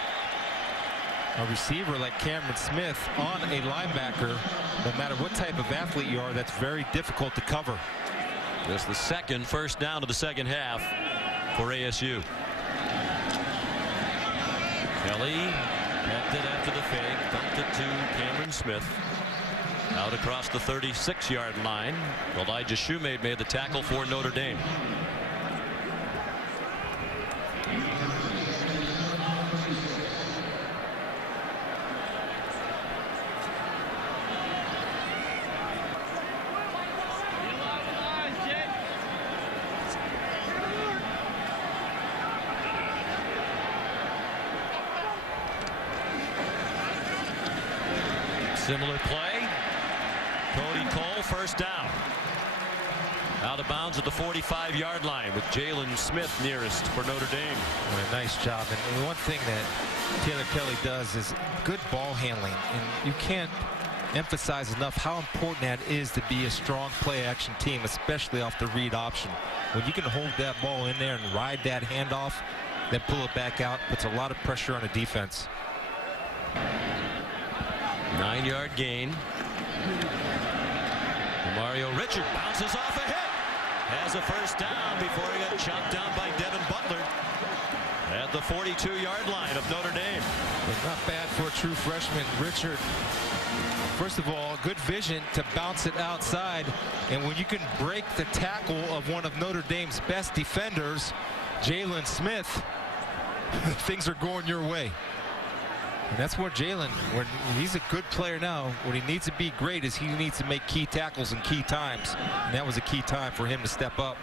a receiver like Cameron Smith on a linebacker. No matter what type of athlete you are, that's very difficult to cover. Just the second first down of the second half for ASU. Kelly kept it after the fake, dumped it to Cameron Smith. Out across the 36-yard line. Elijah Shoemade made the tackle for Notre Dame. Similar play. Cody Cole, first down. Out of bounds at the 45-yard line with Jalen Smith nearest for Notre Dame. Well, nice job. And one thing that Taylor Kelly does is good ball handling. And you can't emphasize enough how important that is to be a strong play-action team, especially off the read option. When you can hold that ball in there and ride that handoff, then pull it back out, puts a lot of pressure on the defense. 9-yard gain. Mario Richard bounces off a hit. Has a first down before he got chopped down by Devin Butler at the 42-yard line of Notre Dame. But not bad for a true freshman. Richard, first of all, good vision to bounce it outside. And when you can break the tackle of one of Notre Dame's best defenders, Jalen Smith, things are going your way. And that's where Jalen, when he's a good player now, what he needs to be great is he needs to make key tackles in key times. And that was a key time for him to step up.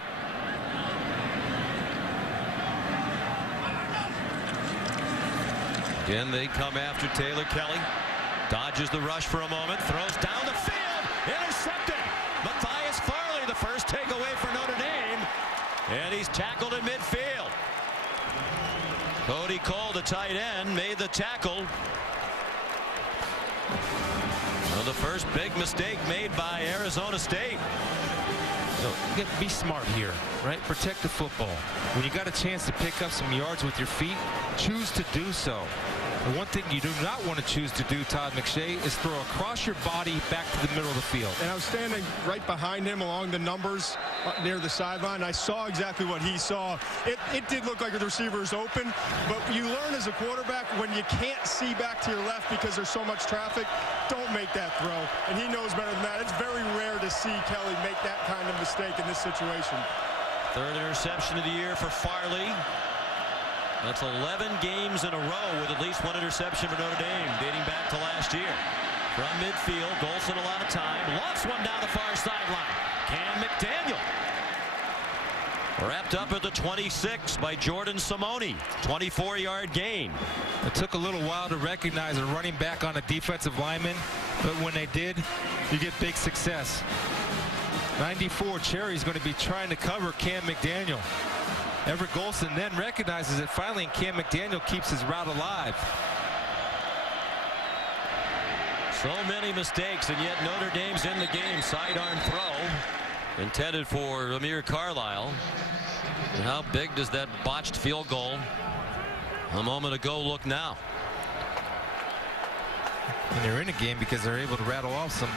Again, they come after Taylor Kelly. Dodges the rush for a moment, throws down the field, intercepted. Matthias Farley, the first takeaway for Notre Dame. And he's tackled in midfield. Cody Cole, the tight end, made the tackle. Well, the first big mistake made by Arizona State. So you got to be smart here, right? Protect the football. When you got a chance to pick up some yards with your feet, choose to do so. The one thing you do not want to choose to do, Todd McShay, is throw across your body back to the middle of the field. And I was standing right behind him along the numbers near the sideline. I saw exactly what he saw. It did look like the receiver is open, but you learn as a quarterback when you can't see back to your left because there's so much traffic, don't make that throw. And he knows better than that. It's very rare to see Kelly make that kind of mistake in this situation. Third interception of the year for Farley. That's 11 games in a row with at least one interception for Notre Dame, dating back to last year. From midfield, Golson a lot of time. Lost one down the far sideline. Cam McDaniel. Wrapped up at the 26 by Jordan Simone. 24-yard gain. It took a little while to recognize a running back on a defensive lineman, but when they did, you get big success. 94, Cherry's going to be trying to cover Cam McDaniel. Everett Golson then recognizes it finally, and Cam McDaniel keeps his route alive. So many mistakes, and yet Notre Dame's in the game. Sidearm throw intended for Amir Carlisle. And how big does that botched field goal a moment ago look now? And they're in a game because they're able to rattle off some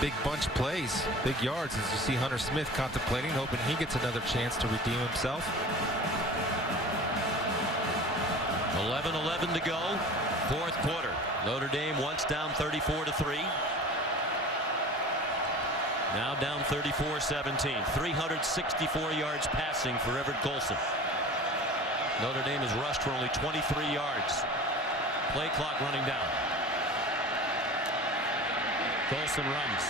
big bunch plays, big yards, as you see Hunter Smith contemplating, hoping he gets another chance to redeem himself. 11-11 to go, fourth quarter. Notre Dame once down 34-3. Now down 34-17. 364 yards passing for Everett Golson. Notre Dame has rushed for only 23 yards. Play clock running down. Golson runs.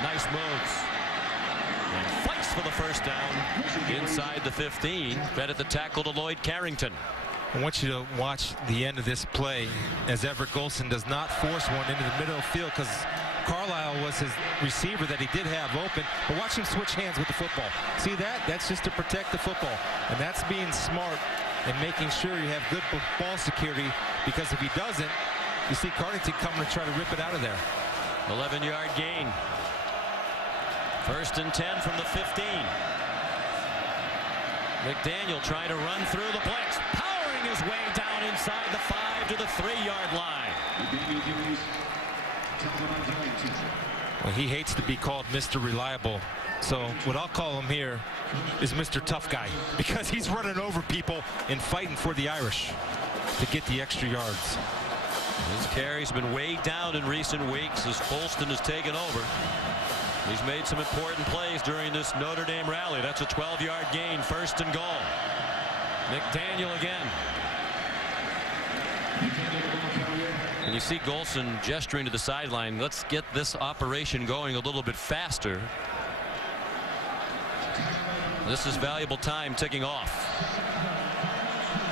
Nice moves. And fights for the first down inside the 15. Credit the tackle to Lloyd Carrington. I want you to watch the end of this play as Everett Golson does not force one into the middle of the field because Carlisle was his receiver that he did have open. But watch him switch hands with the football. See that? That's just to protect the football. And that's being smart and making sure you have good ball security, because if he doesn't, you see Carrington coming to try to rip it out of there. 11-yard gain. First and 10 from the 15. McDaniel trying to run through the blitz, powering his way down inside the 5 to the 3-yard line. Well, he hates to be called Mr. Reliable. So what I'll call him here is Mr. Tough Guy, because he's running over people and fighting for the Irish to get the extra yards. His carry's been weighed down in recent weeks as Folston has taken over. He's made some important plays during this Notre Dame rally. That's a 12-yard gain, first and goal. McDaniel again. And you see Golson gesturing to the sideline. Let's get this operation going a little bit faster. This is valuable time ticking off.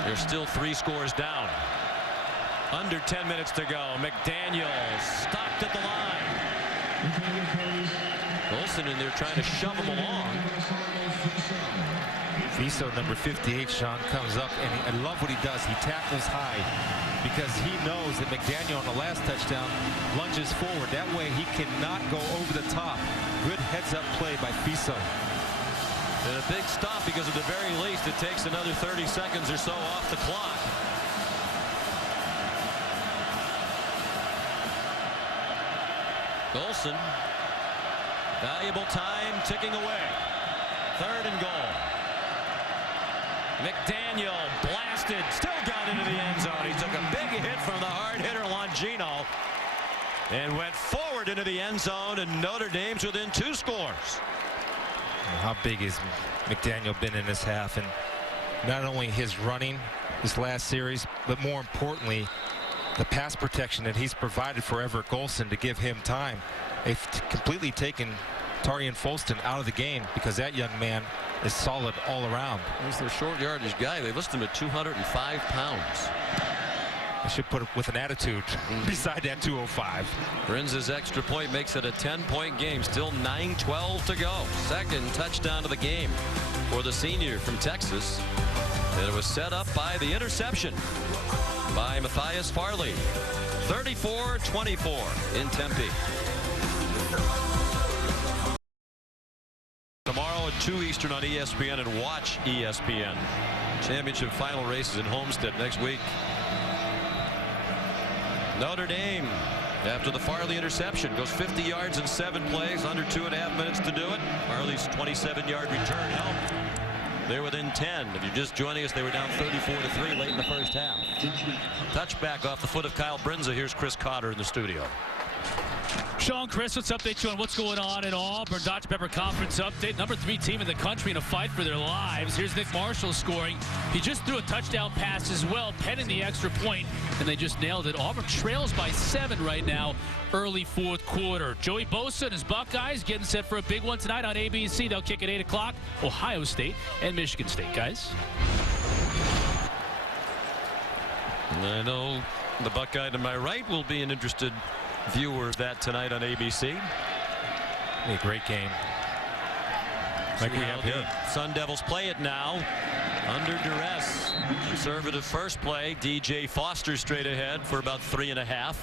They're still 3 scores down. Under 10 minutes to go. McDaniel stopped at the line. Golson in there trying to shove him along. Viso, number 58, Sean, comes up, and I love what he does. He tackles high because he knows that McDaniel on the last touchdown lunges forward. That way he cannot go over the top. Good heads-up play by Viso. And a big stop because at the very least it takes another 30 seconds or so off the clock. Golson, valuable time ticking away. Third and goal. McDaniel blasted, still got into the end zone. He took a big hit from the hard hitter Longino and went forward into the end zone, and Notre Dame's within 2 scores. How big has McDaniel been in this half? And not only his running this last series, but more importantly, the pass protection that he's provided for Everett Golson to give him time. They've completely taken Tarian Folston out of the game because that young man is solid all around. He's their short yardage guy. They list him at 205 pounds. I should put it with an attitude beside that 205. Brinz's extra point makes it a 10-point game. Still 9:12 to go. Second touchdown of the game for the senior from Texas. And it was set up by the interception by Matthias Farley. 34-24 in Tempe. Tomorrow at 2 Eastern on ESPN, and watch ESPN. Championship final races in Homestead next week. Notre Dame, after the Farley interception, goes 50 yards in 7 plays, under 2.5 minutes to do it. Farley's 27-yard return helped. They're within 10. If you're just joining us, they were down 34-3 late in the first half. Touchback off the foot of Kyle Brinza. Here's Chris Cotter in the studio. Sean, Chris, let's update you on what's going on at Auburn. Dr. Pepper Conference update. Number 3 team in the country in a fight for their lives. Here's Nick Marshall scoring. He just threw a touchdown pass as well, penning the extra point, and they just nailed it. Auburn trails by 7 right now, early 4th quarter. Joey Bosa and his Buckeyes getting set for a big one tonight on ABC. They'll kick at 8 o'clock. Ohio State and Michigan State, guys. And I know the Buckeye to my right will be an interested viewer of that tonight on ABC. A great game. Like we have here. Sun Devils play it now under duress. Conservative first play. DJ Foster straight ahead for about 3.5.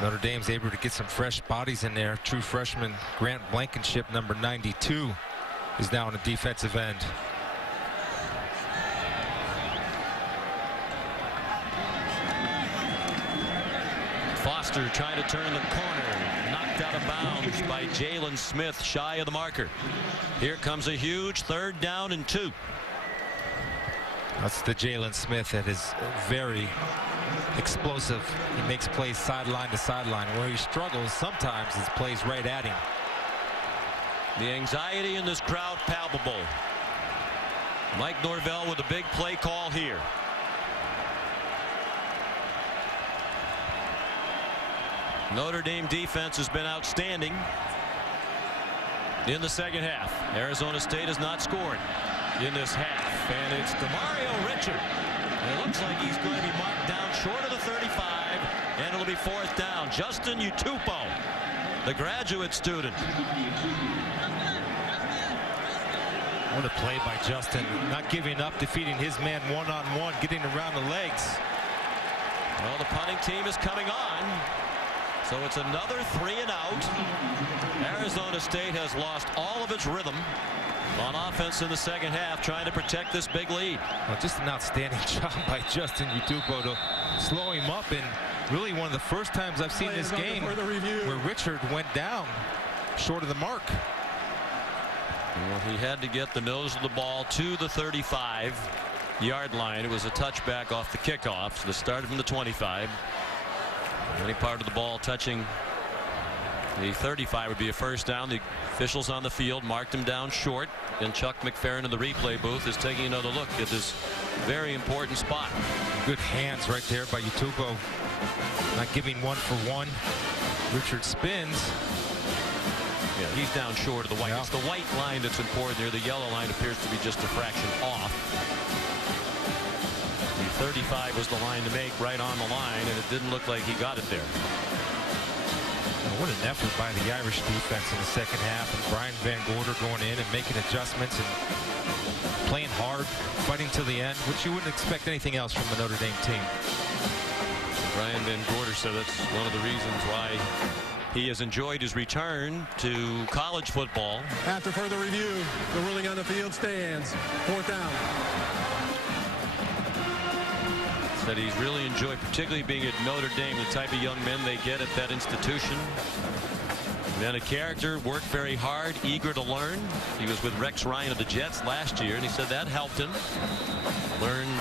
Notre Dame's able to get some fresh bodies in there. True freshman Grant Blankenship, number 92, is now on the defensive end. Foster trying to turn the corner, knocked out of bounds by Jalen Smith, shy of the marker. Here comes a huge 3rd down and 2. That's the Jalen Smith that is very explosive. He makes plays sideline to sideline. Where he struggles sometimes is plays right at him. The anxiety in this crowd palpable. Mike Norvell with a big play call here. Notre Dame defense has been outstanding in the second half. Arizona State has not scored in this half, and it's Demario Richard. It looks like he's going to be marked down short of the 35, and it'll be 4th down. Justin Utupo, the graduate student. What a play by Justin, not giving up, defeating his man one-on-one, getting around the legs. Well, the punting team is coming on. So it's another 3 and out. Arizona State has lost all of its rhythm on offense in the second half, trying to protect this big lead. Well, just an outstanding job by Justin Utupo to slow him up, and really one of the first times I've seen this game where Richard went down short of the mark. Well, he had to get the nose of the ball to the 35-yard line. It was a touchback off the kickoff, so they started from the 25. Any part of the ball touching the 35 would be a first down. The officials on the field marked him down short, and Chuck McFerrin in the replay booth is taking another look at this very important spot. Good hands right there by Utupo, not giving 1 for 1. Richard spins. Yeah, he's down short of the white. Yeah. It's the white line that's important there. The yellow line appears to be just a fraction off. 35 was the line to make, right on the line, and it didn't look like he got it there. Well, what an effort by the Irish defense in the second half, and Brian Van Gorder going in and making adjustments and playing hard, fighting to the end, which you wouldn't expect anything else from the Notre Dame team. Brian Van Gorder said that's one of the reasons why he has enjoyed his return to college football. After further review, the ruling on the field stands. 4th down. That he's really enjoyed, particularly being at Notre Dame, the type of young men they get at that institution. Men of character, worked very hard, eager to learn. He was with Rex Ryan of the Jets last year, and he said that helped him. Learned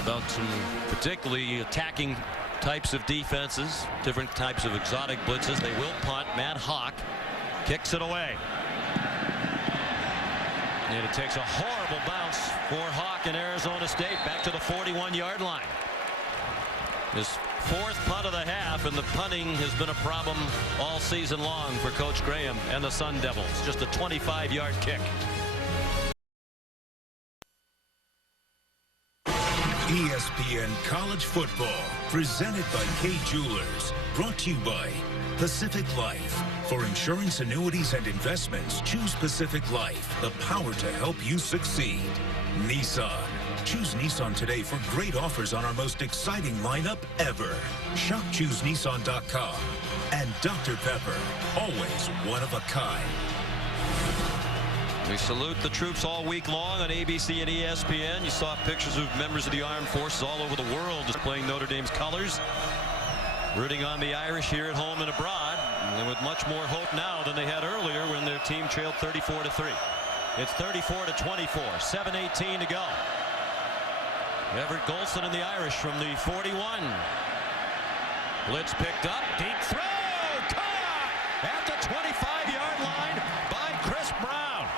about some particularly attacking types of defenses, different types of exotic blitzes. They will punt. Matt Hawk kicks it away. And it takes a horrible bounce for Hawk in Arizona State back to the 41-yard line. His 4th punt of the half, and the punting has been a problem all season long for Coach Graham and the Sun Devils. Just a 25-yard kick. ESPN College Football, presented by Kay Jewelers, brought to you by Pacific Life. For insurance, annuities, and investments, choose Pacific Life, the power to help you succeed. Nissan, Choose Nissan today for great offers on our most exciting lineup ever. Shop ChooseNissan.com. And Dr. Pepper, always one of a kind. We salute the troops all week long on ABC and ESPN. You saw pictures of members of the armed forces all over the world displaying Notre Dame's colors, rooting on the Irish here at home and abroad, and with much more hope now than they had earlier when their team trailed 34-3. It's 34-24, 7:18 to go. Everett Golson and the Irish from the 41. Blitz picked up, deep throw, caught at the 25-yard line by Chris Brown.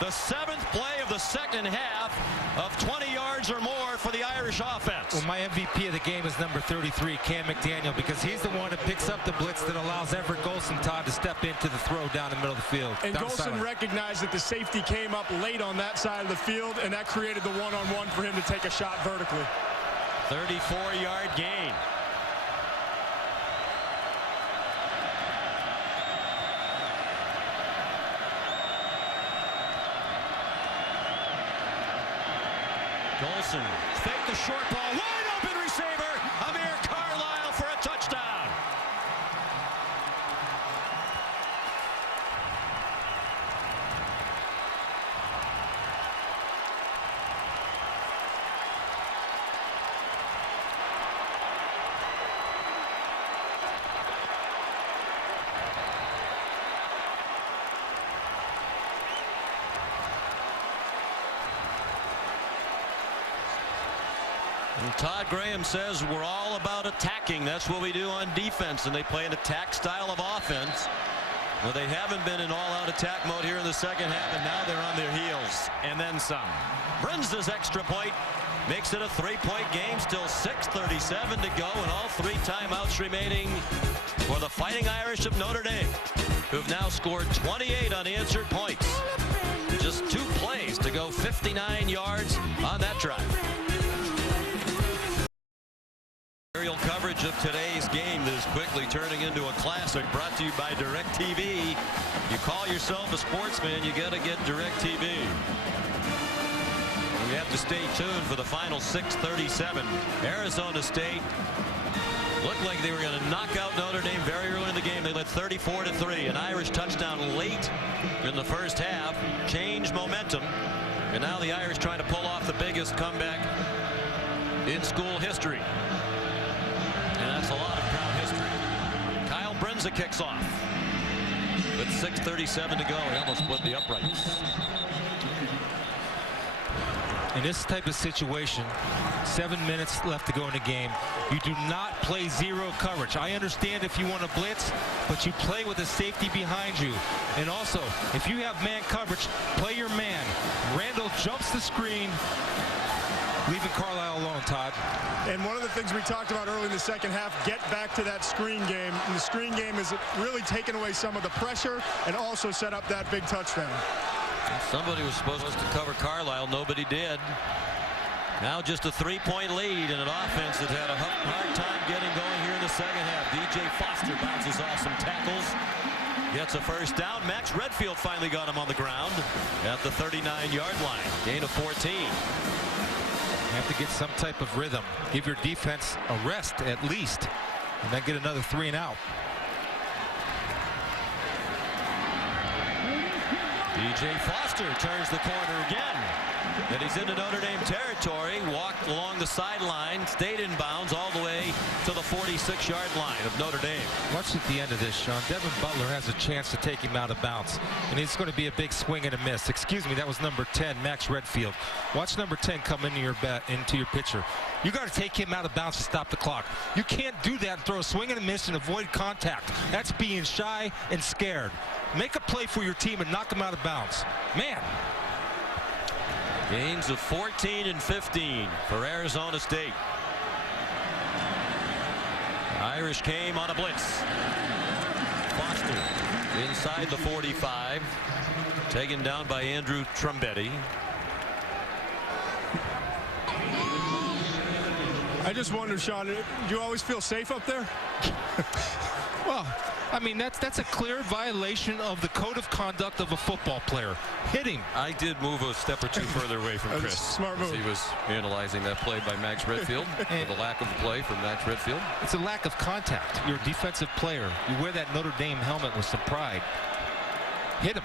The 7th play of the second half of 20 yards or more for the Irish offense. Well, my MVP of the game is number 33, Cam McDaniel, because he's the one that picks up the blitz that allows Everett Golson, Todd, to step into the throw down the middle of the field. And Golson recognized that the safety came up late on that side of the field, and that created the one-on-one for him to take a shot vertically. 34-yard gain. Golson fake the short ball, wide open receiver, Amir Carlisle for a touchdown. And Todd Graham says we're all about attacking. That's what we do on defense, and they play an attack style of offense. Well, they haven't been in all-out attack mode here in the second half, and now they're on their heels. And then some. Brins' extra point makes it a 3-point game. Still 6:37 to go, and all 3 timeouts remaining for the Fighting Irish of Notre Dame, who've now scored 28 unanswered points. Just 2 plays to go 59 yards on that drive. Aerial coverage of today's game that is quickly turning into a classic, brought to you by DirecTV. You call yourself a sportsman, you got to get DirecTV. We have to stay tuned for the final 6:37. Arizona State looked like they were going to knock out Notre Dame very early in the game. They led 34-3. An Irish touchdown late in the first half changed momentum, and now the Irish trying to pull off the biggest comeback in school history. And that's a lot of proud history. Kyle Brinza kicks off. With 6:37 to go, he almost split the uprights. In this type of situation, 7 minutes left to go in the game, you do not play zero coverage. I understand if you want to blitz, but you play with a safety behind you. And also, if you have man coverage, play your man. Randall jumps the screen, leaving Carlisle alone, Todd. And one of the things we talked about early in the second half, get back to that screen game. And the screen game has really taken away some of the pressure and also set up that big touchdown. Somebody was supposed to cover Carlisle. Nobody did. Now just a 3-point lead in an offense that had a hard time getting going here in the second half. DJ Foster bounces off some tackles. Gets a first down. Max Redfield finally got him on the ground at the 39-yard line. Gain of 14. You have to get some type of rhythm. Give your defense a rest at least, and then get another 3 and out. DJ Foster turns the corner again. And he's into Notre Dame territory. Walked along the sideline, stayed in bounds all the way to the 46-yard line of Notre Dame. Watch at the end of this, Sean. Devin Butler has a chance to take him out of bounds, and it's going to be a big swing and a miss. Excuse me, that was number 10, Max Redfield. Watch number 10 come into your picture. You got to take him out of bounds to stop the clock. You can't do that and throw a swing and a miss and avoid contact. That's being shy and scared. Make a play for your team and knock them out of bounds. Man. Gains of 14 and 15 for Arizona State. Irish came on a blitz. Foster inside the 45. Taken down by Andrew Trumbetti. I just wonder, Sean, do you always feel safe up there? Well, I mean, that's a clear violation of the code of conduct of a football player. Hit him. I did move a step or two further away from Chris. Smart move. He was analyzing that play by Max Redfield, or the lack of play from Max Redfield. It's a lack of contact. You're a defensive player. You wear that Notre Dame helmet with some pride. Hit him.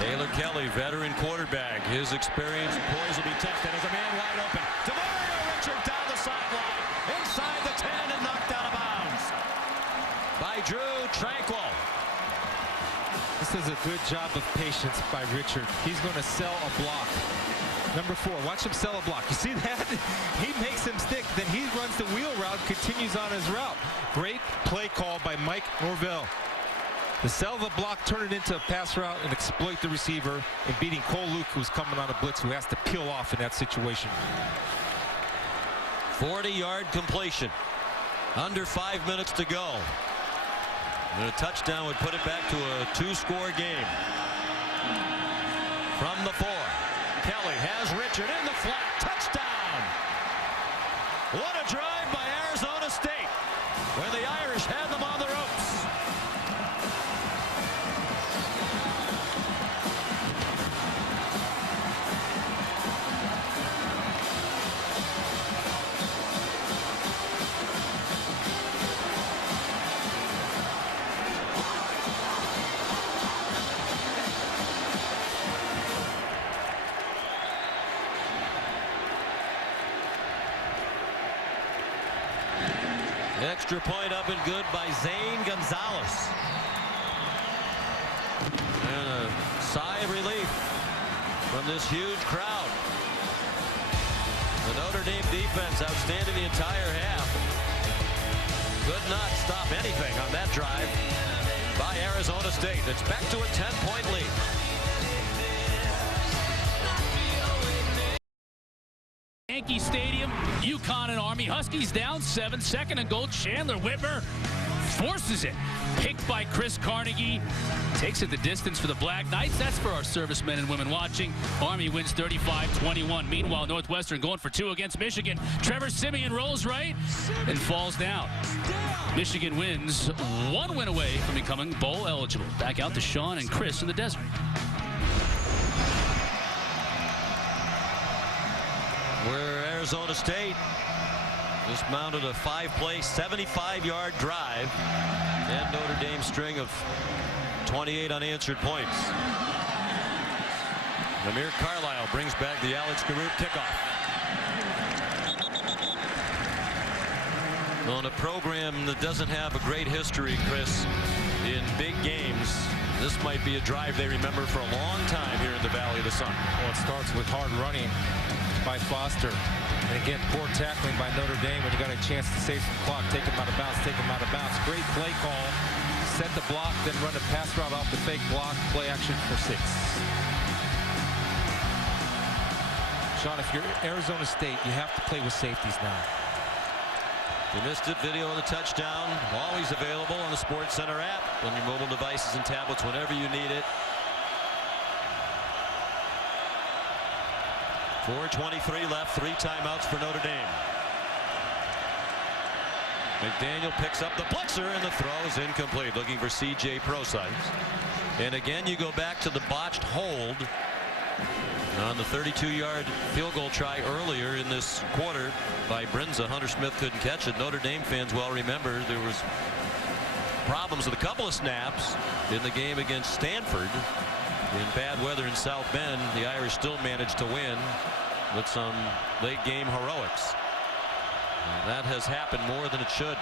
Taylor Kelly, veteran quarterback. His experience and poise will be tested as a man wide open. DeMario Richard down the sideline, inside the 10 and knocked out of bounds by Drew Tranquil. This is a good job of patience by Richard. He's going to sell a block. Number 4, watch him sell a block. You see that? He makes him stick. Then he runs the wheel route, continues on his route. Great play call by Mike Norvell. To sell the block, turn it into a pass route, and exploit the receiver in beating Cole Luke, who's coming on a blitz, who has to peel off in that situation. 40-yard completion. Under 5 minutes to go. And a touchdown would put it back to a 2-score game. From the 4. Kelly has Richard in the flat. Touchdown! What a drive by Arizona State, where the Irish had them on the ropes. Extra point up and good by Zane Gonzalez. And a sigh of relief from this huge crowd. The Notre Dame defense outstanding the entire half. Could not stop anything on that drive by Arizona State. It's back to a 10-point lead. Yankee Stadium, UConn and Army. Huskies down 7, 2nd and goal. Chandler Whitmer forces it. Picked by Chris Carnegie. Takes it the distance for the Black Knights. That's for our servicemen and women watching. Army wins 35-21. Meanwhile, Northwestern going for 2 against Michigan. Trevor Simeon rolls right and falls down. Michigan wins, 1 win away from becoming bowl eligible. Back out to Sean and Chris in the desert. Where Arizona State just mounted a 5-play, 75-yard drive, and Notre Dame's string of 28 unanswered points. Amir Carlisle brings back the Alex Garrett kickoff. On a program that doesn't have a great history, Chris, in big games, this might be a drive they remember for a long time here in the Valley of the Sun. Well, it starts with hard running by Foster. And again, poor tackling by Notre Dame when you got a chance to save some clock. Take him out of bounds, take him out of bounds. Great play call. Set the block, then run a pass route off the fake block. Play action for 6. Sean, if you're Arizona State, you have to play with safeties now. If you missed it, video of the touchdown, always available on the SportsCenter app on your mobile devices and tablets whenever you need it. 4:23 left, 3 timeouts for Notre Dame. McDaniel picks up the blitzer, and the throw is incomplete. Looking for C.J. Prosise. And again, you go back to the botched hold on the 32-yard field goal try earlier in this quarter by Brinza. Hunter Smith couldn't catch it. Notre Dame fans well remember there was problems with a couple of snaps in the game against Stanford. In bad weather in South Bend, the Irish still managed to win with some late game heroics. And that has happened more than it should.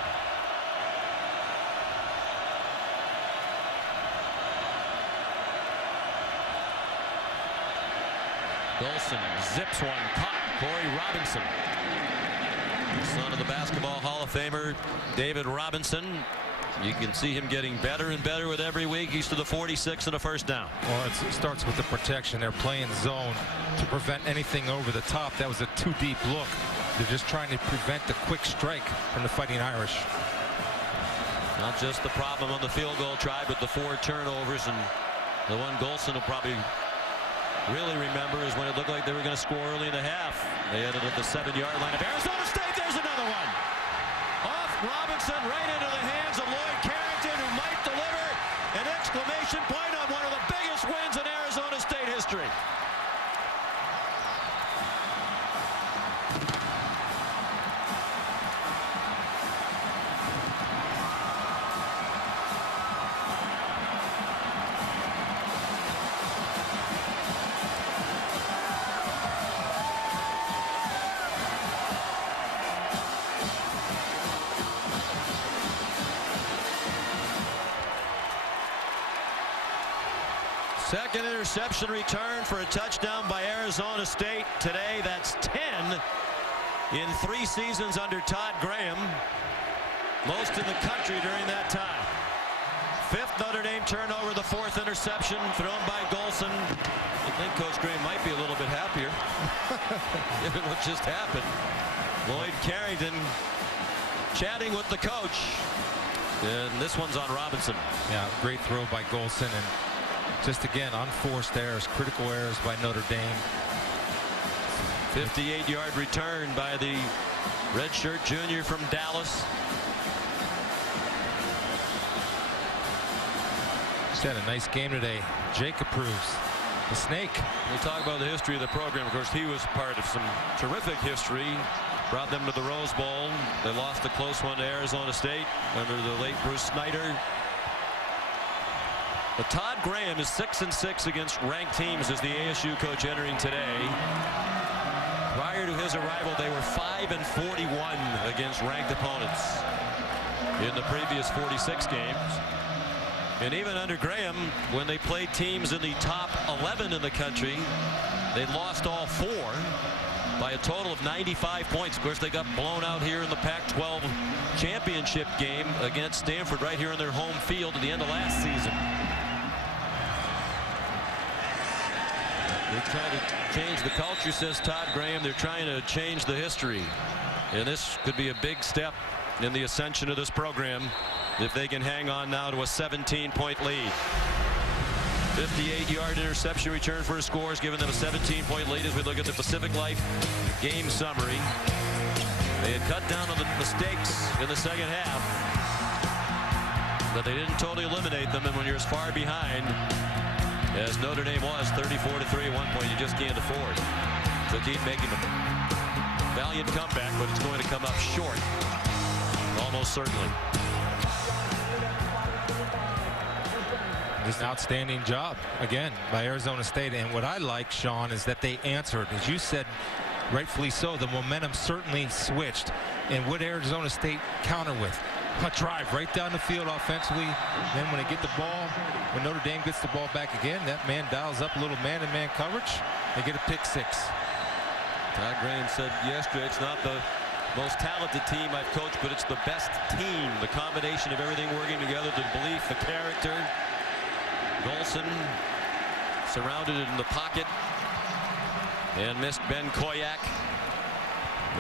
Golson zips one, caught. Corey Robinson, son of the Basketball Hall of Famer David Robinson. You can see him getting better and better with every week. He's to the 46 and a first down. Well, it starts with the protection. They're playing zone to prevent anything over the top. That was a too deep look. They're just trying to prevent the quick strike from the Fighting Irish. Not just the problem on the field goal try, but the 4 turnovers, and the one Golson will probably really remember is when it looked like they were going to score early in the half. They ended at the 7-yard line of Arizona Robinson right into the hands of Lloyd Carrington, who might deliver an exclamation point on one of the biggest wins in Arizona State history. Second interception return for a touchdown by Arizona State today. That's 10 in 3 seasons under Todd Graham. Most in the country during that time. 5th Notre Dame turnover, the 4th interception thrown by Golson. I think Coach Graham might be a little bit happier given what just happened. Lloyd Carrington chatting with the coach. And this one's on Robinson. Yeah, great throw by Golson, and just again unforced errors, critical errors by Notre Dame. 58-yard return by the redshirt junior from Dallas. He's had a nice game today. Jake approves. The Snake. We talk about the history of the program. Of course, he was part of some terrific history. Brought them to the Rose Bowl. They lost a close one to Arizona State under the late Bruce Snyder. But Todd Graham is 6-6 against ranked teams as the ASU coach entering today. Prior to his arrival, they were 5-41 against ranked opponents in the previous 46 games. And even under Graham, when they played teams in the top 11 in the country, they lost all 4 by a total of 95 points. Of course, they got blown out here in the Pac-12 championship game against Stanford right here in their home field at the end of last season. They're trying to change the culture, says Todd Graham. They're trying to change the history. And this could be a big step in the ascension of this program if they can hang on now to a 17-point lead. 58-yard interception return for a score has given them a 17-point lead as we look at the Pacific Life game summary. They had cut down on the mistakes in the second half, but they didn't totally eliminate them. And when you're as far behind as Notre Dame was, 34-3 at one point, you just can't afford to keep making them. Valiant comeback, but it's going to come up short, almost certainly. Just an outstanding job again by Arizona State. And what I like, Sean, is that they answered, as you said, rightfully so. The momentum certainly switched. And what Arizona State counter with? A drive right down the field offensively. Then when they get the ball, when Notre Dame gets the ball back again, that man dials up a little man-to-man coverage. They get a pick 6. Todd Graham said yesterday, it's not the most talented team I've coached, but it's the best team. The combination of everything working together, the belief, the character. Golson surrounded in the pocket and missed Ben Koyak.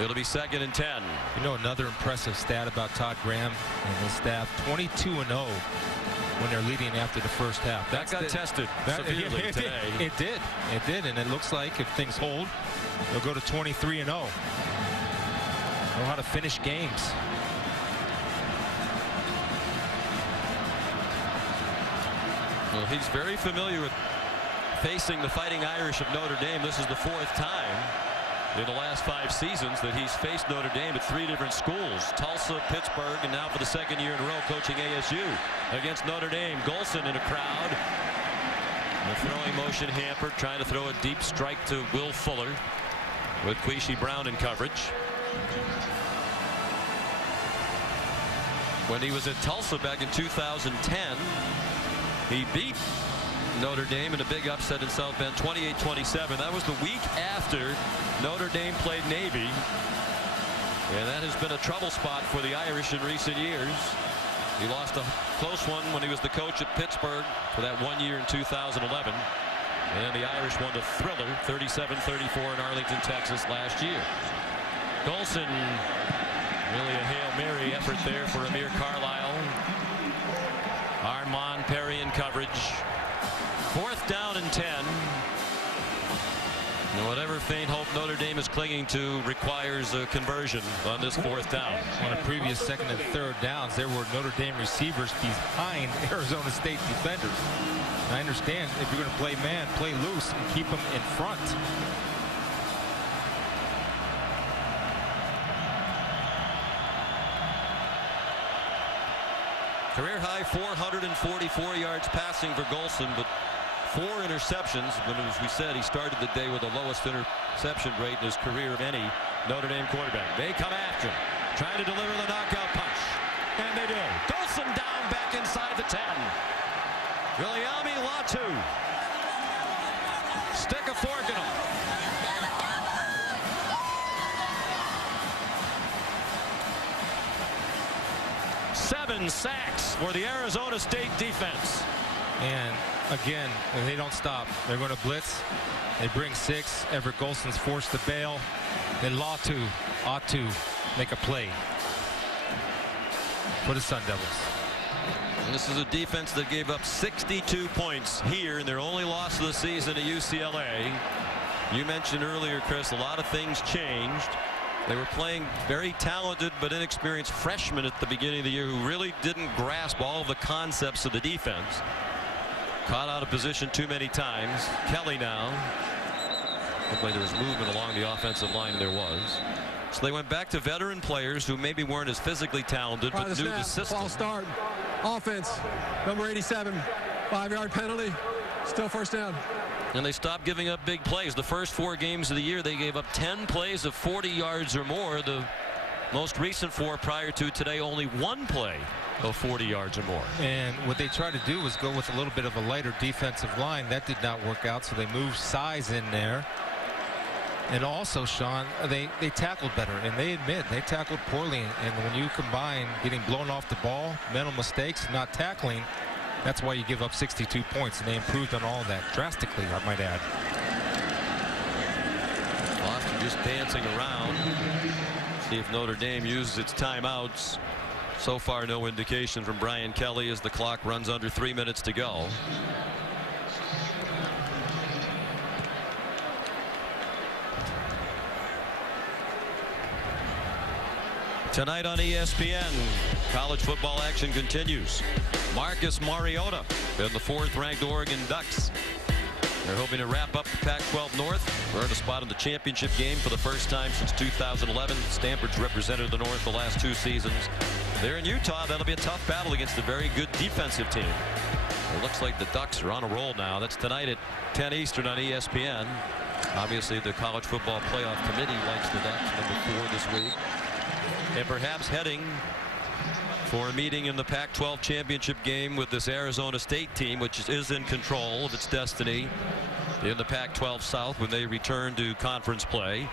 It'll be 2nd and 10. You know, another impressive stat about Todd Graham and his staff, 22-0 when they're leading after the first half. That got tested severely today. It did, and it looks like if things hold, they'll go to 23-0. Know how to finish games. Well, he's very familiar with facing the Fighting Irish of Notre Dame. This is the 4th time in the last 5 seasons that he's faced Notre Dame at 3 different schools. Tulsa, Pittsburgh, and now for the 2nd year in a row coaching ASU against Notre Dame. Golson in a crowd. The throwing motion hampered, trying to throw a deep strike to Will Fuller with Queasy Brown in coverage. When he was at Tulsa back in 2010, he beat Notre Dame in a big upset in South Bend, 28-27. That was the week after Notre Dame played Navy. And that has been a trouble spot for the Irish in recent years. He lost a close one when he was the coach at Pittsburgh for that 1 year in 2011. And the Irish won the thriller 37-34 in Arlington, Texas last year. Golson, really a Hail Mary effort there for Amir Carlisle. Armand Perry in coverage. 4th down and 10. And whatever faint hope Notre Dame is clinging to requires a conversion on this 4th down. On the previous 2nd and 3rd downs, there were Notre Dame receivers behind Arizona State defenders. And I understand if you're going to play man, play loose and keep them in front. Career high 444 yards passing for Golson, but 4 interceptions. But as we said, he started the day with the lowest interception rate in his career of any Notre Dame quarterback. They come after him, trying to deliver the knockout punch. And they do. Golson down back inside the 10. Guillaume Latu. Stick a fork in him. Seven sacks for the Arizona State defense. And again, if they don't stop, they're going to blitz. They bring 6. Everett Golson's forced to bail. Then Latu ought to make a play for the Sun Devils. And this is a defense that gave up 62 points here in their only loss of the season at UCLA. You mentioned earlier, Chris, a lot of things changed. They were playing very talented but inexperienced freshmen at the beginning of the year who really didn't grasp all of the concepts of the defense. Caught out of position too many times. Kelly now. Looked like there was movement along the offensive line. There was. So they went back to veteran players who maybe weren't as physically talented but knew the system. False start. Offense. Number 87. 5-yard penalty. Still 1st down. And they stopped giving up big plays. The first 4 games of the year, they gave up 10 plays of 40 yards or more. The most recent 4 prior to today, only 1 play of 40 yards or more. And what they tried to do was go with a little bit of a lighter defensive line. That did not work out, so they moved size in there. And also, Sean, they tackled better, and they admit they tackled poorly. And when you combine getting blown off the ball, mental mistakes, not tackling, that's why you give up 62 points, and they improved on all of that drastically, I might add. Boston just dancing around. See if Notre Dame uses its timeouts. So far, no indication from Brian Kelly as the clock runs under 3 minutes to go. Tonight on ESPN, college football action continues. Marcus Mariota and the 4th-ranked Oregon Ducks. They're hoping to wrap up the Pac-12 North, earn a spot in the championship game for the first time since 2011. Stanford's represented the North the last 2 seasons. They're in Utah. That'll be a tough battle against a very good defensive team. It looks like the Ducks are on a roll now. That's tonight at 10 Eastern on ESPN. Obviously, the College Football Playoff Committee likes the Ducks, number 4 this week. And perhaps heading for a meeting in the Pac-12 championship game with this Arizona State team, which is in control of its destiny in the Pac-12 South when they return to conference play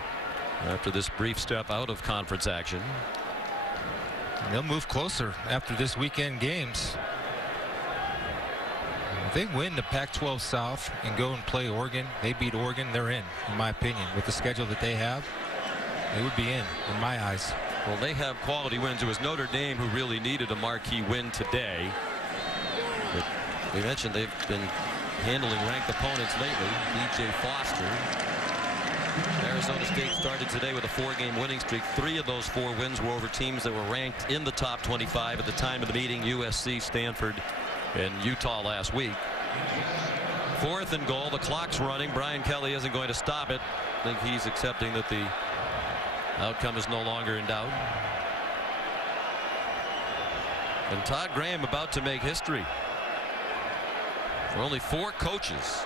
after this brief step out of conference action. They'll move closer after this weekend games. If they win the Pac-12 South and go and play Oregon, they beat Oregon, they're in my opinion. With the schedule that they have, they would be in my eyes. Well, they have quality wins. It was Notre Dame who really needed a marquee win today. But we mentioned they've been handling ranked opponents lately. DJ Foster. Arizona State started today with a 4-game winning streak. 3 of those 4 wins were over teams that were ranked in the top 25 at the time of the meeting. USC, Stanford, and Utah last week. 4th and goal. The clock's running. Brian Kelly isn't going to stop it. I think he's accepting that the outcome is no longer in doubt. And Todd Graham about to make history. There are only 4 coaches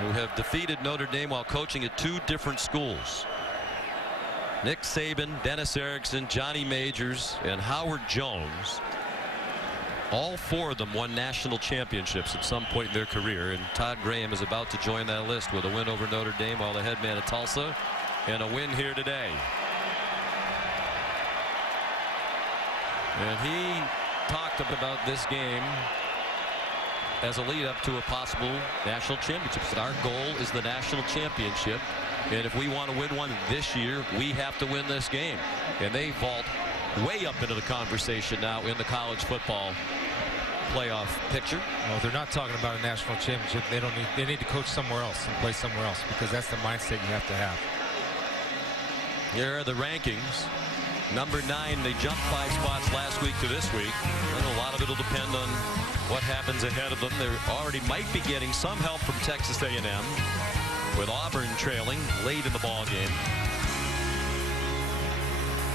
who have defeated Notre Dame while coaching at 2 different schools. Nick Saban, Dennis Erickson, Johnny Majors, and Howard Jones. All 4 of them won national championships at some point in their career, and Todd Graham is about to join that list with a win over Notre Dame while the head man at Tulsa, and a win here today. And he talked about this game as a lead up to a possible national championship. He said, our goal is the national championship, and if we want to win one this year, we have to win this game. And they vault way up into the conversation now in the college football playoff picture. Well, they're not talking about a national championship. They need to coach somewhere else and play somewhere else, because that's the mindset you have to have. Here are the rankings. Number 9, they jumped 5 spots last week to this week. And a lot of it will depend on what happens ahead of them. They already might be getting some help from Texas A&M, with Auburn trailing late in the ball game.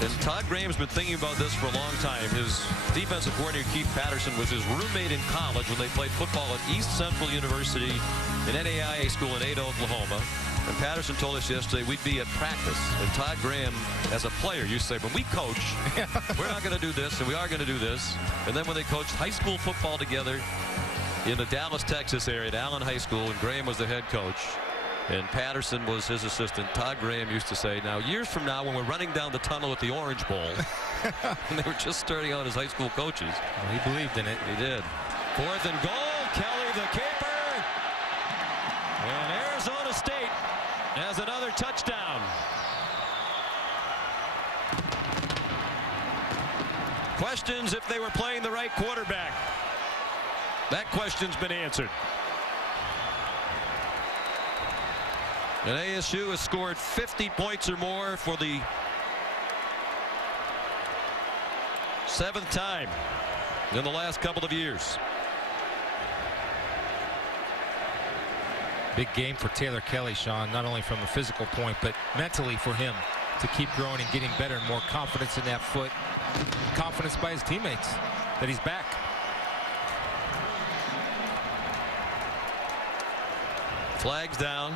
And Todd Graham's been thinking about this for a long time. His defensive coordinator, Keith Patterson, was his roommate in college when they played football at East Central University, an NAIA school in Ada, Oklahoma. And Patterson told us yesterday we'd be at practice. And Todd Graham, as a player, used to say, when we coach, we're not going to do this, and we are going to do this. And then when they coached high school football together in the Dallas, Texas area at Allen High School, and Graham was the head coach, and Patterson was his assistant, Todd Graham used to say, now years from now when we're running down the tunnel at the Orange Bowl, and they were just starting out as high school coaches. Well, he believed in it. He did. 4th and goal. Kelly the keeper. And Arizona State has another touchdown. Questions if they were playing the right quarterback. That question's been answered. And ASU has scored 50 points or more for the 7th time in the last couple of years. Big game for Taylor Kelly, Sean, not only from a physical point, but mentally for him to keep growing and getting better and more confidence in that foot. Confidence by his teammates that he's back. Flags down.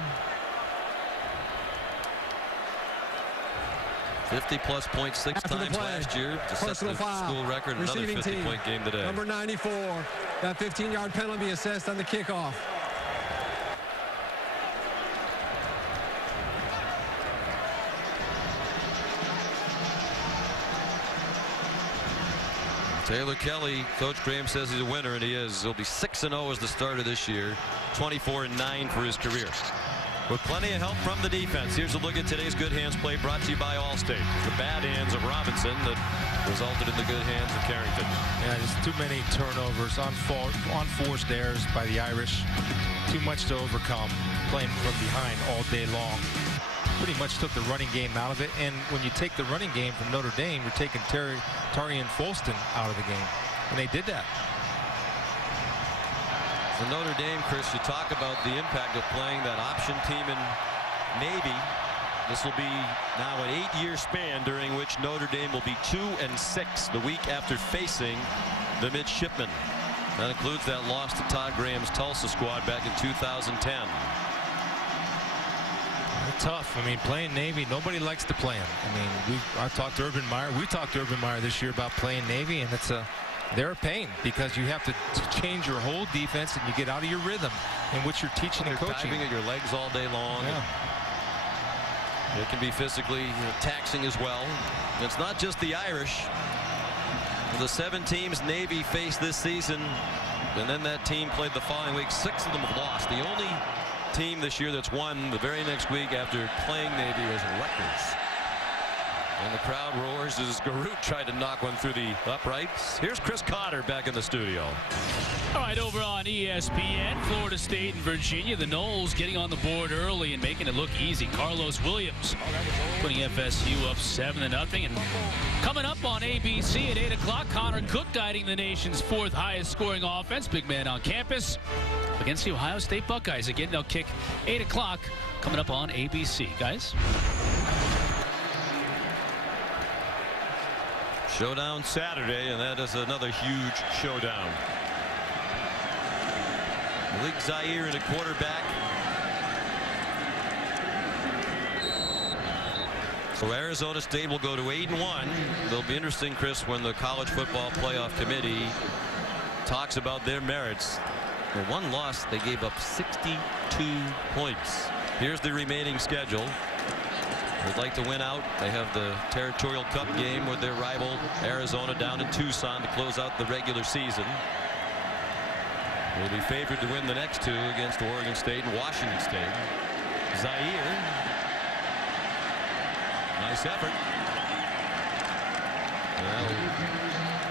50-plus points 6 times last year to set the school record. Another 50-point game today. Number 94, that 15-yard penalty assessed on the kickoff. Taylor Kelly, Coach Graham says he's a winner, and he is. He'll be 6-0 as the starter this year, 24-9 for his career. With plenty of help from the defense. Here's a look at today's good hands play brought to you by Allstate. The bad hands of Robinson that resulted in the good hands of Carrington. Yeah, just too many turnovers, unforced errors by the Irish. Too much to overcome, playing from behind all day long. Pretty much took the running game out of it, and when you take the running game from Notre Dame, you're taking Tarian Folston out of the game, and they did that. For Notre Dame, Chris, you talk about the impact of playing that option team in Navy. This will be now an 8-year span during which Notre Dame will be 2-6 the week after facing the midshipmen. That includes that loss to Todd Graham's Tulsa squad back in 2010. Tough. I mean, playing Navy, nobody likes to play them. I mean, I talked to Urban Meyer. We talked to Urban Meyer this year about playing Navy, and they're a pain because you have to change your whole defense and you get out of your rhythm in which you're teaching and coaching. Diving at your legs all day long. Yeah. It can be physically taxing as well. And it's not just the Irish. The 7 teams Navy faced this season, and then that team played the following week. 6 of them have lost. The only team this year that's won the very next week after playing Navy was Rutgers. And the crowd roars as Garut tried to knock one through the uprights. Here's Chris Cotter back in the studio. All right, over on ESPN, Florida State and Virginia. The Noles getting on the board early and making it look easy. Carlos Williams putting FSU up 7-0. And coming up on ABC at 8 o'clock, Connor Cook guiding the nation's 4th highest scoring offense. Big man on campus against the Ohio State Buckeyes. Again, they'll kick 8 o'clock coming up on ABC. Guys. Showdown Saturday, and that is another huge showdown. Malik Zaire in a quarterback. So Arizona State will go to 8-1. It'll be interesting, Chris, when the College Football Playoff Committee talks about their merits. For one loss, they gave up 62 points. Here's the remaining schedule. They'd like to win out. They have the Territorial Cup game with their rival Arizona down in Tucson to close out the regular season. They'll be favored to win the next 2 against Oregon State and Washington State. Zaire. Nice effort.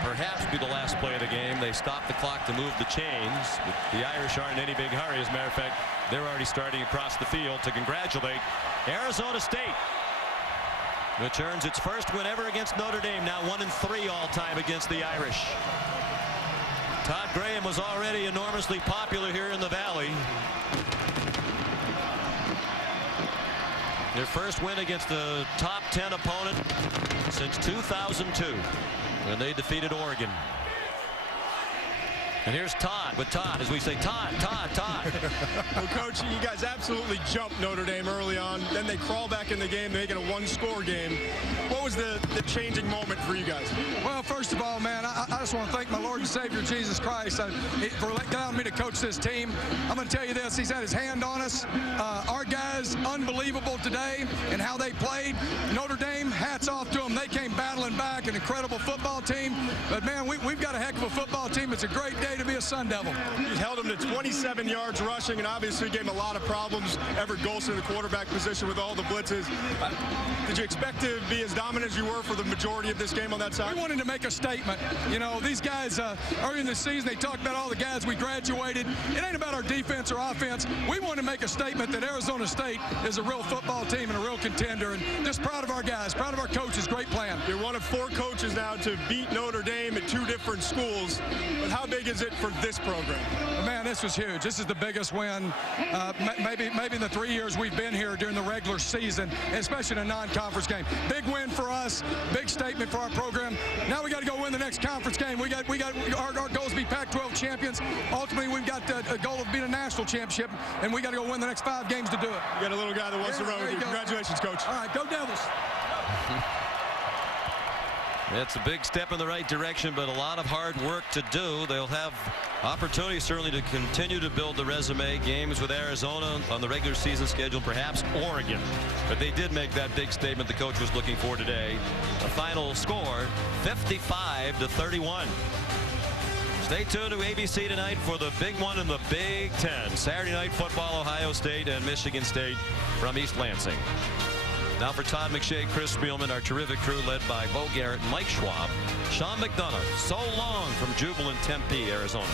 Well, perhaps be the last play of the game. They stop the clock to move the chains. The Irish aren't in any big hurry. As a matter of fact, they're already starting across the field to congratulate Arizona State, which earns its first win ever against Notre Dame, now 1-3 all-time against the Irish. Todd Graham was already enormously popular here in the Valley. Their first win against a top 10 opponent since 2002, when they defeated Oregon. And here's Todd with Todd, as we say, Todd. Well, Coach, you guys absolutely jumped Notre Dame early on. Then they crawl back in the game, make it a one-score game. What was the changing moment for you guys? Well, first of all, man, I just want to thank my Lord and Savior, Jesus Christ, for allowing me to coach this team. I'm going to tell you this. He's had his hand on us. Our guys, unbelievable today and how they played. Notre Dame, hats off to them. They came battling back, an incredible football team. But, man, we've got a heck of a football team. It's a great day to be a Sun Devil. You held him to 27 yards rushing and obviously gave him a lot of problems. Everett Golson in the quarterback position with all the blitzes. Did you expect to be as dominant as you were for the majority of this game on that side? We wanted to make a statement. You know, these guys, early in the season, they talked about all the guys we graduated. It ain't about our defense or offense. We want to make a statement that Arizona State is a real football team and a real contender. And just proud of our guys, proud of our coaches. Great plan. You're one of 4 coaches now to beat Notre Dame at 2 different schools. But how big is it for this program? Man, this was huge. This is the biggest win maybe in the 3 years we've been here during the regular season, especially in a non-conference game. Big win for us, big statement for our program. Now we got to go win the next conference game. We got our goal is to be Pac-12 champions. Ultimately, we've got a goal of being a national championship, and we got to go win the next 5 games to do it. You got a little guy that wants to run with you. Congratulations, Coach. All right, go Devils. It's a big step in the right direction, but a lot of hard work to do. They'll have opportunity certainly to continue to build the resume. Games with Arizona on the regular season schedule, perhaps Oregon. But they did make that big statement the coach was looking for today. A final score, 55-31. Stay tuned to ABC tonight for the big one in the Big Ten. Saturday Night Football, Ohio State and Michigan State from East Lansing. Now for Todd McShay, Chris Spielman, our terrific crew led by Bo Garrett and Mike Schwab. Sean McDonough, so long from Jubilant Tempe, Arizona.